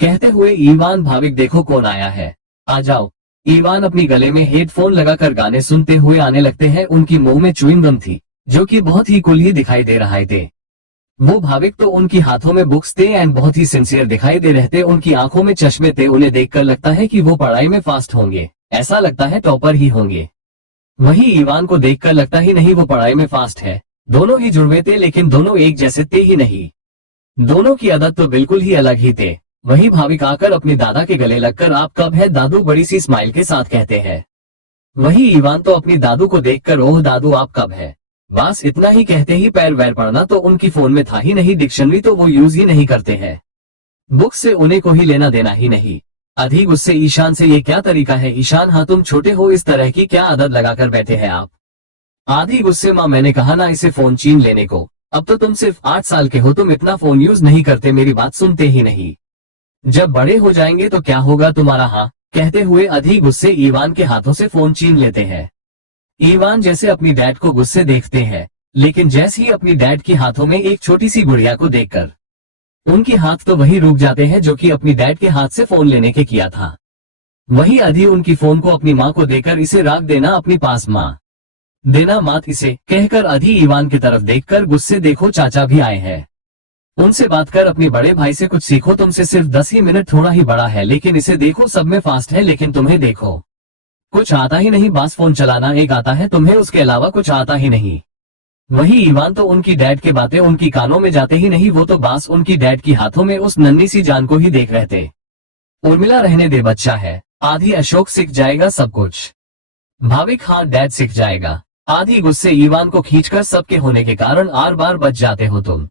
कहते हुए ईवान भाविक देखो कौन आया है, आ जाओ। ईवान अपनी गले में हेडफोन लगाकर गाने सुनते हुए आने लगते हैं। उनकी मुंह में च्युइंग गम थी जो कि बहुत ही कूल ही दिखाई दे रहा थे। वो भाविक तो उनकी हाथों में बुक्स थे एंड बहुत ही सिंसियर दिखाई दे रहे थे। उनकी आंखों में चश्मे थे, उन्हें देखकर लगता है कि वो पढ़ाई में फास्ट होंगे, ऐसा लगता है टॉपर ही होंगे। वही ईवान को देखकर लगता ही नहीं वो पढ़ाई में फास्ट है। दोनों ही जुड़वे थे लेकिन दोनों एक जैसे थे ही नहीं, दोनों की आदत तो बिल्कुल ही अलग ही थे। वही भाविक आकर अपने दादा के गले लगकर आप कब है दादू बड़ी सी स्माइल के साथ कहते हैं। वही ईवान तो अपनी दादू को देखकर ओह दादू आप कब है, बस इतना ही कहते ही पैर वैर पढ़ना तो उनकी फोन में था ही नहीं, डिक्शनरी तो वो यूज ही नहीं करते हैं, बुक से उन्हें को ही लेना देना ही नहीं। अधिक उससे ईशान से ये क्या तरीका है? ईशान हाँ तुम छोटे हो, इस तरह की क्या आदत लगाकर बैठे हैं आप? आधी गुस्से माँ मैंने कहा ना इसे फोन छीन लेने को, अब तो तुम सिर्फ 8 साल के हो, तुम इतना फोन यूज नहीं करते, मेरी बात सुनते ही नहीं। जब बड़े हो जाएंगे तो क्या होगा तुम्हारा? हाँ, कहते हुए अधि गुस्से इवान के हाथों से फोन छीन लेते हैं। इवान जैसे अपनी डैड को गुस्से देखते हैं, लेकिन जैसे ही अपनी डैड के हाथों में एक छोटी सी गुड़िया को देखकर उनके हाथ तो वही रुक जाते हैं जो कि अपनी डैड के हाथ से फोन लेने के किया था। वही अधि उनकी फोन को अपनी माँ को देकर इसे रख देना अपनी पास, माँ देना मात इसे, कहकर अधि इवान की तरफ देखकर गुस्से, देखो चाचा भी आए हैं, उनसे बात कर अपने बड़े भाई से कुछ सीखो, तुमसे सिर्फ 10 ही मिनट थोड़ा ही बड़ा है, लेकिन इसे देखो सब में फास्ट है, लेकिन तुम्हें देखो कुछ आता ही नहीं, बस फोन चलाना एक आता है तुम्हें, उसके अलावा कुछ आता ही नहीं। वही इवान तो उनकी डैड के बातें उनकी कानों में जाते ही नहीं, वो तो बस उनकी डैड की हाथों में उस नन्ही सी जान को ही देख रहे थे। उर्मिला रहने दे, बच्चा है, आधी अशोक सीख जाएगा सब कुछ। भाविक, हाँ डैड सीख जाएगा। आधी गुस्से इवान को खींचकर, सबके होने के कारण आर बार बच जाते हो तुम,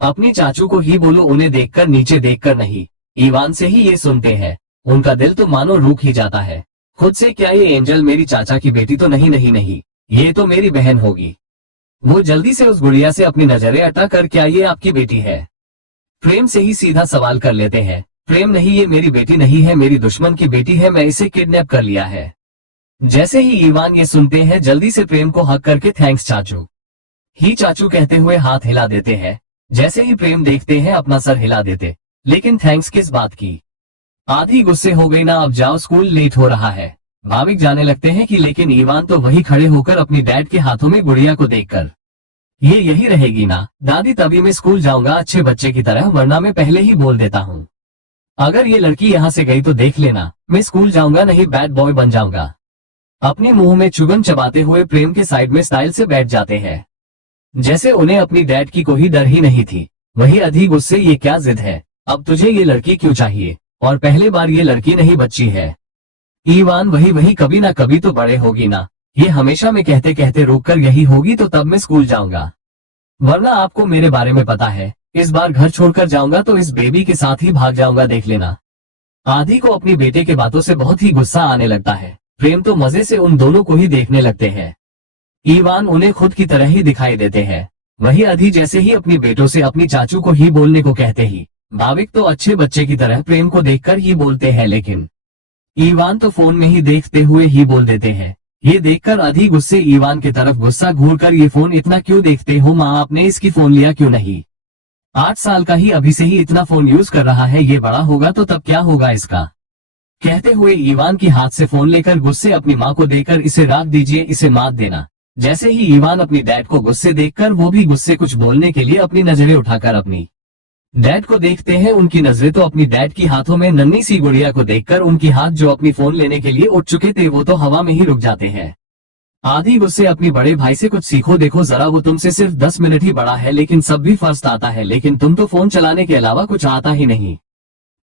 अपनी चाचू को ही बोलो, उन्हें देखकर नीचे देखकर नहीं। इवान से ही ये सुनते हैं, उनका दिल तो मानो रूठ ही जाता है खुद से, क्या ये एंजल मेरी चाचा की बेटी तो नहीं? नहीं नहीं, ये तो मेरी बहन होगी। वो जल्दी से उस गुड़िया से अपनी नजरें हटा कर, क्या ये आपकी बेटी है? प्रेम से ही सीधा सवाल कर लेते हैं। प्रेम, नहीं ये मेरी बेटी नहीं है, मेरी दुश्मन की बेटी है, मैं इसे किडनैप कर लिया है। जैसे ही इवान ये सुनते हैं, जल्दी से प्रेम को हक करके थैंक्स चाचू ही चाचू कहते हुए हाथ हिला देते हैं। जैसे ही प्रेम देखते हैं अपना सर हिला देते, लेकिन थैंक्स किस बात की? आधी गुस्से हो गई ना, अब जाओ स्कूल लेट हो रहा है। भाविक जाने लगते हैं कि लेकिन इवान तो वही खड़े होकर अपनी डैड के हाथों में गुड़िया को देखकर, ये यही रहेगी ना दादी, तभी मैं स्कूल जाऊंगा अच्छे बच्चे की तरह, वरना मैं पहले ही बोल देता हूँ, अगर ये लड़की यहाँ से गई तो देख लेना, मैं स्कूल जाऊंगा नहीं बैड बॉय बन जाऊंगा। अपने मुंह में चुगन चबाते हुए प्रेम के साइड में स्टाइल से बैठ जाते हैं, जैसे उन्हें अपनी डैड की कोई डर ही नहीं थी। वही अधि गुस्से, ये क्या जिद है, अब तुझे ये लड़की क्यों चाहिए, और पहले बार ये लड़की नहीं बच्ची है। इवान, वही कभी ना कभी तो बड़े होगी ना, ये हमेशा में कहते कहते रोक कर यही होगी, तो तब मैं स्कूल जाऊंगा, वरना आपको मेरे बारे में पता है, इस बार घर छोड़कर जाऊंगा तो इस बेबी के साथ ही भाग जाऊंगा, देख लेना। आधी को अपनी बेटे के बातों से बहुत ही गुस्सा आने लगता है। प्रेम तो मजे से उन दोनों को ही देखने लगते हैं। इवान उन्हें खुद की तरह ही दिखाई देते हैं। वही अधि जैसे ही अपनी बेटों से अपनी चाचू को ही बोलने को कहते ही, भाविक तो अच्छे बच्चे की तरह प्रेम को देखकर ही बोलते हैं, लेकिन इवान तो फोन में ही देखते हुए ही बोल देते हैं। ये देखकर अधि गुस्से इवान की तरफ गुस्सा घूरकर, ये फोन इतना क्यों देखते हो माँ, आपने इसकी फोन लिया क्यों नहीं? 8 साल का ही अभी से ही इतना फोन यूज कर रहा है, ये बड़ा होगा तो तब क्या होगा इसका? कहते हुए इवान की हाथ से फोन लेकर गुस्से अपनी माँ को देकर, इसे रख दीजिए, इसे मात देना। जैसे ही इवान अपनी डैड को गुस्से देखकर, वो भी गुस्से कुछ बोलने के लिए अपनी नजरें उठाकर अपनी डैड को देखते हैं। उनकी नजरें तो अपनी डैड की हाथों में नन्ही सी गुड़िया को देखकर, उनकी हाथ जो अपनी फोन लेने के लिए उठ चुके थे वो तो हवा में ही रुक जाते हैं। आधी गुस्से, अपनी बड़े भाई से कुछ सीखो, देखो जरा वो तुमसे सिर्फ 10 मिनट ही बड़ा है, लेकिन सब भी फर्स्ट आता है, लेकिन तुम तो फोन चलाने के अलावा कुछ आता ही नहीं।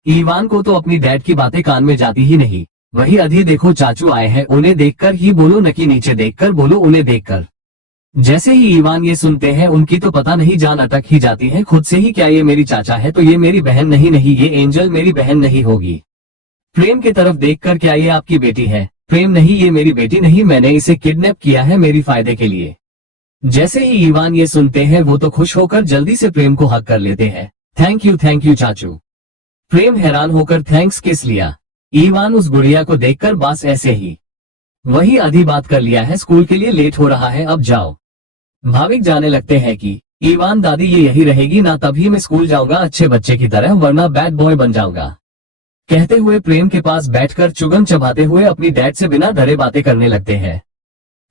इवान को तो अपनी डैड की बातें कान में जाती ही नहीं। वही अधि, देखो चाचू आए हैं, उन्हें देखकर ही बोलो, न कि नीचे देखकर बोलो, उन्हें देखकर। जैसे ही इवान ये सुनते हैं, उनकी तो पता नहीं जान अटक ही जाती है खुद से ही, क्या ये मेरी चाचा है तो ये मेरी बहन नहीं, नहीं ये एंजल मेरी बहन नहीं होगी। प्रेम की तरफ देखकर, क्या ये आपकी बेटी है? प्रेम, नहीं ये मेरी बेटी नहीं, मैंने इसे किडनैप किया है मेरी फायदे के लिए। जैसे ही इवान ये सुनते हैं, वो तो खुश होकर जल्दी से प्रेम को हक कर लेते हैं। थैंक यू चाचू। प्रेम हैरान होकर, थैंक्स किस लिया? इवान उस गुड़िया को देखकर, बस ऐसे ही। वही आधी बात कर लिया है, स्कूल के लिए लेट हो रहा है, अब जाओ। भाविक जाने लगते हैं कि इवान दादी ये यही रहेगी ना, तभी मैं स्कूल जाऊंगा अच्छे बच्चे की तरह, वरना बैड बॉय बन जाऊंगा। कहते हुए प्रेम के पास बैठकर चुगन चबाते हुए अपनी डैड से बिना डरे बातें करने लगते हैं।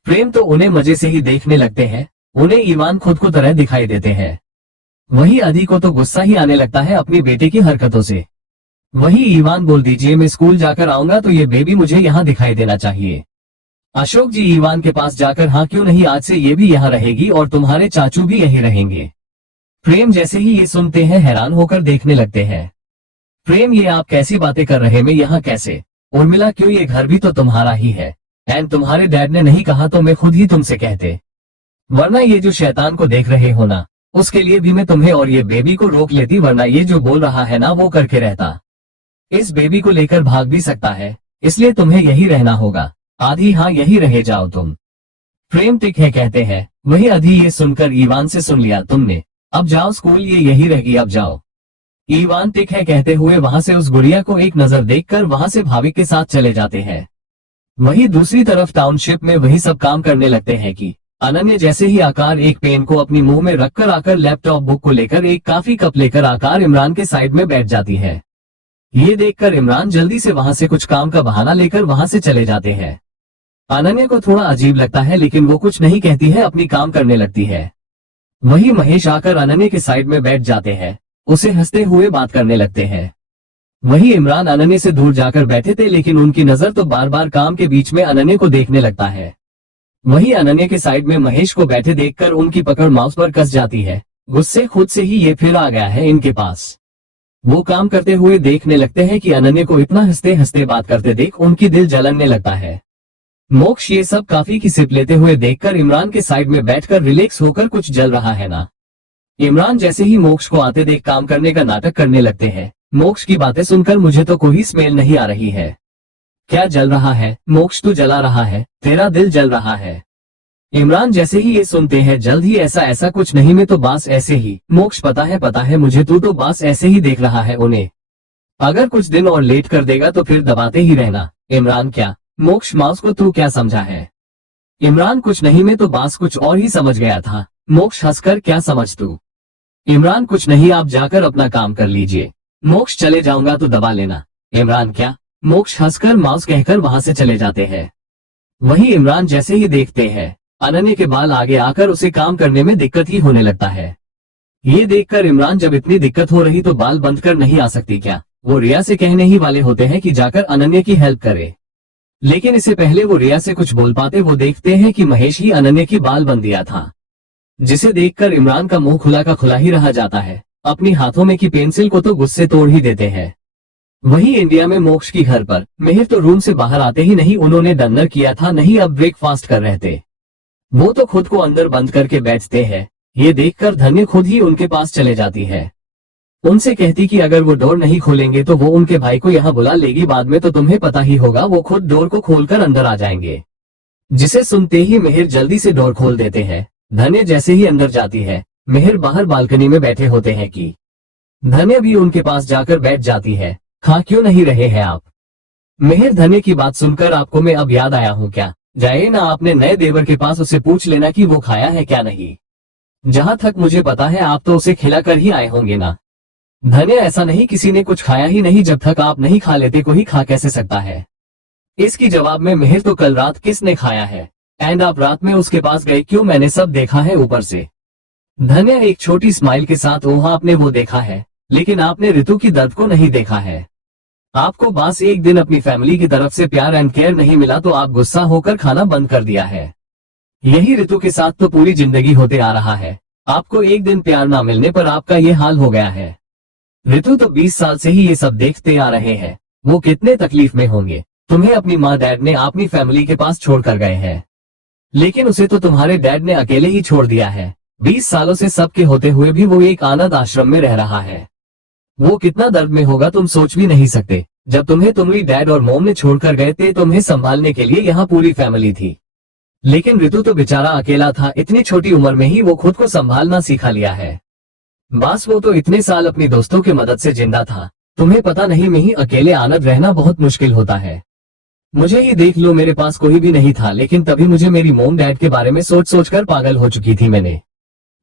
प्रेम तो उन्हें मजे से ही देखने लगते हैं, उन्हें इवान खुद को तरह दिखाई देते हैं। वही अधि को तो गुस्सा ही आने लगता है अपनी बेटे की हरकतों से। वही इवान, बोल दीजिए मैं स्कूल जाकर आऊंगा तो ये बेबी मुझे यहाँ दिखाई देना चाहिए। अशोक जी इवान के पास जाकर, हाँ क्यों नहीं, आज से ये भी यहाँ रहेगी और तुम्हारे चाचू भी यही रहेंगे। प्रेम जैसे ही ये सुनते हैं, हैरान होकर देखने लगते हैं। प्रेम, ये आप कैसी बातें कर रहे, मैं यहाँ कैसे? उर्मिला, क्यों, ये घर भी तो तुम्हारा ही है, एंड तुम्हारे डैड ने नहीं कहा तो मैं खुद ही तुमसे कहते, वरना ये जो शैतान को देख रहे हो ना, उसके लिए भी मैं तुम्हें और ये बेबी को रोक लेती, वरना ये जो बोल रहा है ना वो करके रहता। इस बेबी को लेकर भाग भी सकता है, इसलिए तुम्हें यही रहना होगा। आधी, हाँ यही रहे जाओ तुम। प्रेम टिक है कहते हैं। वही अधि ये सुनकर इवान से, सुन लिया तुमने, अब जाओ स्कूल, ये यही रहेगी, अब जाओ। ईवान ठीक है कहते हुए वहां से उस गुड़िया को एक नजर देखकर वहां से भाविक के साथ चले जाते हैं। वहीं दूसरी तरफ टाउनशिप में वही सब काम करने लगते हैं कि अनन्या जैसे ही आकार एक पेन को अपनी मुंह में रखकर आकर लैपटॉप बुक को लेकर एक काफी कप लेकर आकार इमरान के साइड में बैठ जाती है। ये देखकर इमरान जल्दी से वहां से कुछ काम का बहाना लेकर वहां से चले जाते हैं। अनन्या को थोड़ा अजीब लगता है लेकिन वो कुछ नहीं कहती है, अपनी काम करने लगती है। वही महेश आकर अनन्या के साइड में बैठ जाते हैं, उसे हंसते हुए बात करने लगते हैं। वही इमरान अनन्या से दूर जाकर बैठे थे लेकिन उनकी नजर तो बार बार काम के बीच में अनन्या को देखने लगता है। वही अनन्या के साइड में महेश को बैठे देखकर उनकी पकड़ माउस पर कस जाती है। गुस्से खुद से ही ये फिर आ गया है इनके पास। वो काम करते हुए देखने लगते हैं कि अनन्या को इतना हंसते हंसते बात करते देख उनकी दिल जलने लगता है। मोक्ष ये सब काफी की सिप लेते हुए देखकर इमरान के साइड में बैठकर रिलैक्स होकर कुछ जल रहा है ना। इमरान जैसे ही मोक्ष को आते देख काम करने का नाटक करने लगते हैं। मोक्ष की बातें सुनकर मुझे तो कोई स्मेल नहीं आ रही है। क्या जल रहा है? मोक्ष तू जला रहा है, तेरा दिल जल रहा है। इमरान जैसे ही ये सुनते हैं जल्द ही ऐसा कुछ नहीं, मैं तो बास ऐसे ही। मोक्ष पता है मुझे, तू तो बास ऐसे ही देख रहा है उन्हें। अगर कुछ दिन और लेट कर देगा तो फिर दबाते ही रहना। इमरान क्या? मोक्ष माउस को तू क्या समझा है? इमरान कुछ नहीं, मैं तो बास कुछ और ही समझ गया था। मोक्ष हंसकर क्या समझ तू? इमरान कुछ नहीं, आप जाकर अपना काम कर लीजिए। मोक्ष चले जाऊंगा तो दबा लेना। इमरान क्या? मोक्ष हंसकर माउस कहकर वहां से चले जाते हैं। वही इमरान जैसे ही देखते हैं अनन्या के बाल आगे आकर उसे काम करने में दिक्कत ही होने लगता है। ये देखकर इमरान जब इतनी दिक्कत हो रही तो बाल बंद कर नहीं आ सकती क्या? वो रिया से कहने ही वाले होते हैं कि जाकर अनन्या की हेल्प करे, लेकिन इससे पहले वो रिया से कुछ बोल पाते वो देखते हैं कि महेश ही अनन्या की बाल बंद दिया था, जिसे देखकर इमरान का मुंह खुला का खुला ही रह जाता है। अपनी हाथों में की पेंसिल को तो गुस्से तोड़ ही देते हैं। वही इंडिया में मोक्ष की घर पर मेहर तो रूम से बाहर आते ही नहीं उन्होंने डिनर किया था, नहीं अब ब्रेकफास्ट कर रहे थे। वो तो खुद को अंदर बंद करके बैठते हैं। ये देखकर धन्य खुद ही उनके पास चले जाती है। उनसे कहती कि अगर वो डोर नहीं खोलेंगे तो वो उनके भाई को यहाँ बुला लेगी, बाद में तो तुम्हें पता ही होगा वो खुद डोर को खोलकर अंदर आ जाएंगे। जिसे सुनते ही मेहर जल्दी से डोर खोल देते हैं। धन्य जैसे ही अंदर जाती है मेहर बाहर बालकनी में बैठे होते हैं कि धन्य भी उनके पास जाकर बैठ जाती है। खा क्यों नहीं रहे हैं आप? मेहर धन्य की बात सुनकर आपको मैं अब याद आया हूँ क्या? जाइए ना आपने नए देवर के पास, उसे पूछ लेना कि वो खाया है क्या नहीं। जहां तक मुझे पता है आप तो उसे खिलाकर ही आए होंगे ना। धन्य ऐसा नहीं, किसी ने कुछ खाया ही नहीं, जब तक आप नहीं खा लेते कोई खा कैसे सकता है? इसकी जवाब में मेहर तो कल रात किसने खाया है एंड आप रात में उसके पास गए क्यों? मैंने सब देखा है ऊपर से। धन्य एक छोटी स्माइल के साथ ओह आपने वो देखा है, लेकिन आपने ऋतु की दर्द को नहीं देखा है। आपको बस एक दिन अपनी फैमिली की तरफ से प्यार एंड केयर नहीं मिला तो आप गुस्सा होकर खाना बंद कर दिया है। यही ऋतु के साथ तो पूरी जिंदगी होते आ रहा है। आपको एक दिन प्यार ना मिलने पर आपका ये हाल हो गया है। ऋतु तो 20 साल से ही ये सब देखते आ रहे हैं, वो कितने तकलीफ में होंगे। तुम्हें अपनी माँ डैड ने अपनी फैमिली के पास छोड़ कर गए हैं, लेकिन उसे तो तुम्हारे डैड ने अकेले ही छोड़ दिया है। 20 सालों से सबके होते हुए भी वो एक अनाथ आश्रम में रह रहा है। वो कितना दर्द में होगा तुम सोच भी नहीं सकते। जब तुम्हें तुम्हारी डैड और मॉम ने छोड़कर गए थे तुम्हें संभालने के लिए यहाँ पूरी फैमिली थी, लेकिन ऋतु तो बेचारा अकेला था। इतनी छोटी उम्र में ही वो खुद को संभालना सीखा लिया है। बस वो तो इतने साल अपनी दोस्तों की मदद से जिंदा था। तुम्हें पता नहीं, मैं ही अकेले आनंद रहना बहुत मुश्किल होता है। मुझे ही देख लो, मेरे पास कोई भी नहीं था, लेकिन तभी मुझे मेरी मॉम डैड के बारे में सोच सोचकर पागल हो चुकी थी। मैंने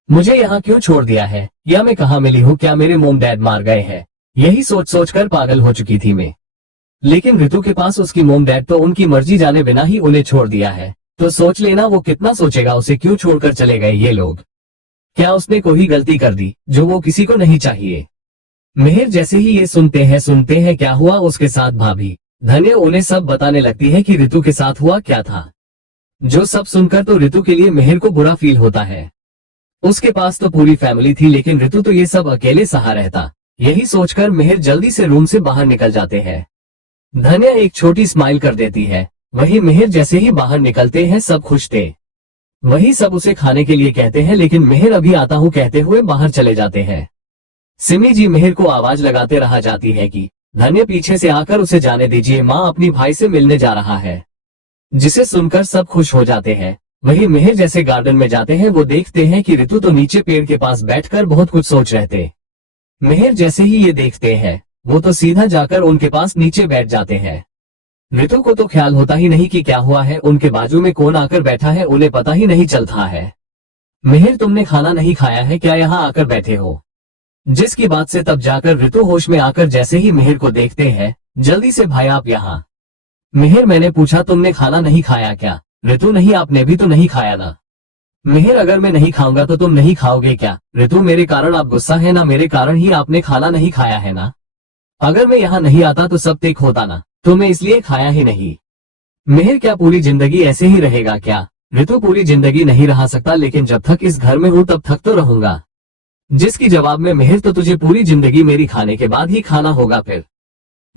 मुझे यहाँ क्यों छोड़ दिया है, या मैं कहाँ मिली हूँ, क्या मेरे मॉम डैड मार गए हैं, यही सोच सोचकर पागल हो चुकी थी मैं। लेकिन ऋतु के पास उसकी मॉम डैड तो उनकी मर्जी जाने बिना ही उन्हें छोड़ दिया है, तो सोच लेना वो कितना सोचेगा उसे क्यों छोड़कर चले गए ये लोग। क्या उसने कोई गलती कर दी जो वो किसी को नहीं चाहिए? मेहर जैसे ही ये सुनते हैं क्या हुआ उसके साथ भाभी धन्य उन्हें सब बताने लगती है कि ऋतु के साथ हुआ क्या था। जो सब सुनकर तो ऋतु के लिए मेहर को बुरा फील होता है। उसके पास तो पूरी फैमिली थी, लेकिन ऋतु तो ये सब अकेले सहा रहता। यही सोचकर मेहर जल्दी से रूम से बाहर निकल जाते हैं। धन्य एक छोटी स्माइल कर देती है। वही मेहर जैसे ही बाहर निकलते हैं सब खुश थे। वही सब उसे खाने के लिए कहते हैं, लेकिन मेहर अभी आता हूँ कहते हुए बाहर चले जाते हैं। सिमी जी मेहर को आवाज लगाते रहा जाती है कि धन्य पीछे से आकर उसे जाने दीजिए, माँ अपनी भाई से मिलने जा रहा है। जिसे सुनकर सब खुश हो जाते हैं। वही मेहर जैसे गार्डन में जाते हैं वो देखते हैं कि ऋतु तो नीचे पेड़ के पास बैठकर बहुत कुछ सोच रहे थे। मिहिर जैसे ही ये देखते हैं वो तो सीधा जाकर उनके पास नीचे बैठ जाते हैं। ऋतु को तो ख्याल होता ही नहीं कि क्या हुआ है, उनके बाजू में कौन आकर बैठा है उन्हें पता ही नहीं चलता है। मिहिर, तुमने खाना नहीं खाया है क्या, यहाँ आकर बैठे हो? जिसकी बात से तब जाकर ऋतु होश में आकर जैसे ही मिहिर को देखते हैं, जल्दी से भाई आप यहाँ। मिहिर, मैंने पूछा तुमने खाना नहीं खाया क्या? ऋतु, नहीं, आपने भी तो नहीं खाया ना। मिहिर, अगर मैं नहीं खाऊंगा तो तुम नहीं खाओगे क्या? ऋतु, मेरे कारण आप गुस्सा है ना, मेरे कारण ही आपने खाना नहीं खाया है ना। अगर मैं यहाँ नहीं आता तो सब ठीक होता ना, तो मैं इसलिए खाया ही नहीं। मिहिर, क्या पूरी जिंदगी ऐसे ही रहेगा क्या? ऋतु, पूरी जिंदगी नहीं रह सकता, लेकिन जब तक इस घर में हूँ तब तक तो रहूंगा। जिसकी जवाब में मिहिर, तो तुझे पूरी जिंदगी मेरी खाने के बाद ही खाना होगा फिर।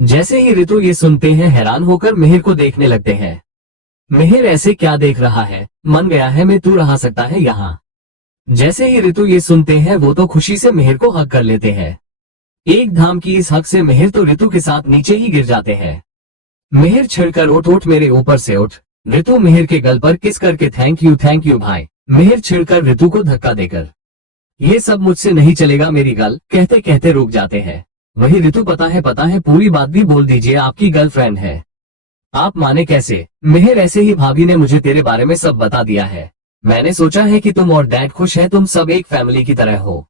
जैसे ही ऋतु ये सुनते हैं हैरान होकर मिहिर को देखने लगते हैं। मिहिर, ऐसे क्या देख रहा है, मन गया है मैं, तू रह सकता है यहाँ। जैसे ही ऋतु ये सुनते हैं वो तो खुशी से मिहिर को हक कर लेते हैं। एक धाम की इस हक से मिहिर तो ऋतु के साथ नीचे ही गिर जाते हैं। मिहिर, छिड़कर उठ उठ, मेरे ऊपर से उठ। ऋतु मिहिर के गल पर किस करके थैंक यू भाई। मिहिर छिड़कर ऋतु को धक्का देकर, ये सब मुझसे नहीं चलेगा मेरी गल, कहते कहते रुक जाते हैं। वही ऋतु, पता है पूरी बात भी बोल दीजिए, आपकी गर्लफ्रेंड है। आप माने कैसे? मिहिर, ऐसे ही भाभी ने मुझे तेरे बारे में सब बता दिया है। मैंने सोचा है कि तुम और डैड खुश है, तुम सब एक फैमिली की तरह हो।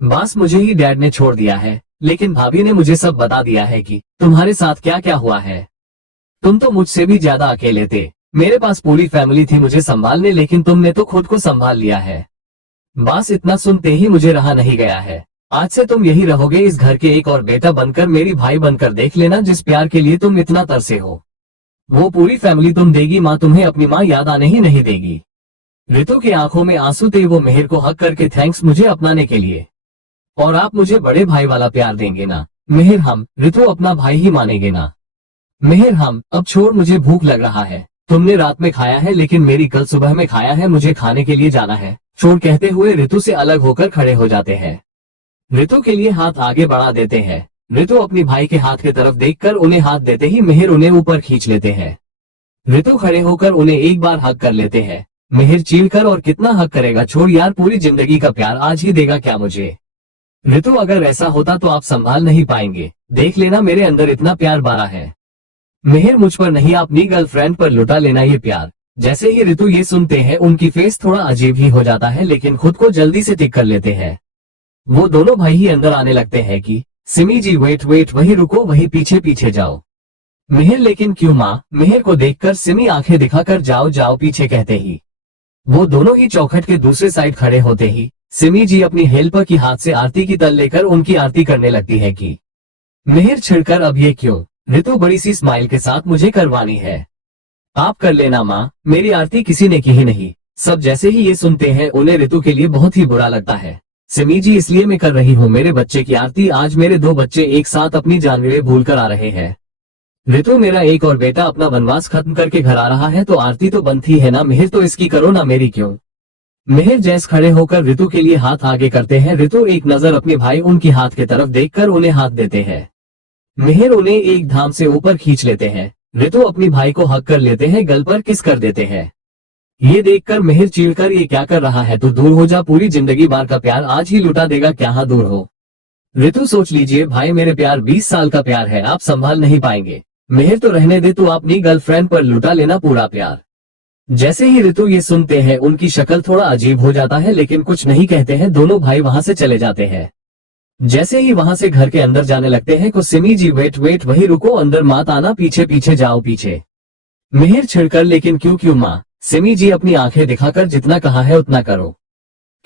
बस मुझे ही डैड ने छोड़ दिया है, लेकिन भाभी ने मुझे सब बता दिया है कि तुम्हारे साथ क्या क्या हुआ है। तुम तो मुझसे भी ज्यादा अकेले थे, मेरे पास पूरी फैमिली थी मुझे संभालने, लेकिन तुमने तो खुद को संभाल लिया है। बस इतना सुनते ही मुझे रहा नहीं गया है। आज से तुम यही रहोगे इस घर के एक और बेटा बनकर, मेरी भाई बनकर। देख लेना, जिस प्यार के लिए तुम इतना तरसे हो वो पूरी फैमिली तुम देगी। माँ तुम्हें अपनी माँ याद आने ही नहीं देगी। ऋतु की आंखों में आंसू थे, वो मिहिर को हक करके थैंक्स मुझे अपनाने के लिए, और आप मुझे बड़े भाई वाला प्यार देंगे ना। मिहिर, हम ऋतु अपना भाई ही मानेंगे ना। मिहिर, हम अब छोड़, मुझे भूख लग रहा है। तुमने रात में खाया है, लेकिन मेरी कल सुबह में खाया है, मुझे खाने के लिए जाना है। छोड़, कहते हुए ऋतु से अलग होकर खड़े हो जाते हैं। ऋतु के लिए हाथ आगे बढ़ा देते हैं। ऋतु अपनी भाई के हाथ की तरफ देखकर उन्हें हाथ देते ही मिहिर उन्हें ऊपर खींच लेते हैं। ऋतु खड़े होकर उन्हें एक बार हक कर लेते हैं। मिहिर चीढ़कर, और कितना हक करेगा, छोड़ यार, पूरी जिंदगी का प्यार आज ही देगा क्या मुझे? ऋतु, अगर ऐसा होता तो आप संभाल नहीं पाएंगे, देख लेना मेरे अंदर इतना प्यार भरा है। मिहिर, मुझ पर नहीं, अपनी गर्लफ्रेंड पर लुटा लेना ये प्यार। जैसे ही ऋतु ये सुनते हैं उनकी फेस थोड़ा अजीब ही हो जाता है, लेकिन खुद को जल्दी से टिक कर लेते हैं। वो दोनों भाई ही अंदर आने लगते हैं कि सिमी जी वेट, वही रुको, वही पीछे पीछे जाओ। मिहिर, लेकिन क्यों माँ? मिहिर को देखकर सिमी आंखें दिखाकर जाओ पीछे कहते ही वो दोनों ही चौखट के दूसरे साइड खड़े होते ही सिमी जी अपनी हेल्पर की हाथ से आरती की तल लेकर उनकी आरती करने लगती है कि मिहिर छिड़कर, अब ये क्यों? ऋतु बड़ी सी स्माइल के साथ, मुझे करवानी है। आप कर लेना माँ, मेरी आरती किसी ने की ही नहीं। सब जैसे ही ये सुनते हैं उन्हें ऋतु के लिए बहुत ही बुरा लगता है। सिमी जी, इसलिए मैं कर रही हूँ मेरे बच्चे की आरती। आज मेरे दो बच्चे एक साथ अपनी जानवें भूल कर आ रहे हैं। ऋतु, मेरा एक और बेटा अपना वनवास खत्म करके घर आ रहा है, तो आरती तो बनती है ना। मिहिर, तो इसकी करो ना, मेरी क्यों? मिहिर जैस खड़े होकर ऋतु के लिए हाथ आगे करते हैं। ऋतु एक नजर अपने भाई उनकी हाथ की तरफ देखकर उन्हें हाथ देते हैं। मिहिर उन्हें एक धाम से ऊपर खींच लेते हैं। ऋतु अपनी भाई को हक कर लेते हैं, गल पर किस कर देते हैं। ये देखकर मिहिर चीढ़कर, ये क्या कर रहा है, तो दूर हो जा, पूरी जिंदगी बार का प्यार आज ही लुटा देगा क्या? हाँ, दूर हो। ऋतु, सोच लीजिए भाई, मेरे प्यार 20 साल का प्यार है, आप संभाल नहीं पाएंगे। मिहिर, तो रहने दे, तू अपनी गर्लफ्रेंड पर लुटा लेना पूरा प्यार। जैसे ही ऋतु ये सुनते हैं उनकी शक्ल थोड़ा अजीब हो जाता है, लेकिन कुछ नहीं कहते हैं। दोनों भाई वहां से चले जाते हैं। जैसे ही वहां से घर के अंदर जाने लगते हैं को सिमी जी वेट, वही रुको, अंदर मत आना, पीछे पीछे जाओ पीछे। मिहिर छिड़कर, लेकिन क्यों माँ? सिमी जी अपनी आंखें दिखाकर, जितना कहा है उतना करो।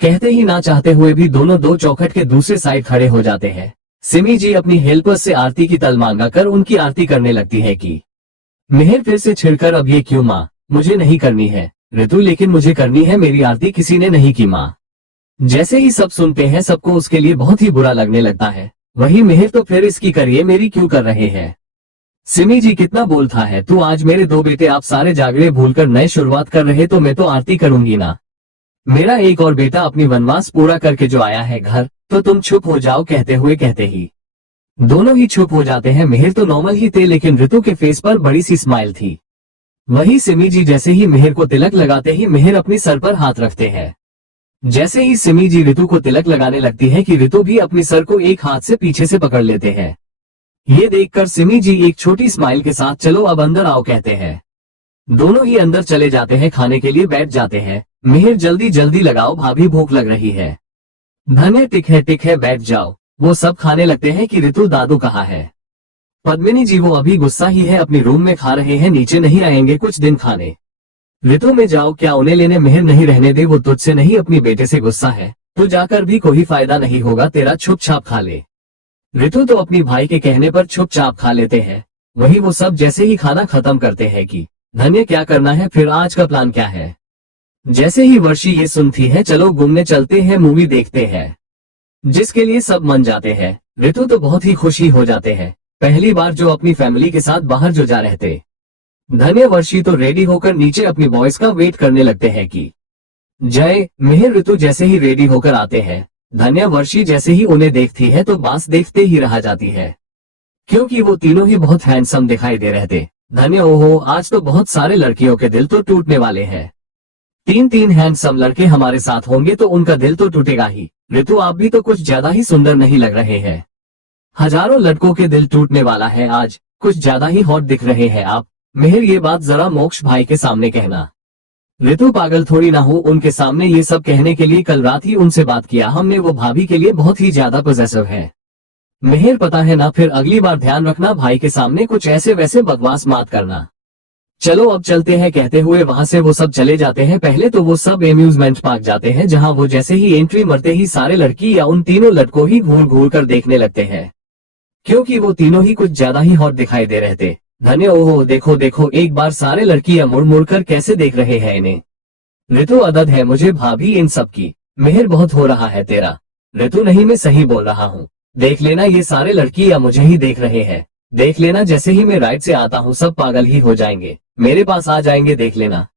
कहते ही ना चाहते हुए भी दोनों दो चौखट के दूसरे साइड खड़े हो जाते हैं। सिमी जी अपनी हेल्पर से आरती की तल मांगा कर उनकी आरती करने लगती है कि मिहिर फिर से छिड़कर, अब ये क्यों माँ? मुझे नहीं करनी है। ऋतु, लेकिन मुझे करनी है, मेरी आरती किसी ने नहीं की माँ। जैसे ही सब सुनते हैं सबको उसके लिए बहुत ही बुरा लगने लगता है। वही मिहिर, तो फिर इसकी करिए, मेरी क्यों कर रहे हैं? सिमी जी, कितना बोलता है तू, आज मेरे दो बेटे आप सारे जागरे भूलकर नए शुरुआत कर रहे, तो मैं तो आरती करूंगी ना। मेरा एक और बेटा अपनी वनवास पूरा करके जो आया है घर, तो तुम चुप हो जाओ। कहते हुए कहते ही दोनों ही चुप हो जाते हैं। मिहिर तो नॉर्मल ही थे, लेकिन ऋतु के फेस पर बड़ी सी स्माइल थी। वही सिमी जी जैसे ही मिहिर को तिलक लगाते ही मिहिर अपनी सर पर हाथ रखते हैं। जैसे ही सिमी जी ऋतु को तिलक लगाने लगती है कि ऋतु भी अपने सर को एक हाथ से पीछे से पकड़ लेते हैं। ये देखकर सिमी जी एक छोटी स्माइल के साथ चलो अब अंदर आओ कहते हैं। दोनों ही अंदर चले जाते हैं, खाने के लिए बैठ जाते हैं। मिहिर जल्दी जल्दी लगाओ भाभी भूख लग रही है। धन्य टिक है बैठ जाओ। वो सब खाने लगते हैं कि ऋतु दादू कहाँ है। पद्मिनी जी वो अभी गुस्सा ही है, अपनी रूम में खा रहे हैं, नीचे नहीं आएंगे कुछ दिन खाने। ऋतु में जाओ क्या उन्हें लेने, मिहिर नहीं रहने दे, वो तुझसे नहीं अपनी बेटे से गुस्सा है, तो जाकर भी कोई फायदा नहीं होगा तेरा, छुप छाप खा ले। ऋतु तो अपनी भाई के कहने पर चुप चाप खा लेते हैं। वही वो सब जैसे ही खाना खत्म करते हैं कि धन्य क्या करना है फिर, आज का प्लान क्या है। जैसे ही वर्षी ये सुनती है चलो घूमने चलते हैं, मूवी देखते हैं, जिसके लिए सब मन जाते हैं। ऋतु तो बहुत ही खुशी हो जाते हैं, पहली बार जो अपनी फैमिली के साथ बाहर जो जा रहे थे। धन्य वर्षी तो रेडी होकर नीचे अपनी बॉयज का वेट करने लगते हैं कि जय मिहिर ऋतु जैसे ही रेडी होकर आते हैं, धन्य वर्षी जैसे ही उन्हें देखती है तो बस देखते ही रह जाती है, क्योंकि वो तीनों ही बहुत हैंडसम दिखाई दे रहे थे। धन्य ओहो आज तो बहुत सारे लड़कियों के दिल तो टूटने वाले हैं, तीन हैंडसम लड़के हमारे साथ होंगे तो उनका दिल तो टूटेगा ही। ऋतु आप भी तो कुछ ज्यादा ही सुंदर नहीं लग रहे हैं, हजारों लड़कों के दिल टूटने वाला है आज, कुछ ज्यादा ही हॉट दिख रहे हैं आप। मिहिर ये बात जरा मोक्ष भाई के सामने कहना। ऋतु पागल थोड़ी ना हो उनके सामने ये सब कहने के लिए, कल रात ही उनसे बात किया हमने, वो भाभी के लिए बहुत ही ज्यादा पॉसेसिव है। मिहिर पता है ना, फिर अगली बार ध्यान रखना भाई के सामने कुछ ऐसे वैसे बकवास मत करना। चलो अब चलते हैं कहते हुए वहां से वो सब चले जाते हैं। पहले तो वो सब एम्यूजमेंट पार्क जाते हैं, जहां वो जैसे ही एंट्री मरते ही सारे लड़की या उन तीनों लड़कों ही घूर घूर कर देखने लगते हैं, क्योंकि वो तीनों ही कुछ ज्यादा ही हॉट दिखाई दे रहे थे। धन्य ओहो देखो देखो एक बार सारे लड़कियां मुड़ मुड़ कर कैसे देख रहे हैं इन्हें। ऋतु अदद है मुझे भाभी इन सब की, मिहिर बहुत हो रहा है तेरा। ऋतु नहीं मैं सही बोल रहा हूँ, देख लेना ये सारे लड़कियां मुझे ही देख रहे हैं, देख लेना जैसे ही मैं राइड से आता हूँ सब पागल ही हो जाएंगे, मेरे पास आ जाएंगे, देख लेना।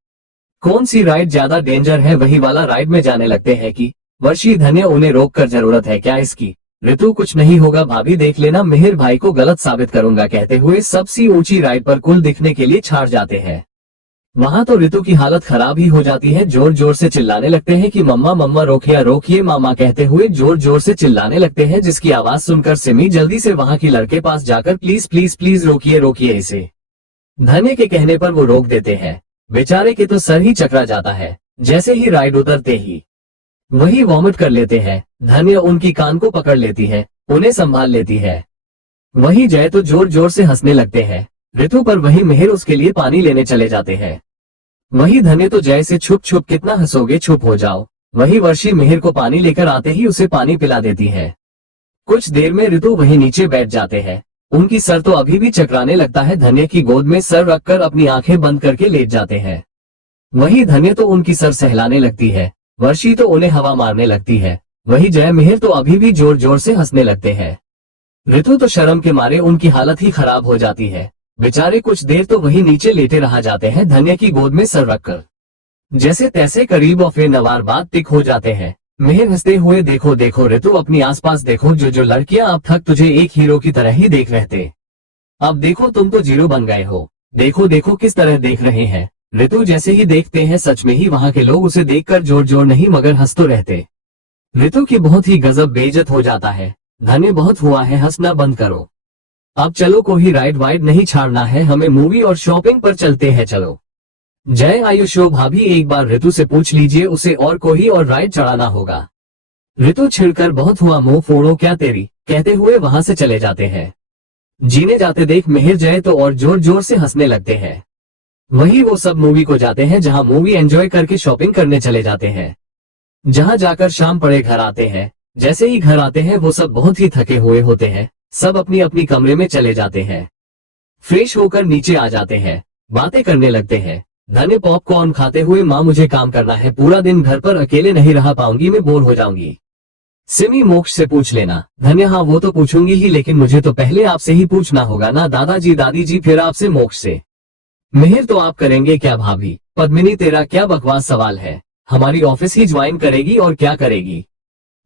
कौन सी राइड ज्यादा डेंजर है वही वाला राइड में जाने लगते हैं कि वर्षी धन्य उन्हें रोक कर जरूरत है क्या इसकी। ऋतु कुछ नहीं होगा भाभी देख लेना, मिहिर भाई को गलत साबित करूंगा कहते हुए सबसे ऊंची राइड पर कुल दिखने के लिए छाड़ जाते हैं। वहां तो ऋतु की हालत खराब ही हो जाती है, जोर जोर से चिल्लाने लगते हैं कि मम्मा मम्मा रोकिए रोकिए मामा कहते हुए जोर जोर से चिल्लाने लगते हैं, जिसकी आवाज सुनकर सिमी जल्दी से वहां की लड़के पास जाकर प्लीज प्लीज प्लीज रोकिए रोकिए इसे। धन्य के कहने पर वो रोक देते हैं, बेचारे के तो सर ही चकरा जाता है, जैसे ही राइड उतरते ही वही वॉमिट कर लेते हैं। धन्य उनकी कान को पकड़ लेती है, उन्हें संभाल लेती है। वही जय तो जोर जोर से हंसने लगते हैं ऋतु पर, वही मिहिर उसके लिए पानी लेने चले जाते हैं। वही धन्य तो जय से छुप छुप कितना हंसोगे चुप हो जाओ। वही वर्षी मिहिर को पानी लेकर आते ही उसे पानी पिला देती है। कुछ देर में ऋतु वही नीचे बैठ जाते हैं, उनकी सर तो अभी भी चकराने लगता है। धन्य की गोद में सर रखकर अपनी आंखें बंद करके लेट जाते हैं। वही धन्य तो उनकी सर सहलाने लगती है, वर्षी तो उन्हें हवा मारने लगती है। वही जय मिहिर तो अभी भी जोर जोर से हंसने लगते हैं। ऋतु तो शर्म के मारे उनकी हालत ही खराब हो जाती है, बेचारे कुछ देर तो वही नीचे लेटे रह जाते हैं धन्य की गोद में सर रखकर। जैसे तैसे करीब और फिर नवार बाद टिक हो जाते हैं। मिहिर हंसते हुए देखो देखो ऋतु अपनी आसपास देखो, जो लड़कियां अब तक तुझे एक हीरो की तरह ही देख रहे थे, अब देखो तुम तो जीरो बन गए हो, देखो देखो किस तरह देख रहे हैं। ऋतु जैसे ही देखते हैं सच में ही वहां के लोग उसे देखकर जोर जोर नहीं मगर हंस तो रहते। ऋतु की बहुत ही गजब बेइज्जत हो जाता है। धन्य बहुत हुआ है, हंसना बंद करो, अब चलो कोई राइड वाइड नहीं छाड़ना है, हमें मूवी और शॉपिंग पर चलते हैं चलो। जय आयुषो भाभी एक बार ऋतु से पूछ लीजिए, उसे और कोई और राइड चढ़ाना होगा। ऋतु छिड़कर बहुत हुआ मुंह फोड़ो क्या तेरी कहते हुए वहां से चले जाते हैं। जीने जाते देख मिहिर जय तो और जोर जोर से हंसने लगते हैं। वही वो सब मूवी को जाते हैं, जहां मूवी एंजॉय करके शॉपिंग करने चले जाते हैं। जहां जाकर शाम पड़े घर आते हैं। जैसे ही घर आते हैं वो सब बहुत ही थके हुए होते हैं, सब अपनी अपनी कमरे में चले जाते हैं। फ्रेश होकर नीचे आ जाते हैं, बातें करने लगते हैं। धन्य पॉपकॉर्न खाते हुए माँ मुझे काम करना है, पूरा दिन घर पर अकेले नहीं रह पाऊंगी, मैं बोर हो जाऊंगी। सिमी मोक्ष से पूछ लेना। धन्य हाँ वो तो पूछूंगी ही, लेकिन मुझे तो पहले आपसे ही पूछना होगा ना दादाजी दादी जी, फिर आपसे मोक्ष से। मिहिर तो आप करेंगे क्या भाभी? पद्मिनी तेरा क्या बकवास सवाल है, हमारी ऑफिस ही ज्वाइन करेगी और क्या करेगी?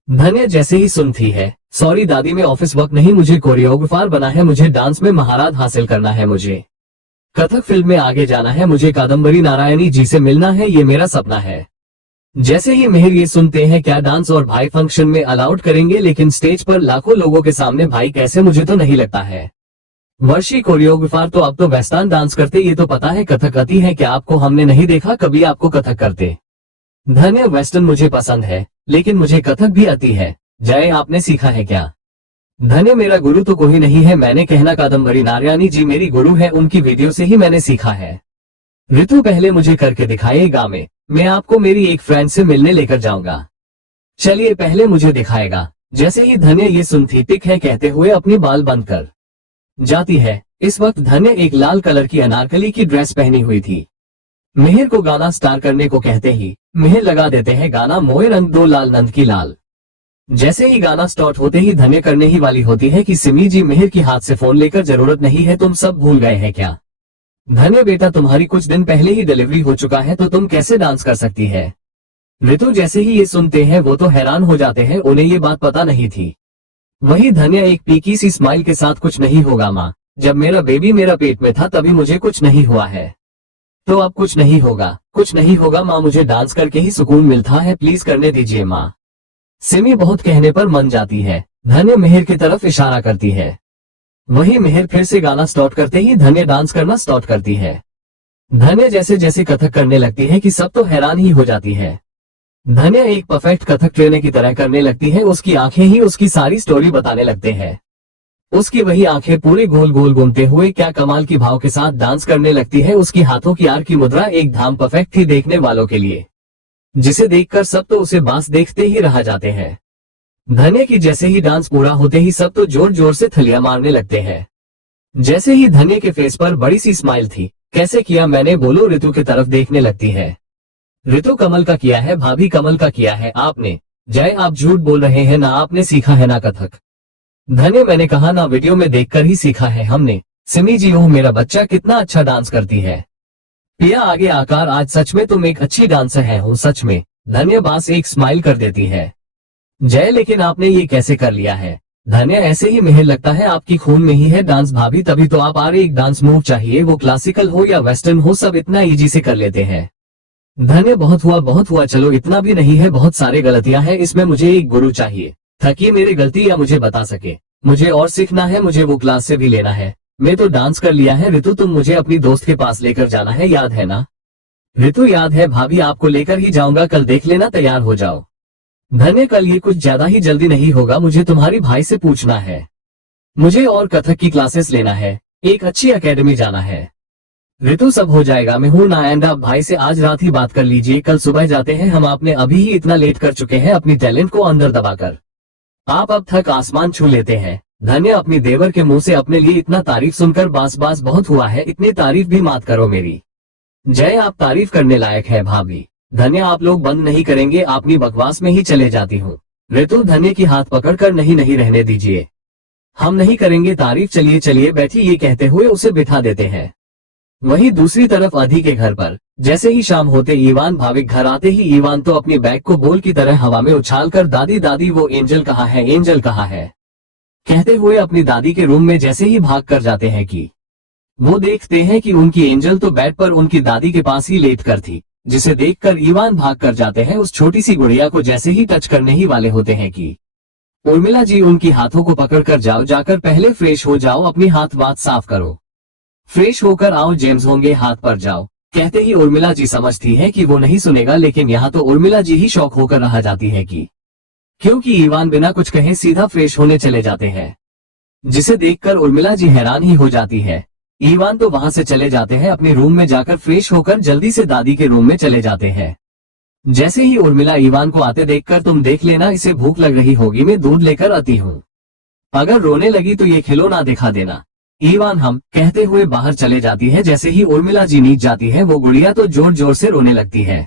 धन्य जैसे ही सुनती है, सॉरी दादी मैं ऑफिस वर्क नहीं, मुझे कोरियोग्राफर बना है, मुझे डांस में महारत हासिल करना है, मुझे कथक फिल्म में आगे जाना है, मुझे कादम्बरी नारायणी जी से मिलना है, ये मेरा सपना है। जैसे ही मेहर ये सुनते हैं क्या डांस और भाई फंक्शन में अलाउड करेंगे, लेकिन स्टेज पर लाखों लोगों के सामने भाई कैसे, मुझे तो नहीं लगता है। वर्षी कोरियोग्राफर तो अब तो वेस्टर्न डांस करते, ये तो पता है कथक आती है क्या आपको, हमने नहीं देखा कभी आपको कथक करते। धन्य वेस्टर्न मुझे पसंद है लेकिन मुझे कथक भी आती है। जय आपने सीखा है क्या? धन्य मेरा गुरु तो कोई नहीं है, मैंने कहना कादम्बरी नारायणी जी मेरी गुरु है, उनकी वीडियो से ही मैंने सीखा है। ऋतु पहले मुझे करके दिखाएगा, मैं आपको मेरी एक फ्रेंड से मिलने लेकर जाऊंगा। चलिए पहले मुझे दिखाएगा। जैसे ही धन्य ये सुनती पिक है कहते हुए अपनी बाल बंद कर जाती है। इस वक्त धन्य एक लाल कलर की अनारकली की ड्रेस पहनी हुई थी। मेहर को गाना स्टार्ट करने को कहते ही मेहर लगा देते हैं गाना मोए रंग दो लाल नंद की लाल। जैसे ही गाना स्टार्ट होते ही धन्य करने ही वाली होती है कि सिमी जी मेहर की हाथ से फोन लेकर, जरूरत नहीं है, तुम सब भूल गए हैं क्या? धन्य बेटा तुम्हारी कुछ दिन पहले ही डिलीवरी हो चुका है तो तुम कैसे डांस कर सकती है? ऋतु जैसे ही ये सुनते हैं वो तो हैरान हो जाते हैं, उन्हें ये बात पता नहीं थी। वही धन्य एक पीकी सी स्माइल के साथ, कुछ नहीं होगा माँ, जब मेरा बेबी मेरा पेट में था तभी मुझे कुछ नहीं हुआ है, तो अब कुछ नहीं होगा, कुछ नहीं होगा माँ, मुझे डांस करके ही सुकून मिलता है, प्लीज करने दीजिए माँ। सिमी बहुत कहने पर मन जाती है। धन्य मेहर की तरफ इशारा करती है। वही मेहर फिर से गाना स्टार्ट करते ही धन्य डांस करना स्टार्ट करती है। धन्य जैसे जैसे कथक करने लगती है कि सब तो हैरान ही हो जाती है। धन्य एक परफेक्ट कथक ट्रेनर की तरह करने लगती है, उसकी आंखें ही उसकी सारी स्टोरी बताने लगते हैं। उसकी वही आंखें पूरे गोल गोल घूमते हुए क्या कमाल की भाव के साथ डांस करने लगती है। उसकी हाथों की आर की मुद्रा एक धाम परफेक्ट थी देखने वालों के लिए, जिसे देखकर सब तो उसे बास देखते ही रह जाते हैं। धन्य की जैसे ही डांस पूरा होते ही सब तो जोर जोर से थलियां मारने लगते हैं। जैसे ही धन्य के फेस पर बड़ी सी स्माइल थी, कैसे किया मैंने बोलो, ऋतु की तरफ देखने लगती है। ऋतु कमल का किया है भाभी, कमल का किया है आपने। जय आप झूठ बोल रहे हैं ना, आपने सीखा है ना कथक? धन्य मैंने कहा ना, वीडियो में देखकर ही सीखा है हमने। सिमी जी ओह मेरा बच्चा कितना अच्छा डांस करती है। पिया आगे आकार, आज सच में तुम एक अच्छी डांसर है हो सच में। धन्य बास एक स्माइल कर देती है। जय लेकिन आपने ये कैसे कर लिया है? धन्य ऐसे ही मेहर लगता है आपकी खून में ही है डांस भाभी, तभी तो आप आ रहे, एक डांस मूव चाहिए, वो क्लासिकल हो या वेस्टर्न हो सब इतना इजी से कर लेते हैं। धन्य बहुत हुआ, चलो इतना भी नहीं है, बहुत सारे गलतियां हैं इसमें, मुझे एक गुरु चाहिए ताकि मेरी गलती या मुझे बता सके, मुझे और सीखना है, मुझे वो क्लास से भी लेना है। मैं तो डांस कर लिया है ऋतु, तुम मुझे अपनी दोस्त के पास लेकर जाना है, याद है ना? ऋतु याद है भाभी, आपको लेकर ही जाऊंगा, कल देख लेना, तैयार हो जाओ। धन्य कल ये कुछ ज्यादा ही जल्दी नहीं होगा, मुझे तुम्हारी भाई से पूछना है, मुझे और कथक की क्लासेस लेना है, एक अच्छी एकेडमी जाना है। ऋतु सब हो जाएगा, मैं हूं ना, एंड आप भाई से आज रात ही बात कर लीजिए, कल सुबह जाते हैं हम, आपने अभी ही इतना लेट कर चुके हैं अपनी टैलेंट को अंदर दबाकर, आप अब तक आसमान छू लेते हैं। धन्य अपनी देवर के मुंह से अपने लिए इतना तारीफ सुनकर बास बहुत हुआ है, इतनी तारीफ भी मत करो मेरी। जय आप तारीफ करने लायक है भाभी। धन्य आप लोग बंद नहीं करेंगे, अपनी बकवास में ही चले जाती हूँ। ऋतु धन्य की हाथ पकड़कर नहीं रहने दीजिए, हम नहीं करेंगे तारीफ, चलिए चलिए बैठिए, ये कहते हुए उसे बिठा देते हैं। वहीं दूसरी तरफ अधि के घर पर जैसे ही शाम होते ईवान भाविक घर आते ही ईवान तो अपनी बैग को बॉल की तरह हवा में उछालकर दादी दादी वो एंजल कहाँ है, एंजल कहाँ है कहते हुए अपनी दादी के रूम में जैसे ही भाग कर जाते हैं कि वो देखते हैं कि उनकी एंजल तो बेड पर उनकी दादी के पास ही लेट कर थी, जिसे देखकर ईवान भाग कर जाते हैं उस छोटी सी गुड़िया को जैसे ही टच करने ही वाले होते हैं कि उर्मिला जी उनकी हाथों को पकड़ कर जाओ, जाकर पहले फ्रेश हो जाओ, अपनी हाथ वाथ साफ करो, फ्रेश होकर आओ, जेम्स होंगे हाथ पर जाओ। कहते ही उर्मिला जी समझती है कि वो नहीं सुनेगा, लेकिन यहाँ तो उर्मिला जी ही शॉक होकर रह जाती है कि क्योंकि ईवान बिना कुछ कहे सीधा फ्रेश होने चले जाते हैं, जिसे देखकर उर्मिला जी हैरान ही हो जाती है। ईवान तो वहां से चले जाते हैं अपने रूम में, जाकर फ्रेश होकर जल्दी से दादी के रूम में चले जाते हैं। जैसे ही उर्मिला ईवान को आते देखकर, तुम देख लेना, इसे भूख लग रही होगी, मैं दूध लेकर आती हूँ, अगर रोने लगी तो ये खिलौना दिखा देना। ईवान हम कहते हुए बाहर चले जाती है। जैसे ही उर्मिला जी नीचे जाती है वो गुड़िया तो जोर जोर से रोने लगती है।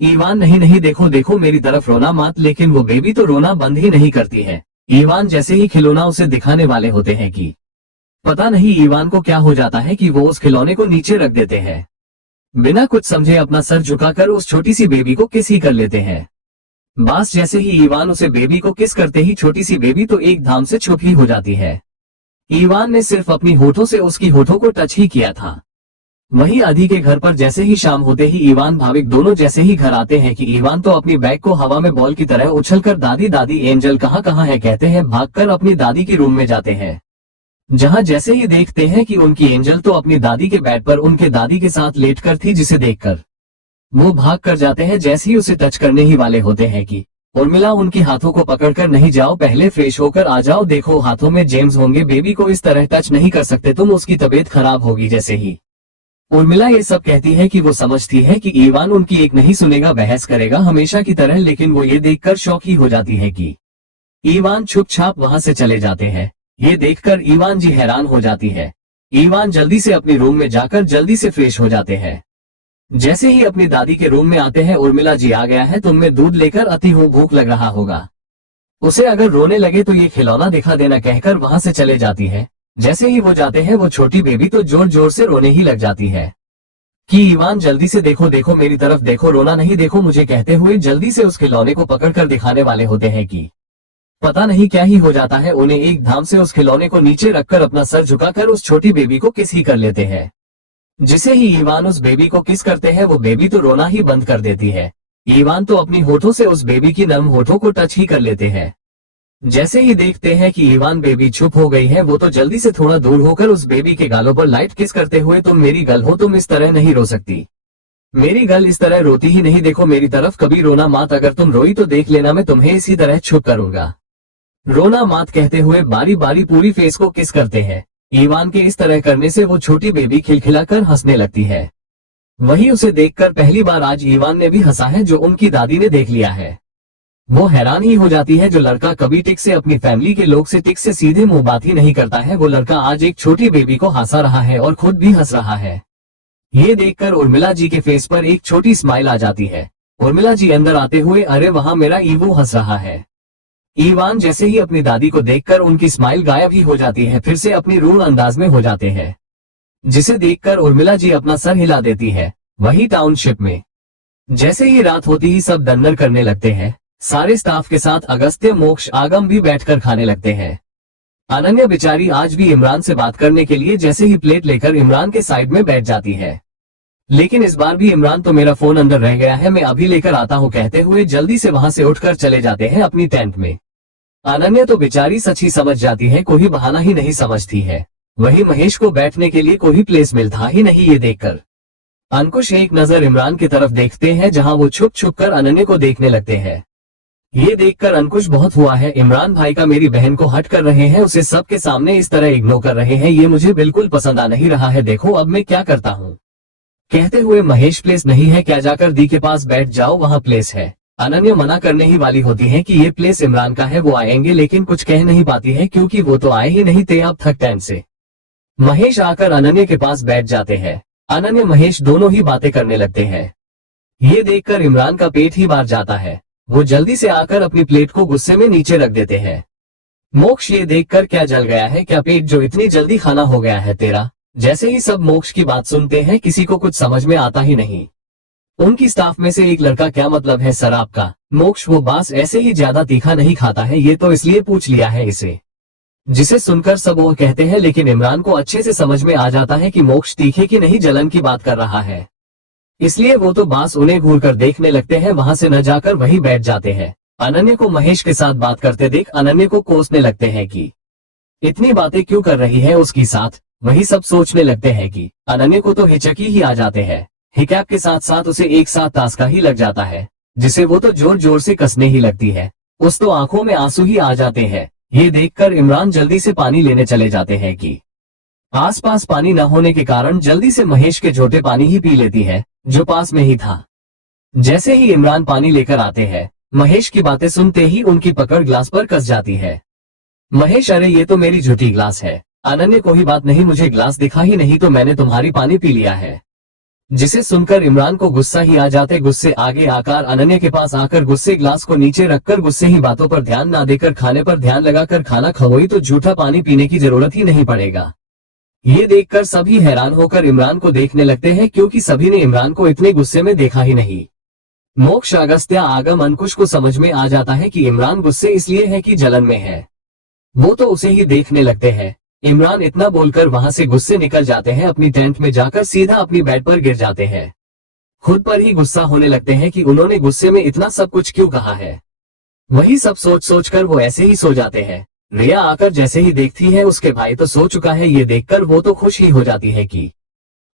ईवान नहीं देखो देखो मेरी तरफ, रोना मत, लेकिन वो बेबी तो रोना बंद ही नहीं करती है। ईवान जैसे ही खिलौना उसे दिखाने वाले होते हैं कि पता नहीं ईवान को क्या हो जाता है कि वो उस खिलौने को नीचे रख देते हैं, बिना कुछ समझे अपना सर झुकाकर उस छोटी सी बेबी को किस ही कर लेते हैं। बस जैसे ही ईवान उसे बेबी को किस करते ही छोटी सी बेबी तो एक धाम से चुप ही हो जाती है। ईवान ने सिर्फ अपनी होठों से उसकी होठों को टच ही किया था। वहीं आदि के घर पर जैसे ही शाम होते ही इवान भाविक दोनों जैसे ही घर आते हैं कि इवान तो अपनी बैग को हवा में बॉल की तरह उछलकर दादी दादी एंजल कहाँ कहाँ है कहते हैं भागकर अपनी दादी के रूम में जाते हैं, जहां जैसे ही देखते हैं कि उनकी एंजल तो अपनी दादी के बेड पर उनके दादी के साथ लेटकर थी, जिसे देखकर वो भाग कर जाते हैं। जैसे ही उसे टच करने ही वाले होते हैं कि उर्मिला उनके हाथों को पकड़कर नहीं जाओ, पहले फ्रेश होकर आ जाओ, देखो हाथों में जेम्स होंगे, बेबी को इस तरह टच नहीं कर सकते तुम, उसकी तबीयत खराब होगी। जैसे ही उर्मिला ये सब कहती है कि वो समझती है कि ईवान उनकी एक नहीं सुनेगा, बहस करेगा हमेशा की तरह, लेकिन वो ये देखकर शौक ही हो जाती है कि ईवान चुपचाप वहां से चले जाते हैं। ये देखकर ईवान जी हैरान हो जाती है। ईवान जल्दी से अपनी रूम में जाकर जल्दी से फ्रेश हो जाते हैं। जैसे ही अपनी दादी के रूम में आते हैं, उर्मिला जी आ गया है, तुम में दूध लेकर आती हूँ, भूख लग रहा होगा। उसे अगर रोने लगे तो ये खिलौना दिखा देना कहकर वहां से चले जाती है। जैसे ही वो जाते हैं, वो छोटी बेबी तो जोर जोर से रोने ही लग जाती है कि ईवान जल्दी से देखो देखो मेरी तरफ देखो, रोना नहीं देखो मुझे कहते हुए जल्दी से उस खिलौने को पकड़कर दिखाने वाले होते हैं कि पता नहीं क्या ही हो जाता है उन्हें। एक धाम से उस खिलौने को नीचे रखकर अपना सर झुकाकर उस छोटी बेबी को किस ही कर लेते हैं। जिसे ही ईवान उस बेबी को किस करते हैं, वो बेबी तो रोना ही बंद कर देती है। ईवान तो अपनी होठों से उस बेबी की नर्म होठों को टच ही कर लेते हैं। जैसे ही देखते हैं कि ईवान बेबी चुप हो गई है, वो तो जल्दी से थोड़ा दूर होकर उस बेबी के गालों पर लाइट किस करते हुए, तुम मेरी गर्ल हो, तुम इस तरह नहीं रो सकती, मेरी गर्ल इस तरह रोती ही नहीं, देखो मेरी तरफ, कभी रोना मत, अगर तुम रोई तो देख लेना मैं तुम्हें इसी तरह छुप करूंगा, रोना मत कहते हुए बारी बारी पूरी फेस को किस करते हैं। ईवान के इस तरह करने से वो छोटी बेबी खिलखिलाकर हंसने लगती है। वही उसे देखकर पहली बार आज ईवान ने भी हंसा है, जो उनकी दादी ने देख लिया है। वो हैरान ही हो जाती है, जो लड़का कभी टिक से अपनी फैमिली के लोग से टिक से सीधे मुंह बात ही नहीं करता है, वो लड़का आज एक छोटी बेबी को हंसा रहा है और खुद भी हंस रहा है। ये देखकर उर्मिला जी के फेस पर एक छोटी स्माइल आ जाती है। उर्मिला जी अंदर आते हुए, अरे वहां मेरा ईवो हंस रहा है। ईवान जैसे ही अपनी दादी को देखकर उनकी स्माइल गायब ही हो जाती है, फिर से अपनी रूढ़ अंदाज में हो जाते हैं, जिसे देखकर उर्मिला जी अपना सर हिला देती है। वही टाउनशिप में जैसे ही रात होती ही सब डिनर करने लगते हैं। सारे स्टाफ के साथ अगस्त्य, मोक्ष, आगम भी बैठकर खाने लगते हैं। अनन्या बेचारी आज भी इमरान से बात करने के लिए जैसे ही प्लेट लेकर इमरान के साइड में बैठ जाती है, लेकिन इस बार भी इमरान तो मेरा फोन अंदर रह गया है, मैं अभी लेकर आता हूँ कहते हुए जल्दी से वहां से उठकर चले जाते हैं अपनी टेंट में। अनन्या तो बेचारी सच ही समझ जाती है, कोई बहाना ही नहीं समझती है। वही महेश को बैठने के लिए कोई प्लेस मिलता ही नहीं। ये देखकर अंकुश एक नजर इमरान की तरफ देखते हैं, जहां वो छुप छुप कर अनन्या को देखने लगते हैं। ये देखकर अंकुश बहुत हुआ है, इमरान भाई का मेरी बहन को हट कर रहे हैं, उसे सबके सामने इस तरह इग्नोर कर रहे हैं, ये मुझे बिल्कुल पसंद आ नहीं रहा है, देखो अब मैं क्या करता हूँ कहते हुए, महेश प्लेस नहीं है क्या, जाकर दी के पास बैठ जाओ, वहाँ प्लेस है। अनन्या मना करने ही वाली होती है कि ये प्लेस इमरान का है, वो आएंगे, लेकिन कुछ कह नहीं पाती है क्योंकि वो तो आए ही नहीं थे अब तक टाइम से। महेश आकर अनन्या के पास बैठ जाते हैं। अनन्या महेश दोनों ही बातें करने लगते हैं। ये देखकर इमरान का पेट ही बाहर जाता है। वो जल्दी से आकर अपनी प्लेट को गुस्से में नीचे रख देते हैं। मोक्ष ये देखकर, क्या जल गया है क्या पेट, जो इतनी जल्दी खाना हो गया है तेरा। जैसे ही सब मोक्ष की बात सुनते हैं, किसी को कुछ समझ में आता ही नहीं। उनकी स्टाफ में से एक लड़का, क्या मतलब है सर आपका। मोक्ष, वो बास ऐसे ही ज्यादा तीखा नहीं खाता है, ये तो इसलिए पूछ लिया है इसे। जिसे सुनकर सब वो कहते हैं, लेकिन इमरान को अच्छे से समझ में आ जाता है कि मोक्ष तीखे की नहीं जलन की बात कर रहा है, इसलिए वो तो बास उन्हें घूर कर देखने लगते हैं, वहां से न जाकर वहीं बैठ जाते हैं। अनन्या को महेश के साथ बात करते देख अनन्या को कोसने लगते हैं कि इतनी बातें क्यों कर रही है उसकी साथ। वही सब सोचने लगते हैं कि अनन्या को तो हिचकी ही आ जाते हैं। हिकैप के साथ साथ उसे एक साथ तास्का ही लग जाता है, जिसे वो तो जोर जोर से कसने ही लगती है। उस तो आंखों में आंसू ही आ जाते हैं। ये देखकर इमरान जल्दी से पानी लेने चले जाते हैं कि आसपास पानी न होने के कारण जल्दी से महेश के झोटे पानी ही पी लेती है, जो पास में ही था। जैसे ही इमरान पानी लेकर आते हैं, महेश की बातें सुनते ही उनकी पकड़ ग्लास पर कस जाती है। महेश, अरे ये तो मेरी झूठी ग्लास है। अनन्या, कोई बात नहीं, मुझे ग्लास दिखा ही नहीं तो मैंने तुम्हारी पानी पी लिया है। जिसे सुनकर इमरान को गुस्सा ही आ जाते, गुस्से आगे आकर अनन्या के पास आकर गुस्से ग्लास को नीचे रखकर गुस्से ही बातों पर ध्यान ना देकर खाने पर ध्यान लगाकर खाना खवोई तो झूठा पानी पीने की जरूरत ही नहीं पड़ेगा। ये देखकर सभी हैरान होकर इमरान को देखने लगते हैं, क्योंकि सभी ने इमरान को इतने गुस्से में देखा ही नहीं। मोक्ष, अगस्त्य, आगम, अंकुश को समझ में आ जाता है कि इमरान गुस्से इसलिए है कि जलन में है। वो तो उसे ही देखने लगते हैं। इमरान इतना बोलकर वहां से गुस्से निकल जाते हैं, अपनी टेंट में जाकर सीधा अपनी बेड पर गिर जाते हैं। खुद पर ही गुस्सा होने लगते हैं कि उन्होंने गुस्से में इतना सब कुछ क्यों कहा है। वही सब सोच सोच कर वो ऐसे ही सो जाते हैं। रिया आकर जैसे ही देखती है उसके भाई तो सो चुका है, ये देखकर वो तो खुश ही हो जाती है कि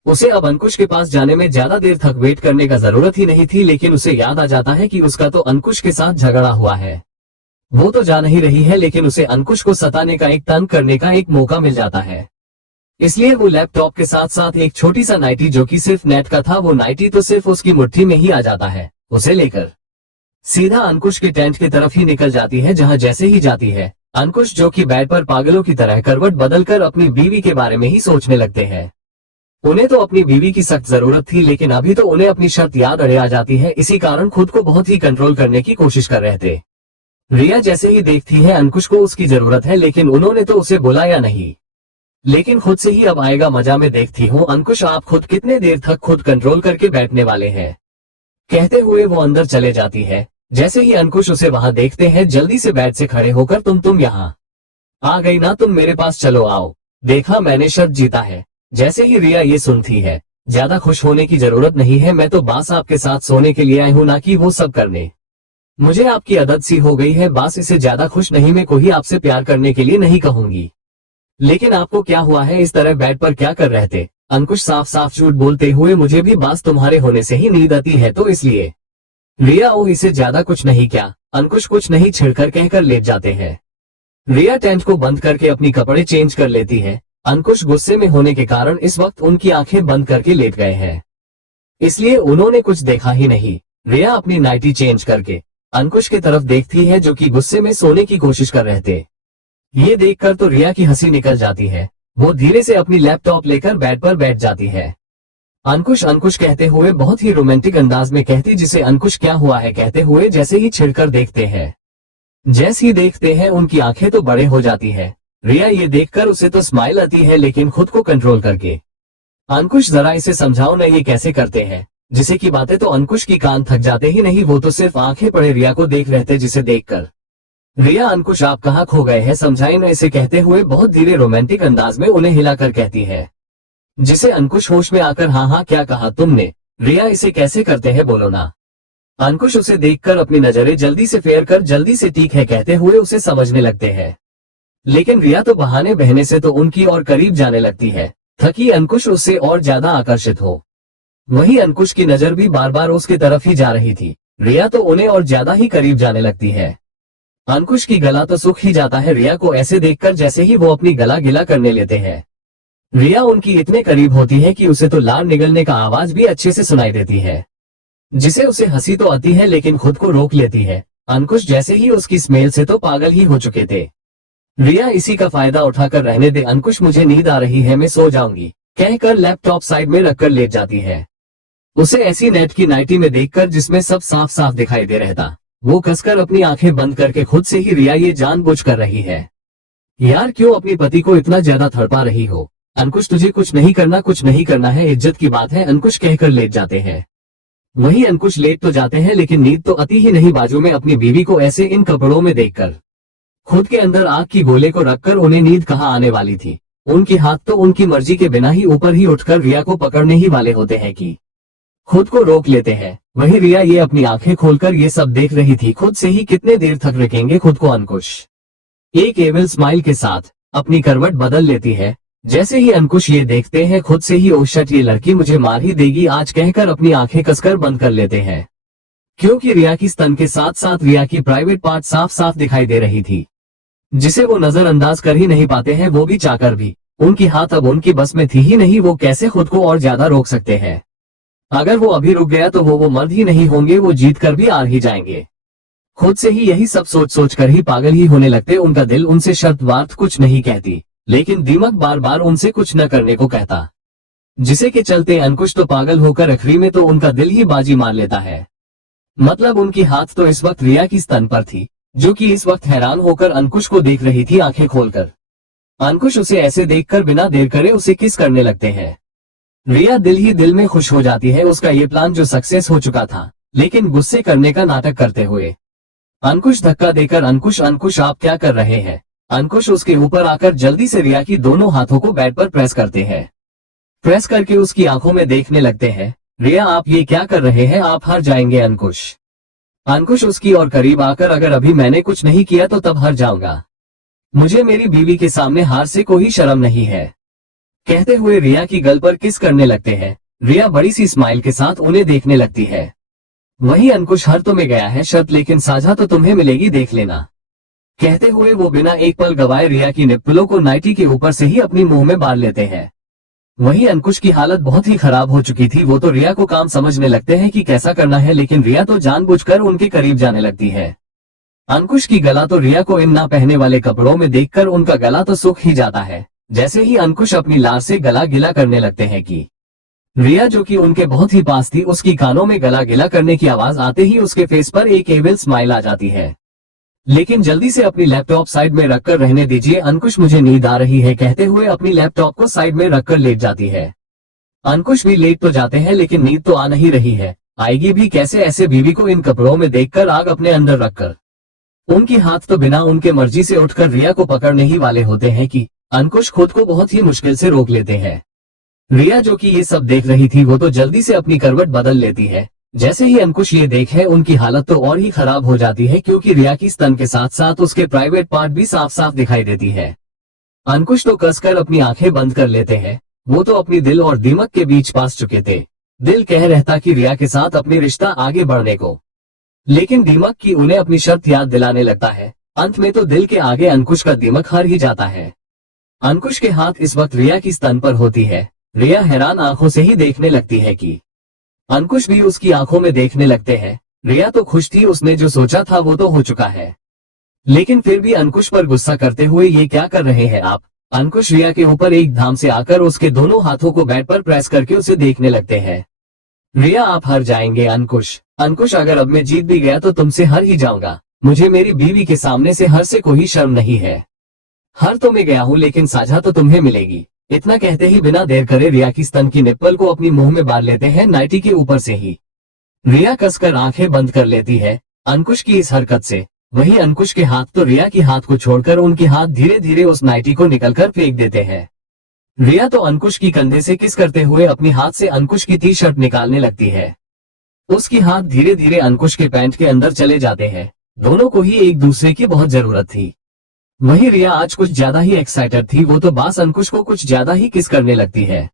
उसे अब अंकुश के पास जाने में ज्यादा देर तक वेट करने का जरूरत ही नहीं थी। लेकिन उसे याद आ जाता है कि उसका तो अंकुश के साथ झगड़ा हुआ है। वो तो जा नहीं रही है, लेकिन उसे अंकुश को सताने का, एक तंग करने का एक मौका मिल जाता है। इसलिए वो लैपटॉप के साथ साथ एक छोटी सा नाइटी, जो कि सिर्फ नेट का था, वो नाइटी तो सिर्फ उसकी मुट्ठी में ही आ जाता है, उसे लेकर सीधा अंकुश के टेंट की तरफ ही निकल जाती है। जहां जैसे ही जाती है, अंकुश जो कि बेड पर पागलों की तरह करवट बदलकर अपनी बीवी के बारे में ही सोचने लगते हैं। उन्हें तो अपनी बीवी की सख्त जरूरत थी, लेकिन अभी तो उन्हें अपनी शर्त याद आ जाती है। इसी कारण खुद को बहुत ही कंट्रोल करने की कोशिश कर रहे थे। रिया जैसे ही देखती है अंकुश को उसकी जरूरत है, लेकिन उन्होंने तो उसे बुलाया नहीं। लेकिन खुद से ही अब आएगा मजा में, देखती हूँ अंकुश आप खुद कितने देर तक खुद कंट्रोल करके बैठने वाले हैं, कहते हुए वो अंदर चले जाती है। जैसे ही अंकुश उसे वहां देखते हैं, जल्दी से बेड से खड़े होकर तुम यहाँ आ गई ना, तुम मेरे पास चलो आओ, देखा मैंने शर्त जीता है। जैसे ही रिया ये सुनती है, ज्यादा खुश होने की जरूरत नहीं है, मैं तो बस आपके साथ सोने के लिए आई हूँ, ना कि वो सब करने। मुझे आपकी आदत सी हो गई है, बस इससे ज्यादा खुश नहीं मैं कोई आपसे प्यार करने के लिए नहीं कहूंगी। लेकिन आपको क्या हुआ है, इस तरह बेड पर क्या कर रहे थे? अंकुश साफ साफ झूठ बोलते हुए, मुझे भी बस तुम्हारे होने से ही नींद आती है तो इसलिए। रिया ओ इसे ज्यादा कुछ नहीं, क्या अंकुश कुछ नहीं छिड़कर कहकर लेट जाते हैं। रिया टेंट को बंद करके अपनी कपड़े चेंज कर लेती है। अंकुश गुस्से में होने के कारण इस वक्त उनकी आंखें बंद करके लेट गए हैं, इसलिए उन्होंने कुछ देखा ही नहीं। रिया अपनी नाइटी चेंज करके अंकुश की तरफ देखती है, जो कि गुस्से में सोने की कोशिश कर रहे थे। ये देखकर तो रिया की हंसी निकल जाती है। वो धीरे से अपनी लैपटॉप लेकर बेड पर बैठ जाती है। अंकुश अंकुश कहते हुए बहुत ही रोमांटिक अंदाज में कहती, जिसे अंकुश क्या हुआ है कहते हुए जैसे ही छिड़कर देखते हैं, जैसे ही देखते हैं उनकी आंखें तो बड़े हो जाती है। रिया ये देखकर उसे तो स्माइल आती है, लेकिन खुद को कंट्रोल करके अंकुश जरा इसे समझाओ ना, ये कैसे करते हैं? जिसे की बातें तो अंकुश की कान थक जाते ही नहीं, वो तो सिर्फ आंखें पड़े रिया को देख रहे थे, जिसे देखकर रिया अंकुश आप कहाँ खो गए हैं, समझाए ना इसे कहते हुए बहुत धीरे रोमांटिक अंदाज में उन्हें हिलाकर कहती है, जिसे अंकुश होश में आकर हाँ हाँ क्या कहा तुमने? रिया इसे कैसे करते हैं बोलो ना। अंकुश उसे देखकर अपनी नजरें जल्दी से फेर कर जल्दी से ठीक है कहते हुए उसे समझने लगते हैं। लेकिन रिया तो बहाने बहने से तो उनकी और करीब जाने लगती है, ताकि अंकुश उससे और ज्यादा आकर्षित हो। वहीं अंकुश की नजर भी बार बार उसकी तरफ ही जा रही थी। रिया तो उन्हें और ज्यादा ही करीब जाने लगती है। अंकुश की गला तो सूख ही जाता है रिया को ऐसे देखकर, जैसे ही वो अपनी गला गिला करने लेते हैं। रिया उनकी इतने करीब होती है कि उसे तो लार निगलने का आवाज भी अच्छे से सुनाई देती है, जिसे उसे हंसी तो आती है लेकिन खुद को रोक लेती है। अंकुश जैसे ही उसकी स्मेल से तो पागल ही हो चुके थे। रिया इसी का फायदा उठाकर रहने दे अंकुश, मुझे नींद आ रही है, मैं सो जाऊंगी कहकर लैपटॉप साइड में रखकर लेट जाती है। उसे ऐसी नेट की नाइटी में देखकर जिसमें सब साफ साफ दिखाई दे रहा था, वो कसकर अपनी आंखें बंद करके खुद से ही रिया ये जानबूझ कर रही है। यार क्यों अपनी पति को इतना ज्यादा थड़पा रही हो? अंकुश तुझे कुछ नहीं करना, कुछ नहीं करना है, इज्जत की बात है, अंकुश कहकर लेट जाते हैं। वहीं अंकुश लेट तो जाते हैं लेकिन नींद तो आती ही नहीं। बाजू में अपनी बीवी को ऐसे इन कपड़ों में देखकर खुद के अंदर आग की गोले को रखकर उन्हें नींद कहाँ आने वाली थी। उनके हाथ तो उनकी मर्जी के बिना ही ऊपर ही उठकर रिया को पकड़ने ही वाले होते हैं कि खुद को रोक लेते हैं। वहीं रिया ये अपनी आंखें खोलकर ये सब देख रही थी, खुद से ही कितने देर तक रखेंगे खुद को। अंकुश एक एविल स्माइल के साथ अपनी करवट बदल लेती है। जैसे ही अंकुश ये देखते हैं, खुद से ही ओ शिट, ये लड़की मुझे मार ही देगी आज कहकर अपनी आंखें कसकर बंद कर लेते हैं, क्योंकि रिया की स्तन के साथ साथ रिया की प्राइवेट पार्ट साफ साफ दिखाई दे रही थी, जिसे वो नजरअंदाज कर ही नहीं पाते हैं, वो भी चाहकर भी। उनकी हाथ अब उनकी बस में थी ही नहीं, वो कैसे खुद को और ज्यादा रोक सकते हैं? अगर वो अभी रुक गया तो वो मर्द ही नहीं होंगे, वो जीत कर भी हार ही जाएंगे। खुद से ही यही सब सोच सोच कर ही पागल ही होने लगते। उनका दिल उनसे शर्त कुछ नहीं कहती, लेकिन दिमाग बार बार उनसे कुछ न करने को कहता, जिसे के चलते अंकुश तो पागल होकर आखिरी में तो उनका दिल ही बाजी मार लेता है। मतलब उनकी हाथ तो इस वक्त रिया की स्तन पर थी, जो कि इस वक्त हैरान होकर अंकुश को देख रही थी आंखें खोलकर। अंकुश उसे ऐसे देखकर बिना देर करे उसे किस करने लगते हैं। रिया दिल ही दिल में खुश हो जाती है, उसका ये प्लान जो सक्सेस हो चुका था, लेकिन गुस्से करने का नाटक करते हुए। अंकुश धक्का देकर अंकुश अंकुश आप क्या कर रहे हैं? अंकुश उसके ऊपर आकर जल्दी से रिया की दोनों हाथों को बेड पर प्रेस करते हैं। प्रेस करके उसकी आंखों में देखने लगते हैं। रिया, आप ये क्या कर रहे हैं? आप हार जाएंगे अंकुश। अंकुश उसकी और करीब आकर, अगर अभी मैंने कुछ नहीं किया तो तब हार जाऊंगा। मुझे मेरी बीवी के सामने हार से कोई शर्म नहीं है, कहते हुए रिया की गल पर किस करने लगते हैं। रिया बड़ी सी स्माइल के साथ उन्हें देखने लगती है। वहीं अंकुश, हर तो में गया है शर्त, लेकिन साझा तो तुम्हें मिलेगी, देख लेना, कहते हुए वो बिना एक पल गवाए रिया की निप्पलों को नाइटी के ऊपर से ही अपनी मुंह में बांध लेते हैं। वहीं अंकुश की हालत बहुत ही खराब हो चुकी थी। वो तो रिया को काम समझने लगते हैं कि कैसा करना है, लेकिन रिया तो जानबूझकर उनके करीब जाने लगती है। अंकुश की गला तो रिया को इन ना पहने वाले कपड़ों में देखकर उनका गला तो सूख ही जाता है। जैसे ही अंकुश अपनी लार से गला गिला करने लगते हैं कि रिया, जो कि उनके बहुत ही पास थी, उसकी कानों में गला गिला करने की आवाज आते ही उसके फेस पर एक एविल स्माइल आ जाती है। लेकिन जल्दी से अपनी लैपटॉप साइड में रखकर, रहने दीजिए अंकुश, मुझे नींद आ रही है, कहते हुए अपनी लैपटॉप को साइड में रखकर लेट जाती है। अंकुश भी लेट तो जाते हैं, लेकिन नींद तो आ नहीं रही है। आएगी भी कैसे ऐसे बीवी को इन कपड़ों में देखकर, आग अपने अंदर रखकर। उनकी हाथ तो बिना उनके मर्जी से उठकर रिया को पकड़ने ही वाले होते हैं कि अंकुश खुद को बहुत ही मुश्किल से रोक लेते हैं। रिया, जो कि ये सब देख रही थी, वो तो जल्दी से अपनी करवट बदल लेती है। जैसे ही अंकुश ये देखे, उनकी हालत तो और ही खराब हो जाती है, क्योंकि रिया की स्तन के साथ साथ उसके प्राइवेट पार्ट भी साफ साफ दिखाई देती है। अंकुश तो कसकर अपनी आंखें बंद कर लेते हैं। वो तो अपनी दिल और दिमाग के बीच पास चुके थे। दिल कह रहता कि रिया के साथ अपनी रिश्ता आगे बढ़ने को, लेकिन दिमाग की उन्हें अपनी शर्त याद दिलाने लगता है। अंत में तो दिल के आगे अंकुश का दिमाग हार ही जाता है। अंकुश के हाथ इस वक्त रिया की स्तन पर होती है। रिया हैरान आंखों से ही देखने लगती है कि अंकुश भी उसकी आंखों में देखने लगते हैं। रिया तो खुश थी, उसने जो सोचा था वो तो हो चुका है, लेकिन फिर भी अंकुश पर गुस्सा करते हुए, ये क्या कर रहे हैं आप? अंकुश रिया के ऊपर एक धाम से आकर उसके दोनों हाथों को बेड पर प्रेस करके उसे देखने लगते हैं। रिया, आप हार जाएंगे अंकुश। अंकुश, अगर अब मैं जीत भी गया तो तुमसे हार ही जाऊंगा। मुझे मेरी बीवी के सामने से हार से कोई शर्म नहीं है। हार तो मैं गया हूँ, लेकिन साझा तो तुम्हें मिलेगी। इतना कहते ही बिना देर करे रिया की स्तन की निप्पल को अपनी मुंह में बांध लेते हैं नाइटी के ऊपर से ही। रिया कसकर आंखें बंद कर लेती है अंकुश की इस हरकत से। वहीं अंकुश के हाथ तो रिया के हाथ को छोड़कर उनके हाथ धीरे धीरे उस नाइटी को निकलकर फेंक देते हैं। रिया तो अंकुश की कंधे से किस करते हुए अपनी हाथ से अंकुश की टी शर्ट निकालने लगती है। उसकी हाथ धीरे धीरे अंकुश के पैंट के अंदर चले जाते हैं। दोनों को ही एक दूसरे की बहुत जरूरत थी। वहीं रिया आज कुछ ज्यादा ही एक्साइटेड थी। वो तो बास अंकुश को कुछ ज्यादा ही किस करने लगती है,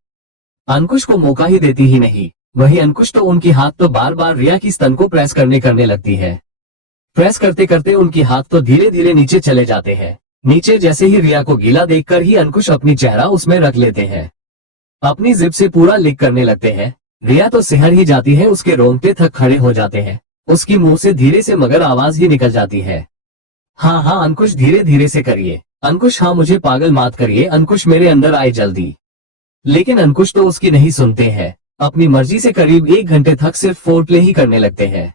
अंकुश को मौका ही देती ही नहीं। वहीं अंकुश तो उनकी हाथ तो बार बार रिया की स्तन को प्रेस करने लगती है। प्रेस करते करते उनकी हाथ तो धीरे धीरे नीचे चले जाते हैं। नीचे जैसे ही रिया को गीला देखकर ही अंकुश अपनी चेहरा उसमें रख लेते हैं। अपनी जिप से पूरा लिक करने लगते हैं। रिया तो सिहर ही जाती है, उसके रोंगटे थक खड़े हो जाते हैं। उसकी मुंह से धीरे से मगर आवाज ही निकल जाती है, हाँ हाँ अंकुश, धीरे धीरे से करिए अंकुश, हाँ मुझे पागल मत करिए अंकुश, मेरे अंदर आए जल्दी। लेकिन अंकुश तो उसकी नहीं सुनते हैं। अपनी मर्जी से करीब 1 घंटे तक सिर्फ फोरप्ले ही करने लगते हैं।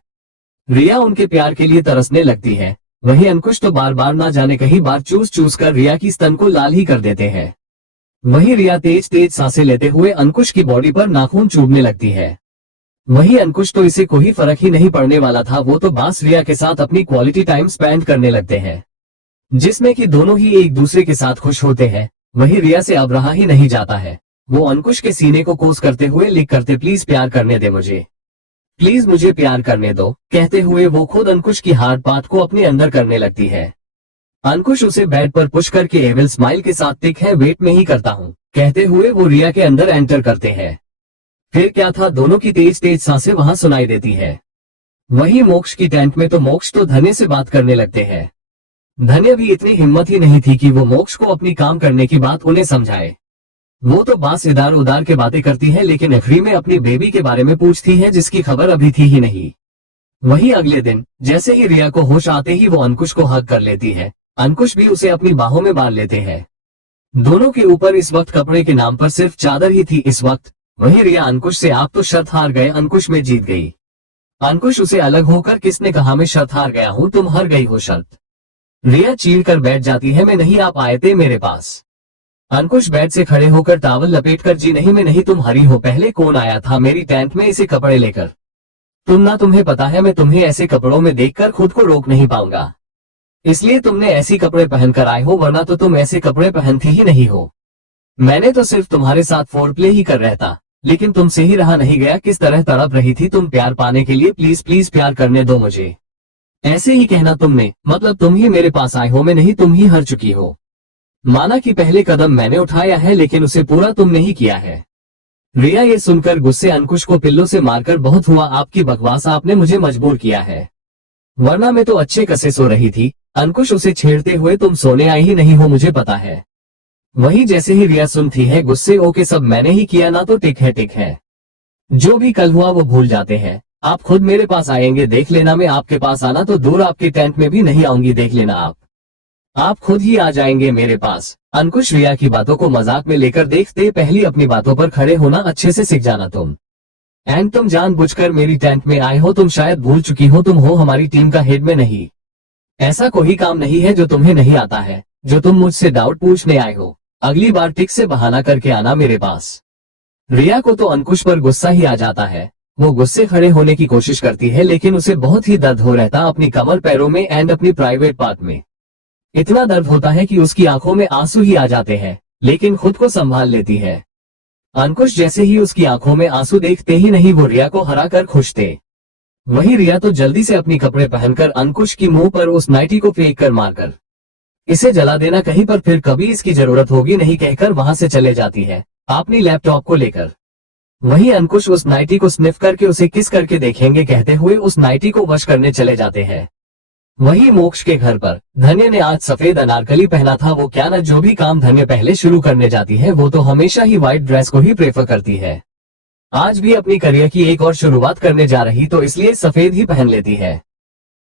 रिया उनके प्यार के लिए तरसने लगती है। वहीं अंकुश तो बार बार ना जाने कहीं बार चूस चूस कर रिया की स्तन को लाल ही कर देते हैं। वहीं रिया तेज तेज सांसें लेते हुए अंकुश की बॉडी पर नाखून चूमने लगती है। वहीं अंकुश तो इसे कोई फर्क ही नहीं पड़ने वाला था। वो तो बास रिया के साथ अपनी क्वालिटी टाइम स्पेंड करने लगते हैं, जिसमें कि दोनों ही एक दूसरे के साथ खुश होते हैं। वहीं रिया से अब रहा ही नहीं जाता है। वो अंकुश के सीने को कोस करते हुए लिख करते, प्लीज प्यार करने दे मुझे, प्लीज मुझे प्यार करने दो, कहते हुए वो खुद अंकुश की हार्ड पाथ को अपने अंदर करने लगती है। अंकुश उसे बेड पर पुश करके एविल स्माइल के साथ, टिक है वेट में ही करता हूँ, कहते हुए वो रिया के अंदर एंटर करते हैं। फिर क्या था, दोनों की तेज तेज सांसें वहां सुनाई देती है। वहीं मोक्ष की टेंट में तो मोक्ष तो धन्य से बात करने लगते हैं। धन्य भी इतनी हिम्मत ही नहीं थी कि वो मोक्ष को अपनी काम करने की बात उन्हें समझाए। वो तो बास इधर उधर के बातें करती है, लेकिन आखिरी में अपनी बेबी के बारे में पूछती है, जिसकी खबर अभी थी ही नहीं। वहीं अगले दिन जैसे ही रिया को होश आते ही वो अंकुश को हग कर लेती है। अंकुश भी उसे अपनी बाहों में बांध लेते हैं। दोनों के ऊपर इस वक्त कपड़े के नाम पर सिर्फ चादर ही थी इस वक्त। वहीं रिया अंकुश से, आप तो शर्त हार गए अंकुश, में जीत गई। अंकुश उसे अलग होकर, किसने कहा मैं शर्त हार गया हूँ, तुम हार गई हो शर्त। रिया चीर कर बैठ जाती है, मैं नहीं, आप आए थे मेरे पास। अंकुश बेड से खड़े होकर टावल लपेटकर, जी नहीं मैं नहीं, तुम हरी हो। पहले कौन आया था मेरी टेंट में इसे कपड़े लेकर? तुम्हें पता है मैं तुम्हें ऐसे कपड़ों में देखकर खुद को रोक नहीं पाऊंगा। इसलिए तुमने ऐसी कपड़े पहनकर आए हो, वरना तो तुम ऐसे कपड़े पहनती ही नहीं हो। मैंने तो सिर्फ तुम्हारे साथ फोर प्ले ही कर रहता, लेकिन तुमसे ही रहा नहीं गया। किस तरह तड़प रही थी तुम प्यार पाने के लिए। प्लीज प्लीज प्यार करने दो मुझे। ऐसे ही कहना तुमने, मतलब तुम ही मेरे पास आए हो, मैं नहीं। तुम ही हार चुकी हो। माना कि पहले कदम मैंने उठाया है, लेकिन उसे पूरा तुमने ही किया है। रिया ये सुनकर गुस्से अंकुश को पिल्लों से मारकर, बहुत हुआ आपकी बकवास, आपने मुझे मजबूर किया है, वरना मैं तो अच्छे कसे सो रही थी। अंकुश उसे छेड़ते हुए, तुम सोने आई ही नहीं हो, मुझे पता है। वही जैसे ही रिया सुनती है गुस्से, ओके सब मैंने ही किया ना, तो टिक है टिक है। जो भी कल हुआ वो भूल जाते हैं। आप खुद मेरे पास आएंगे, देख लेना। मैं आपके पास आना तो दूर, आपके टेंट में भी नहीं आऊंगी, देख लेना। आप खुद ही आ जाएंगे मेरे पास। अंकुश रिया की बातों को मजाक में लेकर, देखते पहली अपनी बातों पर खड़े होना अच्छे से सीख जाना तुम। एंड तुम जानबूझकर मेरी टेंट में आए हो। तुम शायद भूल चुकी हो, तुम हो हमारी टीम का हेड में नहीं। ऐसा कोई काम नहीं है जो तुम्हें नहीं आता है, जो तुम मुझसे डाउट पूछने आए हो। अगली बार ठीक से बहाना करके आना मेरे पास। रिया को तो अंकुश पर गुस्सा ही आ जाता है। वो गुस्से खड़े होने की कोशिश करती है, लेकिन उसे बहुत ही दर्द हो रहता अपनी कमर, पैरों में एंड अपनी प्राइवेट पार्ट में। इतना दर्द होता है कि उसकी आंखों में आंसू ही आ जाते हैं, लेकिन खुद को संभाल लेती है। अंकुश जैसे ही उसकी आंखों में आंसू देखते ही नहीं वो रिया को हरा कर खुश थे। वही रिया तो जल्दी से अपनी कपड़े पहनकर अंकुश की मुंह पर उस नाइटी को फेंक कर मारकर, इसे जला देना कहीं पर, फिर कभी इसकी जरूरत होगी नहीं, कहकर वहां से चले जाती है अपनी लैपटॉप को लेकर। वही अंकुश उस नाइटी को स्निफ करके उसे किस करके देखेंगे कहते हुए उस नाइटी को वश करने चले जाते हैं। वही मोक्ष के घर पर धन्य ने आज सफेद अनारकली पहना था। वो क्या न, जो भी काम धन्य पहले शुरू करने जाती है वो तो हमेशा ही व्हाइट ड्रेस को ही प्रेफर करती है। आज भी अपनी करियर की एक और शुरुआत करने जा रही तो इसलिए सफेद ही पहन लेती है।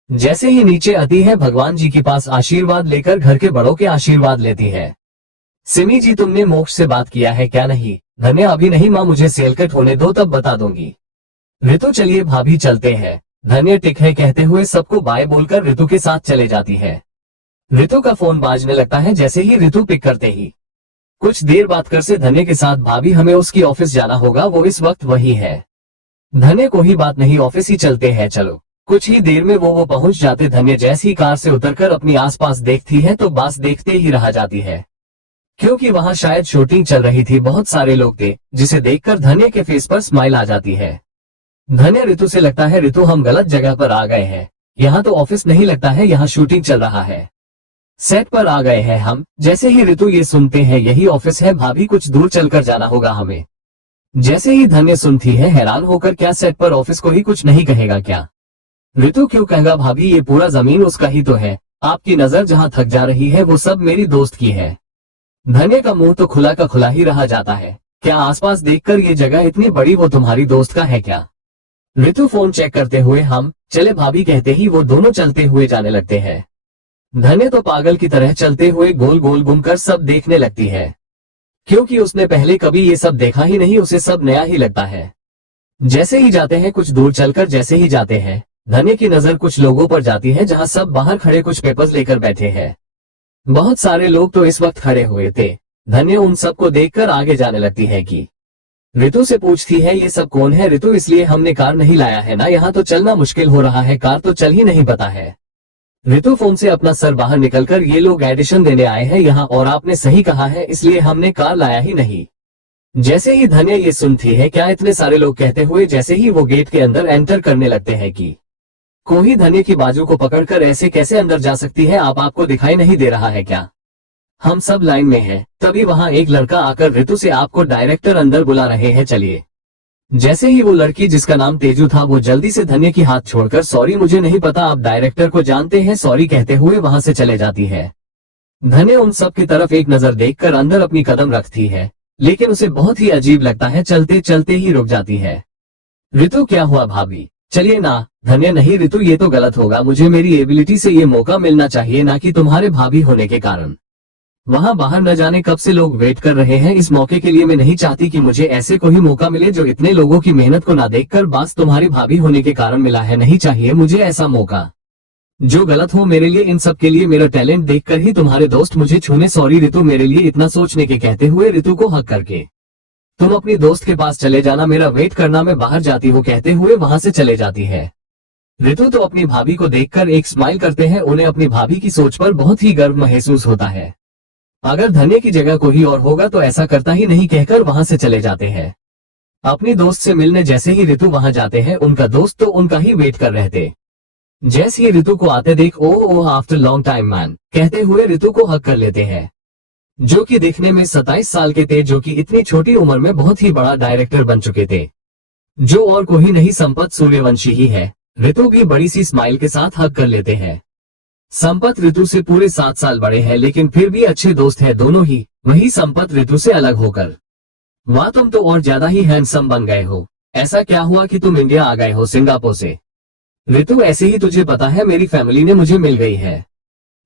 जैसे ही नीचे आती है भगवान जी के पास आशीर्वाद लेकर घर के बड़ों के आशीर्वाद लेती है। सिमी जी तुमने मोक्ष से बात किया है क्या? नहीं धन्य अभी नहीं माँ, मुझे सेल कट होने दो तब बता दूंगी। ऋतु चलिए भाभी चलते हैं। धन्य टिक है कहते हुए सबको बाय बोलकर ऋतु के साथ चले जाती है। ऋतु का फोन बाजने लगता है जैसे ही ऋतु पिक करते ही। कुछ देर बात कर से धन्य के साथ, भाभी हमें उसकी ऑफिस जाना होगा, वो इस वक्त वही है। धन्य को ही बात नहीं, ऑफिस ही चलते हैं चलो। कुछ ही देर में वो पहुंच जाते। धन्य जैसी ही कार से उतरकर अपनी आसपास देखती है तो बस देखते ही रह जाती है, क्योंकि वहां शायद शूटिंग चल रही थी। बहुत सारे लोग थे जिसे देखकर धन्य के फेस पर स्माइल आ जाती है। धन्य ऋतु से लगता है ऋतु हम गलत जगह पर आ गए हैं, यहाँ तो ऑफिस नहीं लगता है, यहाँ शूटिंग चल रहा है, सेट पर आ गए हैं हम। जैसे ही ऋतु ये सुनते हैं यही ऑफिस है भाभी, कुछ दूर चलकर जाना होगा हमें। जैसे ही धन्य सुनती है हैरान होकर, क्या सेट पर ऑफिस को ही कुछ नहीं कहेगा क्या? ऋतु क्यों कहेगा भाभी, ये पूरा जमीन उसका ही तो है। आपकी नजर जहाँ थक जा रही है वो सब मेरी दोस्त की है। धन्य का मुंह तो खुला का खुला ही रह जाता है। क्या आसपास देखकर ये जगह इतनी बड़ी वो तुम्हारी दोस्त का है क्या? ऋतु फोन चेक करते हुए हम चले भाभी कहते ही वो दोनों चलते हुए जाने लगते हैं। धन्य तो पागल की तरह चलते हुए गोल गोल घूमकर सब देखने लगती है, क्योंकि उसने पहले कभी ये सब देखा ही नहीं, उसे सब नया ही लगता है। जैसे ही जाते हैं कुछ दूर चलकर, जैसे ही जाते हैं धन्य की नजर कुछ लोगों पर जाती है जहां सब बाहर खड़े कुछ पेपर्स लेकर बैठे हैं। बहुत सारे लोग तो इस वक्त खड़े हुए थे। धन्य उन सबको देखकर आगे जाने लगती है कि ऋतु से पूछती है ये सब कौन है? ऋतु इसलिए हमने कार नहीं लाया है ना, यहाँ तो चलना मुश्किल हो रहा है, कार तो चल ही नहीं पता है। ऋतु फोन से अपना सर बाहर निकलकर, ये लोग एडिशन देने आए हैं यहाँ और आपने सही कहा है, इसलिए हमने कार लाया ही नहीं। जैसे ही धन्य ये सुनती है क्या इतने सारे लोग कहते हुए, जैसे ही वो गेट के अंदर एंटर करने लगते हैं कि कोई धन्य की बाजू को पकड़कर ऐसे कैसे अंदर जा सकती है? आपको दिखाई नहीं दे रहा है क्या? हम सब लाइन में हैं। तभी वहां एक लड़का आकर ऋतु से, आपको डायरेक्टर अंदर बुला रहे हैं, चलिए। जैसे ही वो लड़की जिसका नाम तेजू था वो जल्दी से धन्य की हाथ छोड़कर, सॉरी मुझे नहीं पता, आप डायरेक्टर को जानते हैं, सॉरी कहते हुए वहां से चले जाती है। धन्य उन सब की तरफ एक नजर देखकर अंदर अपनी कदम रखती है, लेकिन उसे बहुत ही अजीब लगता है, चलते चलते ही रुक जाती है। ऋतु क्या हुआ भाभी, चलिए ना। धन्य नहीं ऋतु ये तो गलत होगा, मुझे मेरी एबिलिटी से ये मौका मिलना चाहिए, ना कि तुम्हारे भाभी होने के कारण। वहां बाहर न जाने कब से लोग वेट कर रहे हैं इस मौके के लिए। मैं नहीं चाहती कि मुझे ऐसे कोई मौका मिले जो इतने लोगों की मेहनत को ना देखकर बस तुम्हारी भाभी होने के कारण मिला है। नहीं चाहिए मुझे ऐसा मौका। जो गलत हो मेरे लिए, इन सब के लिए मेरा टैलेंट देखकर ही तुम्हारे दोस्त मुझे छूने, सॉरी ऋतु मेरे लिए इतना सोचने के, कहते हुए ऋतु को हक करके, तुम अपनी दोस्त के पास चले जाना, मेरा वेट करना, मैं बाहर जाती हूँ कहते हुए वहां से चले जाती है। ऋतु तो अपनी भाभी को देखकर एक स्माइल करते हैं। उन्हें अपनी भाभी की सोच पर बहुत ही गर्व महसूस होता है। अगर धन्य की जगह कोई और होगा तो ऐसा करता ही नहीं कहकर वहां से चले जाते हैं। अपनी दोस्त से मिलने जैसे ही ऋतु वहां जाते हैं, उनका दोस्त तो उनका ही वेट कर रहे थे। जैसे ही ऋतु को आते देख ओह आफ्टर लॉन्ग टाइम मैन कहते हुए ऋतु को हक कर लेते हैं, जो कि देखने में 27 साल के थे, जो कि इतनी छोटी उम्र में बहुत ही बड़ा डायरेक्टर बन चुके थे, जो और कोई नहीं संपत सूर्यवंशी ही है। ऋतु भी बड़ी सी स्माइल के साथ हक कर लेते हैं। संपत ऋतु से पूरे 7 साल बड़े हैं, लेकिन फिर भी अच्छे दोस्त हैं दोनों ही। वही संपत ऋतु से अलग होकर, वाह तुम तो और ज्यादा ही हैंडसम बन गए हो। ऐसा क्या हुआ कि तुम इंडिया आ गए हो सिंगापुर से? ऋतु ऐसे ही तुझे पता है मेरी फैमिली ने मुझे मिल गई है।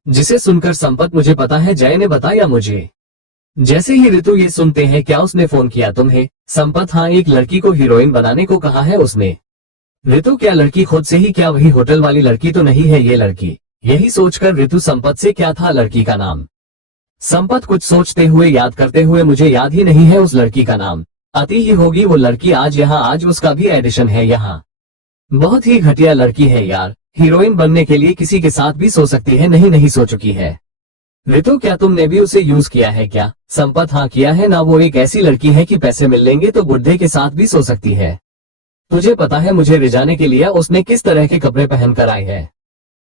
जिसे सुनकर संपत मुझे पता है जय ने बताया मुझे। जैसे ही ऋतु ये सुनते हैं क्या उसने फोन किया तुम्हें? संपत हाँ, एक लड़की को हीरोइन बनाने को कहा है उसने। ऋतु क्या लड़की खुद से ही? क्या वही होटल वाली लड़की तो नहीं है ये लड़की? यही सोचकर ऋतु संपत से क्या था लड़की का नाम? संपत कुछ सोचते हुए याद करते हुए मुझे याद ही नहीं है उस लड़की का नाम। अति ही होगी वो लड़की। आज उसका भी एडिशन है यहाँ। बहुत ही घटिया लड़की है यार। हीरोइन बनने के लिए किसी के साथ भी सो सकती है, नहीं सो चुकी है। ऋतु क्या तुमने भी उसे यूज किया है क्या? संपत हाँ किया है ना। वो एक ऐसी लड़की है कि पैसे मिल लेंगे तो बुढ़े के साथ भी सो सकती है। तुझे पता है मुझे रिझाने के लिए उसने किस तरह के कपड़े पहन कर आए हैं।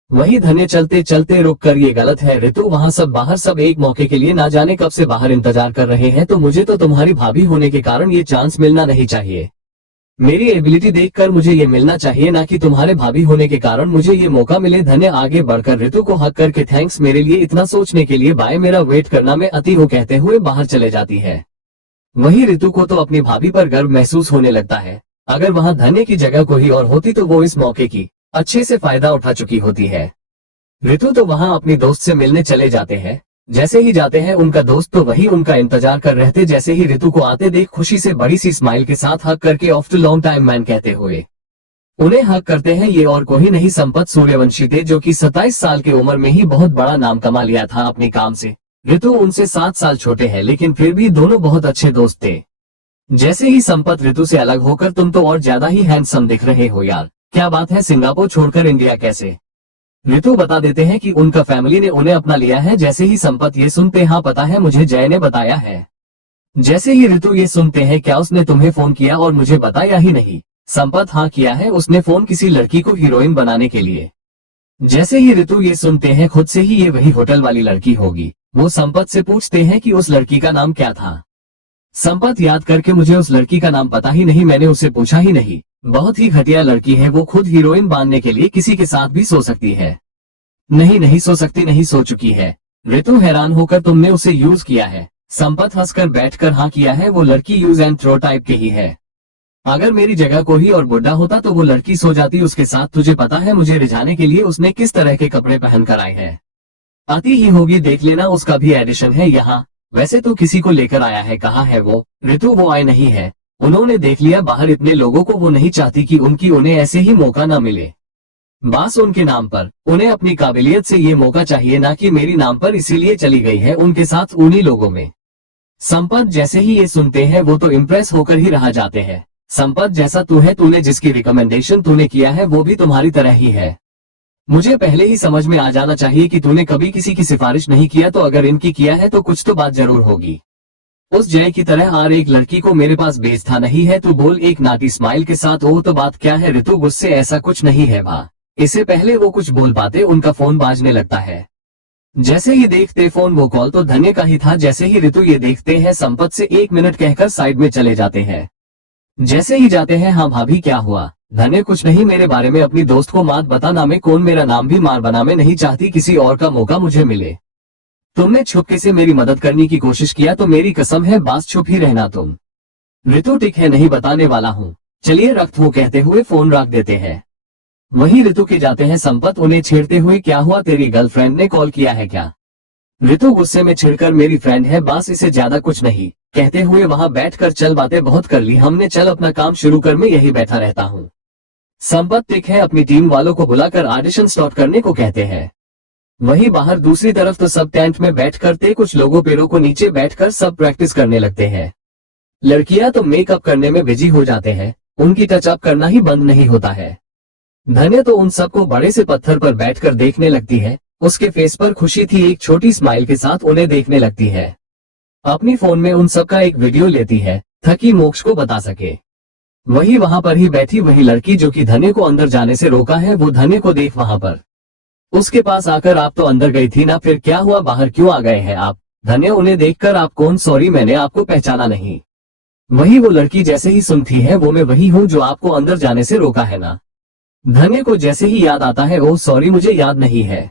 वही धन्य चलते चलते रुक कर ये गलत है ऋतु। वहाँ सब बाहर सब एक मौके के लिए ना जाने कब से बाहर इंतजार कर रहे हैं, तो मुझे तो तुम्हारी भाभी होने के कारण ये चांस मिलना नहीं चाहिए। मेरी एबिलिटी देखकर मुझे ये मिलना चाहिए, ना कि तुम्हारे भाभी होने के कारण मुझे ये मौका मिले। धन्य आगे बढ़कर ऋतु को हक करके थैंक्स मेरे लिए इतना सोचने के लिए, बाय मेरा वेट करना में अति हो कहते हुए बाहर चले जाती है। वही ऋतु को तो अपनी भाभी पर गर्व महसूस होने लगता है। अगर वहाँ धन्य की जगह कोई और होती तो वो इस मौके की अच्छे से फायदा उठा चुकी होती है। ऋतु तो वहाँ अपनी दोस्त से मिलने चले जाते हैं। जैसे ही जाते हैं उनका दोस्त तो वही उनका इंतजार कर रहे थे। जैसे ही ऋतु को आते देख खुशी से बड़ी सी स्माइल के साथ हक करके आफ्टर लॉन्ग टाइम मैन कहते हुए उन्हें हक करते हैं। ये और कोई नहीं संपत सूर्यवंशी थे, जो कि 27 साल की उम्र में ही बहुत बड़ा नाम कमा लिया था अपने काम से। ऋतु उनसे 7 साल छोटे हैं, लेकिन फिर भी दोनों बहुत अच्छे दोस्त थे। जैसे ही संपत ऋतु से अलग होकर तुम तो और ज्यादा ही हैंडसम दिख रहे हो यार। क्या बात है, सिंगापुर छोड़कर इंडिया कैसे? ऋतु बता देते हैं कि उनका फैमिली ने उन्हें अपना लिया है। जैसे ही संपत ये सुनते हाँ पता है मुझे जय ने बताया है। जैसे ही ऋतु ये सुनते हैं क्या उसने तुम्हें फोन किया और मुझे बताया ही नहीं? संपत हाँ किया है उसने फोन, किसी लड़की को हीरोइन बनाने के लिए। जैसे ही ऋतु ये सुनते हैं खुद से ही ये वही होटल वाली लड़की होगी। वो संपत से पूछते हैं कि उस लड़की का नाम क्या था? संपत याद करके मुझे उस लड़की का नाम पता ही नहीं, मैंने उससे पूछा ही नहीं। बहुत ही घटिया लड़की है वो, खुद हीरोइन बनने के लिए किसी के साथ भी सो सकती है। नहीं सो सकती, नहीं सो चुकी है। ऋतु हैरान होकर तुमने उसे यूज किया है? संपत हंसकर बैठकर हाँ किया है, वो लड़की यूज एंड थ्रो टाइप की ही है। अगर मेरी जगह कोई और बुढ़ा होता तो वो लड़की सो जाती उसके साथ। तुझे पता है मुझे रिझाने के लिए उसने किस तरह के कपड़े पहन कर आए हैं? आती ही होगी, देख लेना उसका भी एडिशन है यहाँ। वैसे तो किसी को लेकर आया है, कहाँ है वो? ऋतु वो आए नहीं है, उन्होंने देख लिया बाहर इतने लोगों को। वो नहीं चाहती कि उन्हें ऐसे ही मौका ना मिले। बस उनके नाम पर, उन्हें अपनी काबिलियत से ये मौका चाहिए, ना कि मेरी नाम पर, इसीलिए चली गई है उनके साथ उन्हीं लोगों में। संपत जैसे ही ये सुनते हैं वो तो इम्प्रेस होकर ही रह जाते हैं। संपत जैसा तू है, तूने जिसकी रिकमेंडेशन तूने किया है वो भी तुम्हारी तरह ही है। मुझे पहले ही समझ में आ जाना चाहिए कि तूने कभी किसी की सिफारिश नहीं किया, तो अगर इनकी किया है तो कुछ तो बात जरूर होगी। उस जय की तरह हर एक लड़की को मेरे पास भेजता नहीं है। तू बोल एक नाटी स्माइल के साथ, ओ तो बात क्या है ऋतु? गुस्से ऐसा कुछ नहीं है भा। इससे पहले वो कुछ बोल पाते उनका फोन बाजने लगता है। जैसे ही देखते फोन, वो कॉल तो धन्य का ही था। जैसे ही ऋतु ये देखते हैं संपत से 1 मिनट कहकर साइड में चले जाते हैं। जैसे ही जाते हैं हाँ भाभी क्या हुआ? धन्य कुछ नहीं, मेरे बारे में अपनी दोस्त को मत बता ना, मैं कौन, मेरा नाम भी मार बना, मैं नहीं चाहती किसी और का मौका मुझे मिले। तुमने छुपके से मेरी मदद करने की कोशिश किया तो मेरी कसम है बस चुप ही रहना तुम। ऋतु ठीक है, नहीं बताने वाला हूँ, चलिए रख दो कहते हुए फोन रख देते हैं। वहीं ऋतु के जाते हैं संपत उन्हें छेड़ते हुए, क्या हुआ तेरी गर्लफ्रेंड ने कॉल किया है क्या? ऋतु गुस्से में छिड़कर, मेरी फ्रेंड है बस, इसे ज्यादा कुछ नहीं कहते हुए वहां बैठकर, चल बातें बहुत कर ली हमने, चल अपना काम शुरू कर, मैं यही बैठा रहता हूँ। संपत ठीक है अपनी टीम वालों को बुलाकर ऑडिशन स्टार्ट करने को कहते हैं। वहीं बाहर दूसरी तरफ तो सब टेंट में बैठ करते कुछ लोगों पैरों को नीचे बैठकर सब प्रैक्टिस करने लगते हैं। लड़कियां तो मेकअप करने में बिजी हो जाते हैं, उनकी टचअप करना ही बंद नहीं होता है। धन्य तो उन सबको बड़े से पत्थर पर बैठकर देखने लगती है। उसके फेस पर खुशी थी, एक छोटी स्माइल के साथ उन्हें देखने लगती है। अपनी फोन में उन सबका एक वीडियो लेती है ताकि मोक्ष को बता सके। वही वहां पर ही बैठी वही लड़की जो कि धन्य को अंदर जाने से रोका है, वो धन्य को देख वहां पर उसके पास आकर, आप तो अंदर गई थी ना, फिर क्या हुआ, बाहर क्यों आ गए हैं आप? धन्य उन्हें देखकर, आप कौन? सॉरी, मैंने आपको पहचाना नहीं। वही वो लड़की जैसे ही सुनती है, वो मैं वही हूँ जो आपको अंदर जाने से रोका है ना। धन्य को जैसे ही याद आता है, ओह सॉरी मुझे याद नहीं है।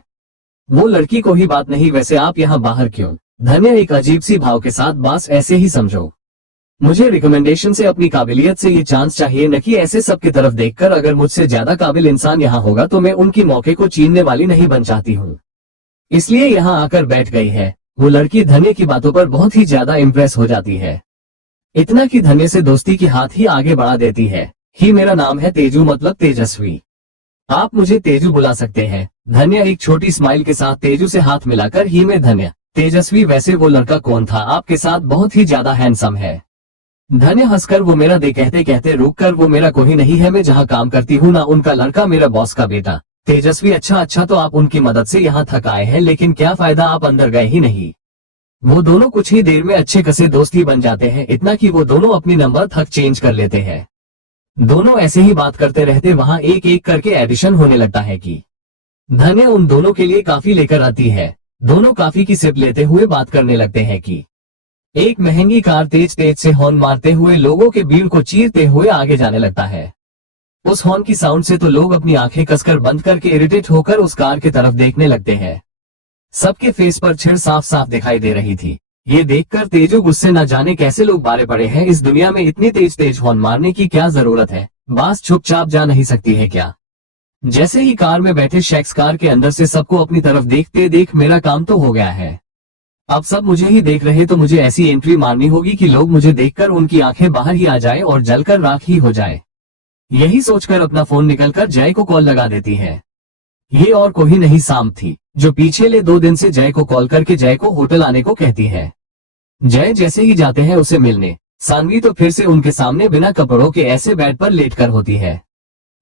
वो लड़की को ही बात नहीं, वैसे आप यहाँ बाहर क्यों? धन्य एक अजीब सी भाव के साथ, बस ऐसे ही समझो, मुझे रिकमेंडेशन से, अपनी काबिलियत से ये चांस चाहिए, न कि ऐसे सब की तरफ देखकर। अगर मुझसे ज्यादा काबिल इंसान यहाँ होगा तो मैं उनकी मौके को छीनने वाली नहीं बन चाहती हूँ, इसलिए यहाँ आकर बैठ गई है। वो लड़की धन्य की बातों पर बहुत ही ज्यादा इम्प्रेस हो जाती है, इतना कि धन्य से दोस्ती की हाथ ही आगे बढ़ा देती है। ही मेरा नाम है तेजू, मतलब तेजस्वी, आप मुझे तेजू बुला सकते हैं। धन्य एक छोटी स्माइल के साथ तेजू से हाथ मिलाकर, ही मैं धन्य, तेजस्वी, वैसे वो लड़का कौन था आपके साथ? बहुत ही ज्यादा हैंडसम है। धन्य हंसकर, वो मेरा दे कहते कहते रुक कर, वो मेरा कोई नहीं है, मैं जहाँ काम करती हूँ ना, उनका लड़का, मेरा बॉस का बेटा। तेजस्वी, अच्छा, तो आप उनकी मदद से यहाँ थक आए हैं, लेकिन क्या फायदा, आप अंदर गए ही नहीं। वो दोनों कुछ ही देर में अच्छे खासे दोस्त ही बन जाते हैं, इतना कि वो दोनों अपनी नंबर तक चेंज कर लेते हैं। दोनों ऐसे ही बात करते रहते, वहाँ एक एक करके एडिशन होने लगता है कि धन्य उन दोनों के लिए काफी लेकर आती है। दोनों काफी की सिप लेते हुए बात करने लगते हैं कि एक महंगी कार तेज तेज से हॉर्न मारते हुए लोगों के भीड़ को चीरते हुए आगे जाने लगता है। उस हॉर्न की साउंड से तो लोग अपनी आंखें कसकर बंद करके इरिटेट होकर उस कार की तरफ देखने लगते हैं। सबके फेस पर छिड़ साफ साफ दिखाई दे रही थी। ये देखकर तेजू गुस्से, न जाने कैसे लोग बारे पड़े हैं इस दुनिया में, इतनी तेज तेज हॉर्न मारने की क्या जरूरत है? बास चुपचाप जा नहीं सकती है क्या? जैसे ही कार में बैठे शख्स कार के अंदर से सबको अपनी तरफ देखते देख, मेरा काम तो हो गया है, अब सब मुझे ही देख रहे, तो मुझे ऐसी एंट्री मारनी होगी कि लोग मुझे देखकर उनकी आंखें बाहर ही आ जाए और जलकर राख ही हो जाए। यही सोचकर अपना फोन निकलकर जय को कॉल लगा देती है। ये और कोई नहीं, शाम थी, जो पिछले 2 दिन से जय को कॉल करके जय को होटल आने को कहती है। जय जैसे ही जाते हैं उसे मिलने, सानवी तो फिर से उनके सामने बिना कपड़ों के ऐसे बेड पर लेटकर होती है।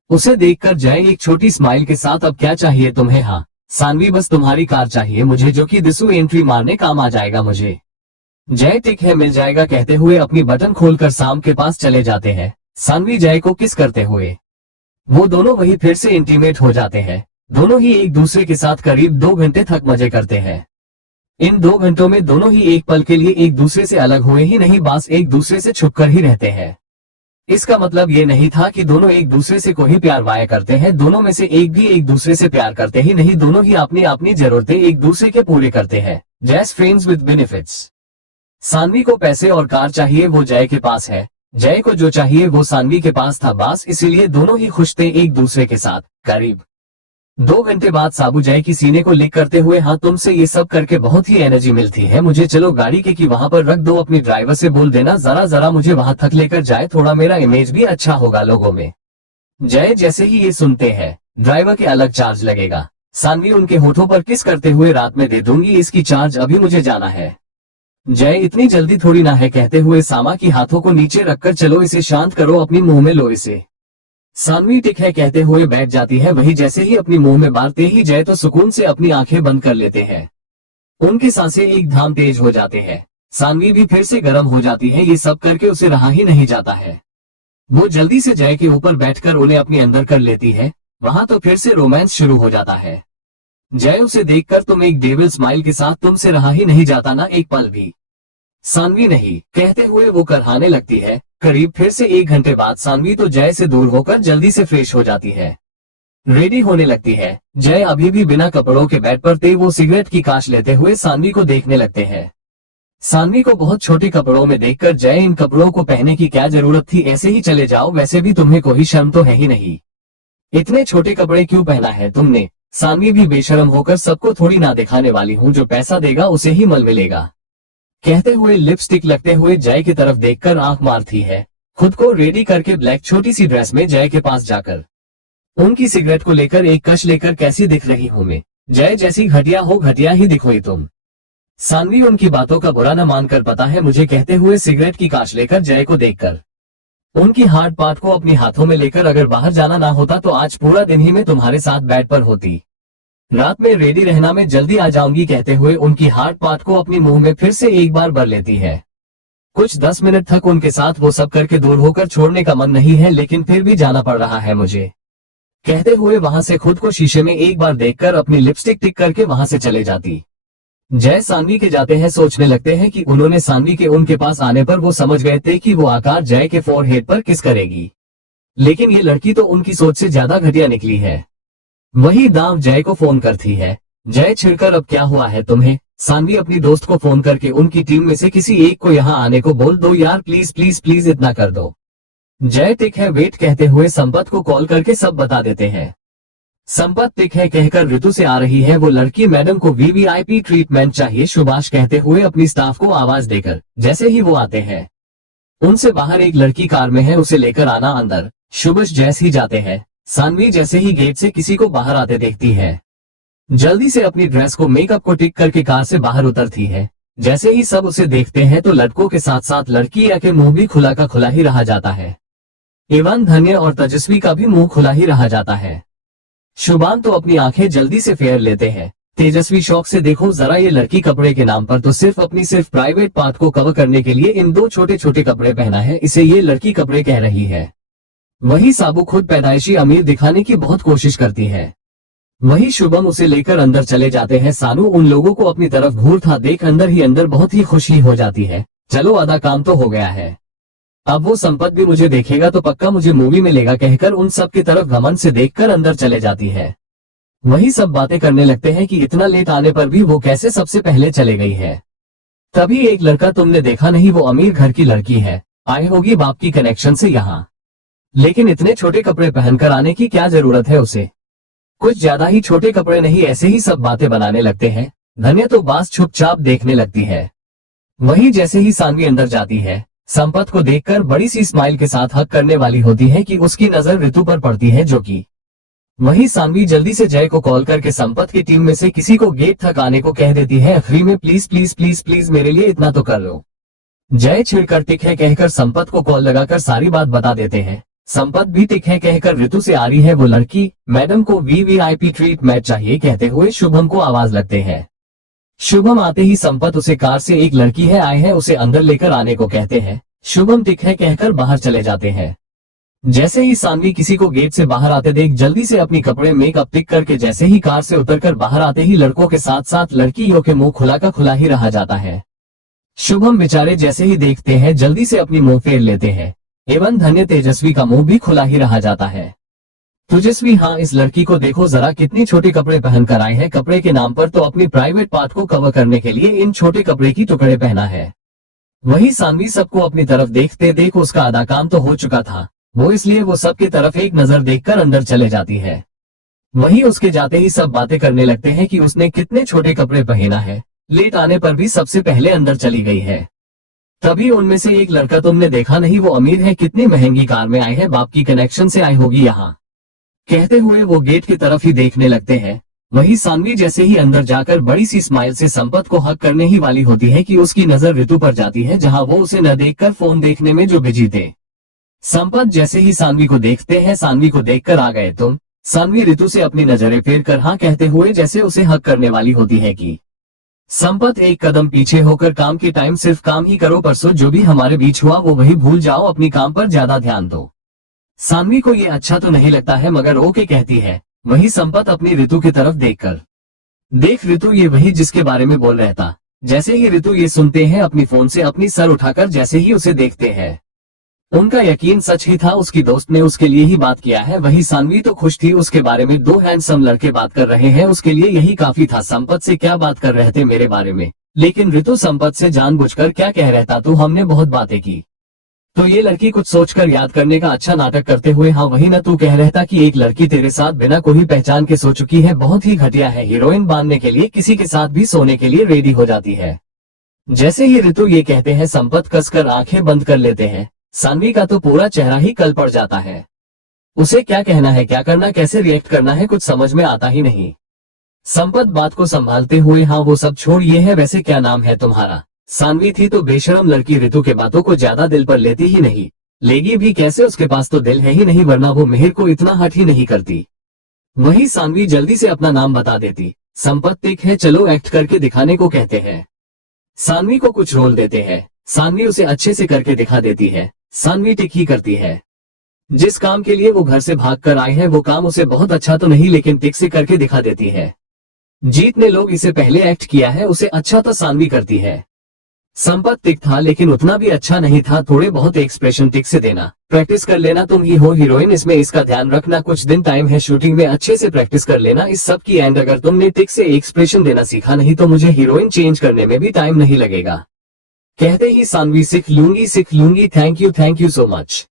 उसे देखकर जय एक छोटी स्माइल के साथ, अब क्या चाहिए तुम्हें? हाँ सानवी, बस तुम्हारी कार चाहिए मुझे, जो कि दिसू एंट्री मारने काम आ जाएगा मुझे। जय ठीक है, मिल जाएगा कहते हुए अपनी बटन खोलकर शाम के पास चले जाते हैं। सानवी जय को किस करते हुए वो दोनों वही फिर से इंटीमेट हो जाते हैं। दोनों ही एक दूसरे के साथ करीब 2 घंटे तक मजे करते हैं। इन 2 घंटों में दोनों ही एक पल के लिए एक दूसरे से अलग हुए ही नहीं, बस एक दूसरे से छुपकर ही रहते हैं। इसका मतलब ये नहीं था कि दोनों एक दूसरे से कोई प्यार वाया करते हैं, दोनों में से एक भी एक दूसरे से प्यार करते ही नहीं, दोनों ही अपनी अपनी जरूरतें एक दूसरे के पूरे करते हैं, जैसे फ्रेंड्स विद बेनिफिट्स। सानवी को पैसे और कार चाहिए, वो जय के पास है। जय को जो चाहिए वो सानवी के पास था, बस इसीलिए दोनों ही खुश थे एक दूसरे के साथ। करीब 2 घंटे बाद साबू जय की सीने को लिख करते हुए, हाँ तुमसे ये सब करके बहुत ही एनर्जी मिलती है मुझे, चलो गाड़ी के की वहां पर रख दो, अपनी ड्राइवर से बोल देना जरा मुझे वहां तक लेकर जाए, थोड़ा मेरा इमेज भी अच्छा होगा लोगों में। जय जैसे ही ये सुनते हैं, ड्राइवर के अलग चार्ज लगेगा। सानवी उनके होठों पर किस करते हुए, रात में दे दूंगी इसकी चार्ज, अभी मुझे जाना है। जय इतनी जल्दी थोड़ी ना है कहते हुए सामा की हाथों को नीचे रखकर, चलो इसे शांत करो, अपनी मुंह में लो इसे। सानवी टिक है कहते हुए बैठ जाती है, वही जैसे ही अपनी मुंह में बारते ही जय तो सुकून से अपनी आंखें बंद कर लेते हैं। उनकी सांसें एक धाम तेज हो जाते हैं। सानवी भी फिर से गर्म हो जाती है, ये सब करके उसे रहा ही नहीं जाता है। वो जल्दी से जय के ऊपर बैठकर उन्हें अपने अंदर कर लेती है। वहां तो फिर से रोमांस शुरू हो जाता है। जय उसे देखकर तुम एक डेविल स्माइल के साथ, तुमसे रहा ही नहीं जाता ना एक पल भी। सानवी नहीं कहते हुए वो करहाने लगती है। करीब फिर से 1 घंटे बाद सानवी तो जय से दूर होकर जल्दी से फ्रेश हो जाती है, रेडी होने लगती है। जय अभी भी बिना कपड़ों के बेड पर थे, वो सिगरेट की काश लेते हुए सानवी को देखने लगते हैं। सानवी को बहुत छोटे कपड़ों में देखकर जय, इन कपड़ों को पहनने की क्या जरूरत थी, ऐसे ही चले जाओ, वैसे भी तुम्हें कोई शर्म तो है ही नहीं, इतने छोटे कपड़े क्यों पहना है तुमने? सानवी भी बेशर्म होकर, सबको थोड़ी ना दिखाने वाली हूँ, जो पैसा देगा उसे ही मल मिलेगा कहते हुए लिपस्टिक लगते हुए जय की तरफ देखकर आंख मारती है। खुद को रेडी करके ब्लैक छोटी सी ड्रेस में जय के पास जाकर उनकी सिगरेट को लेकर एक कश लेकर, कैसी दिख रही हूँ मैं? जय जैसी घटिया हो, घटिया ही दिखोई तुम। सानवी उनकी बातों का बुरा न मानकर, पता है मुझे कहते हुए सिगरेट की काश लेकर जय को देखकर उनकी हार्ड पार्ट को अपनी हाथों में लेकर अगर बाहर जाना ना होता तो आज पूरा दिन ही मैं तुम्हारे साथ बेड पर होती। रात में रेडी रहना, मैं जल्दी आ जाऊंगी कहते हुए उनकी हार्ड पार्ट को अपनी मुंह में फिर से एक बार भर लेती है। कुछ 10 मिनट तक उनके साथ वो सब करके दूर होकर छोड़ने का मन नहीं है, लेकिन फिर भी जाना पड़ रहा है मुझे कहते हुए वहां से खुद को शीशे में एक बार देखकर अपनी लिपस्टिक टिक करके वहां से चले जाती। जय सानवी के जाते हैं सोचने लगते हैं कि उन्होंने सानवी के उनके पास आने पर वो समझ गए थे कि वो आकार जय के फोरहेड पर किस करेगी, लेकिन ये लड़की तो उनकी सोच से ज्यादा घटिया निकली है। वही दाव जय को फोन करती है। जय छिड़कर अब क्या हुआ है तुम्हें? सानवी अपनी दोस्त को फोन करके उनकी टीम में से किसी एक को यहाँ आने को बोल दो यार, प्लीज प्लीज प्लीज इतना कर दो। जय टिक है वेट कहते हुए संपत को कॉल करके सब बता देते हैं। संपत टिक है कहकर ऋतु से आ रही है वो लड़की, मैडम को वीवीआईपी ट्रीटमेंट चाहिए सुभाष कहते हुए अपनी स्टाफ को आवाज देकर। जैसे ही वो आते हैं उनसे बाहर एक लड़की कार में है, उसे लेकर आना अंदर। सुभाष जैसे ही जाते हैं सानवी जैसे ही गेट से किसी को बाहर आते देखती है, जल्दी से अपनी ड्रेस को मेकअप को टिक करके कार से बाहर उतरती है। जैसे ही सब उसे देखते हैं तो लड़कों के साथ साथ लड़की के मुंह भी खुला का खुला ही रहा जाता है। एवं धन्य और तेजस्वी का भी मुंह खुला ही रहा जाता है। शुभान तो अपनी आंखें जल्दी से फेर लेते हैं। तेजस्वी शौक से देखो जरा, ये लड़की कपड़े के नाम पर तो सिर्फ प्राइवेट पार्ट को कवर करने के लिए इन दो छोटे छोटे कपड़े पहना है, इसे ये लड़की कपड़े कह रही है। वही साबू खुद पैदाइशी अमीर दिखाने की बहुत कोशिश करती है। वही शुभम उसे लेकर अंदर चले जाते हैं। सानू उन लोगों को अपनी तरफ घूरता देख अंदर ही अंदर बहुत ही खुशी हो जाती है। चलो आधा काम तो हो गया है, अब वो संपत भी मुझे देखेगा तो पक्का मुझे मूवी में लेगा कहकर उन सब की तरफ घमंड से देखकर अंदर चले जाती है। वही सब बातें करने लगते हैं कि इतना लेट आने पर भी वो कैसे सबसे पहले चले गई है। तभी एक लड़का, तुमने देखा नहीं, वो अमीर घर की लड़की है, आई होगी बाप की कनेक्शन से यहाँ, लेकिन इतने छोटे कपड़े पहनकर आने की क्या जरूरत है उसे? कुछ ज्यादा ही छोटे कपड़े नहीं, ऐसे ही सब बातें बनाने लगते हैं। धन्य तो बास चुपचाप देखने लगती है। वही जैसे ही सानवी अंदर जाती है संपत को देखकर बड़ी सी स्माइल के साथ हक करने वाली होती है कि उसकी नजर ऋतु पर पड़ती है, जो कि वही सानवी जल्दी से जय को कॉल करके संपत की टीम में से किसी को गेट तक आने को कह देती है। आखिरी में प्लीज प्लीज प्लीज प्लीज मेरे लिए इतना तो कर लो। जय छिड़कर टिक है कहकर संपत को कॉल लगाकर सारी बात बता देते हैं। संपत भी टिक है कहकर ऋतु से आ रही है वो लड़की, मैडम को वीवीआईपी ट्रीटमेंट चाहिए कहते हुए शुभम को आवाज लगते हैं। शुभम आते ही संपत उसे कार से एक लड़की है आए हैं उसे अंदर लेकर आने को कहते हैं। शुभम टिक है कहकर बाहर चले जाते हैं। जैसे ही सानवी किसी को गेट से बाहर आते देख जल्दी से अपनी कपड़े मेकअप टिक करके जैसे ही कार से उतरकर बाहर आते ही लड़कों के साथ साथ लड़कियों के मुंह खुला का खुला ही रहा जाता है। शुभम बेचारे जैसे ही देखते हैं जल्दी से अपनी मुंह फेर लेते हैं। एवं धन्य तेजस्वी का मुंह भी खुला ही रहा जाता है। तेजस्वी, हाँ इस लड़की को देखो जरा, कितनी छोटे कपड़े पहनकर आए हैं, कपड़े के नाम पर तो अपनी प्राइवेट पार्ट को कवर करने के लिए इन छोटे कपड़े की टुकड़े पहना है। वही सानवी सबको अपनी तरफ देखते देख उसका आधा काम तो हो चुका था, वो इसलिए वो सबकी तरफ एक नजर देखकर अंदर चले जाती है। वही उसके जाते ही सब बातें करने लगते हैं कि उसने कितने छोटे कपड़े पहना है, लेट आने पर भी सबसे पहले अंदर चली गई है। तभी उनमें से एक लड़का, तुमने देखा नहीं, वो अमीर है, कितनी महंगी कार में आए हैं, बाप की कनेक्शन से आई होगी यहाँ, कहते हुए वो गेट की तरफ ही देखने लगते हैं। वही सानवी जैसे ही अंदर जाकर बड़ी सी स्माइल से संपत को हक करने ही वाली होती है कि उसकी नजर ऋतु पर जाती है, जहां वो उसे न देखकर फोन देखने में जो बिजी थे। संपत जैसे ही सानवी को देखते हैं, सानवी को देखकर आ गए तुम, सानवी ऋतु से अपनी नजरें फेर कर हाँ कहते हुए जैसे उसे हक करने वाली होती है कि संपत एक कदम पीछे होकर, काम के टाइम सिर्फ काम ही करो, परसों जो भी हमारे बीच हुआ वो वही भूल जाओ, अपनी काम पर ज्यादा ध्यान दो। सानवी को ये अच्छा तो नहीं लगता है मगर ओके कहती है। वही संपत अपनी ऋतु की तरफ देखकर, देख ऋतु ये वही जिसके बारे में बोल रहा था। जैसे ही ऋतु ये सुनते हैं अपनी फोन से अपनी सर उठाकर जैसे ही उसे देखते हैं, उनका यकीन सच ही था, उसकी दोस्त ने उसके लिए ही बात किया है। वही सानवी तो खुश थी, उसके बारे में दो हैंडसम लड़के बात कर रहे हैं, उसके लिए यही काफी था। संपत से क्या बात कर रहे थे मेरे बारे में, लेकिन ऋतु संपत से जानबूझकर क्या कह रहता, तो हमने बहुत बातें की, तो ये लड़की कुछ सोचकर याद करने का अच्छा नाटक करते हुए, हाँ वही ना तू कह रहता कि एक लड़की तेरे साथ बिना कोई पहचान के सो चुकी है, बहुत ही घटिया है, हीरोइन बांधने के लिए किसी के साथ भी सोने के लिए रेडी हो जाती है। जैसे ही ऋतु ये कहते हैं संपत कसकर आंखें बंद कर लेते हैं। सानवी का तो पूरा चेहरा ही कल पड़ जाता है, उसे क्या कहना है, क्या करना, कैसे रिएक्ट करना है, कुछ समझ में आता ही नहीं। संपत बात को संभालते हुए, हाँ वो सब छोड़, ये है वैसे क्या नाम है तुम्हारा? सानवी थी तो बेशरम लड़की ऋतु के बातों को ज्यादा दिल पर लेती ही नहीं, लेगी भी कैसे, उसके पास तो दिल है ही नहीं, वरना वो मिहिर को इतना हर्ट ही नहीं करती। वही सानवी जल्दी से अपना नाम बता देती। संपत टिक है, चलो एक्ट करके दिखाने को कहते हैं। सानवी को कुछ रोल देते हैं। सानवी उसे अच्छे से करके दिखा देती है। सानवी टिक ही करती है। जिस काम के लिए वो घर से भाग कर आए हैं वो काम उसे बहुत अच्छा तो नहीं, लेकिन टिक से करके दिखा देती है। जीत ने लोग इसे पहले एक्ट किया है, उसे अच्छा तो सानवी करती है। संपत टिक था लेकिन उतना भी अच्छा नहीं था, थोड़े बहुत एक्सप्रेशन टिक से देना। प्रैक्टिस कर लेना, तुम ही हो हीरोइन इसमें, इसका ध्यान रखना। कुछ दिन टाइम है शूटिंग में, अच्छे से प्रैक्टिस कर लेना इस सब की। एंड अगर तुमने टिक से एक्सप्रेशन देना सीखा नहीं तो मुझे हीरोइन चेंज करने में भी टाइम नहीं लगेगा। कहते ही सानवी सीख लूंगी, thank you so much.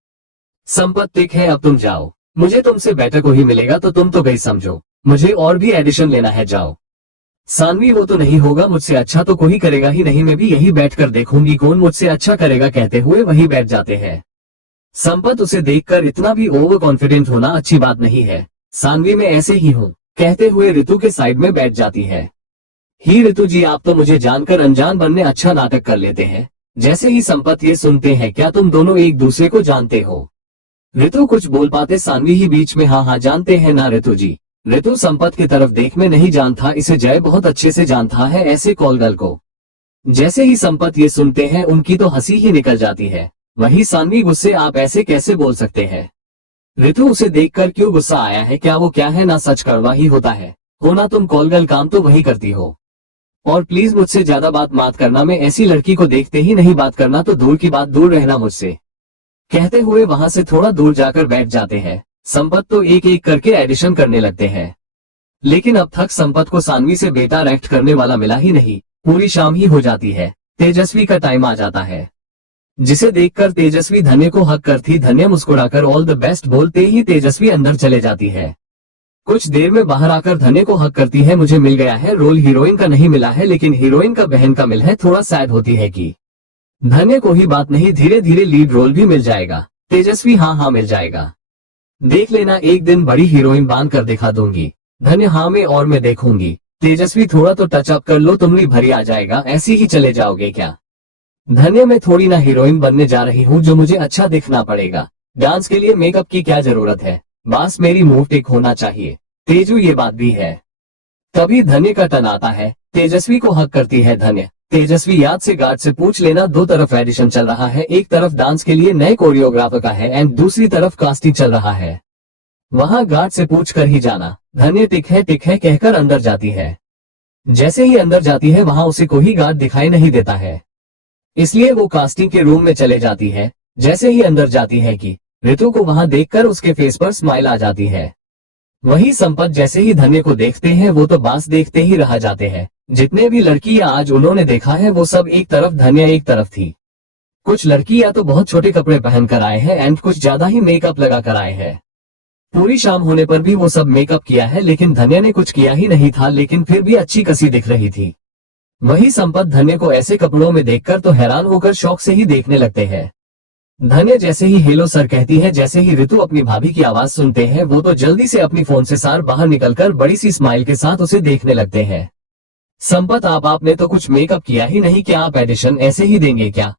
Sampat टिक है, अब तुम जाओ, मुझे तुमसे बेटर को ही मिलेगा, तो तुम तो गई समझो, मुझे और भी एडिशन लेना है, जाओ। सानवी वो तो नहीं होगा, मुझसे अच्छा तो कोई करेगा ही नहीं, मैं भी यही बैठकर देखूंगी कौन मुझसे अच्छा करेगा, कहते हुए वही बैठ जाते हैं। संपत उसे देखकर इतना भी ओवर कॉन्फिडेंट होना अच्छी बात नहीं है। सानवी मैं ऐसे ही हूँ, कहते हुए ऋतु के साइड में बैठ जाती है। ही ऋतु जी, आप तो मुझे जानकर अनजान बनने अच्छा नाटक कर लेते हैं। जैसे ही संपत ये सुनते हैं, क्या तुम दोनों एक दूसरे को जानते हो? ऋतु कुछ बोल पाते, सानवी ही बीच में, हाँ जानते हैं ना ऋतु जी। ऋतु संपत की तरफ देख, मैं नहीं जानता, इसे जय बहुत अच्छे से जानता है ऐसे कॉल गर्ल को। जैसे ही संपत ये सुनते हैं उनकी तो हंसी ही निकल जाती है। वही सानवी गुस्से, आप ऐसे कैसे बोल सकते हैं? ऋतु उसे देखकर क्यों गुस्सा आया है, क्या वो क्या है ना, सच कड़वा ही होता है। होना तुम कॉल गर्ल, काम तो वही करती हो। और प्लीज मुझसे ज्यादा बात मत करना, मैं ऐसी लड़की को देखते ही नहीं बात करना, तो दूर की बात दूर रहना मुझसे। कहते हुए वहां से थोड़ा दूर जाकर बैठ जाते हैं। संपत तो एक एक करके एडिशन करने लगते हैं, लेकिन अब तक संपत को सानवी से बेटा एक्ट करने वाला मिला ही नहीं। पूरी शाम ही हो जाती है, तेजस्वी का टाइम आ जाता है, जिसे देखकर तेजस्वी धन्य को हक करती। धन्य मुस्कुराकर ऑल द बेस्ट बोलते ही तेजस्वी अंदर चले जाती है। कुछ देर में बाहर आकर धन्य को हक करती है, मुझे मिल गया है रोल, हीरोइन का नहीं मिला है, लेकिन हीरोइन का बहन का मिल है। थोड़ा सैड होती है कि धन्य को ही बात नहीं, धीरे धीरे लीड रोल भी मिल जाएगा। तेजस्वी हाँ मिल जाएगा, देख लेना, एक दिन बड़ी हीरोइन बांध कर दिखा दूंगी। धन्य हाँ मैं देखूंगी। तेजस्वी थोड़ा तो टच अप कर लो, तुमने भरी आ जाएगा, ऐसे ही चले जाओगे क्या? धन्य मैं थोड़ी ना हीरोइन बनने जा रही हूँ जो मुझे अच्छा दिखना पड़ेगा। डांस के लिए मेकअप की क्या जरूरत है, बस मेरी मूव टिक होना चाहिए। तेजू ये बात भी है। तभी धन्य का टर्न आता है, तेजस्वी को हक करती है धन्य। तेजस्वी याद से गार्ड से पूछ लेना, दो तरफ एडिशन चल रहा है, एक तरफ डांस के लिए नए कोरियोग्राफर का है एंड दूसरी तरफ कास्टिंग चल रहा है, वहां गार्ड से पूछ कर ही जाना। धन्य टिक है कहकर अंदर जाती है। जैसे ही अंदर जाती है वहां उसे कोई गार्ड दिखाई नहीं देता है, इसलिए वो कास्टिंग के रूम में चले जाती है। जैसे ही अंदर जाती है कि ऋतु को वहां देखकर उसके फेस पर स्माइल आ जाती है। वही संपत जैसे ही धन्य को देखते हैं वो तो बस देखते ही रह जाते हैं। जितने भी लड़कियां आज उन्होंने देखा है वो सब एक तरफ, धन्य एक तरफ थी। कुछ लड़कियां तो बहुत छोटे कपड़े पहन कर आए हैं एंड कुछ ज्यादा ही मेकअप लगा कर आए हैं। पूरी शाम होने पर भी वो सब मेकअप किया है, लेकिन धन्य ने कुछ किया ही नहीं था, लेकिन फिर भी अच्छी कसी दिख रही थी। वही संपत धन्य को ऐसे कपड़ों में देखकर तो हैरान होकर शौक से ही देखने लगते हैं। धन्य जैसे ही हेलो सर कहती है, जैसे ही ऋतु अपनी भाभी की आवाज सुनते हैं वो तो जल्दी से अपनी फोन से सार बाहर निकलकर बड़ी सी स्माइल के साथ उसे देखने लगते हैं। संपत आपने तो कुछ मेकअप किया ही नहीं, क्या आप एडिशन ऐसे ही देंगे क्या?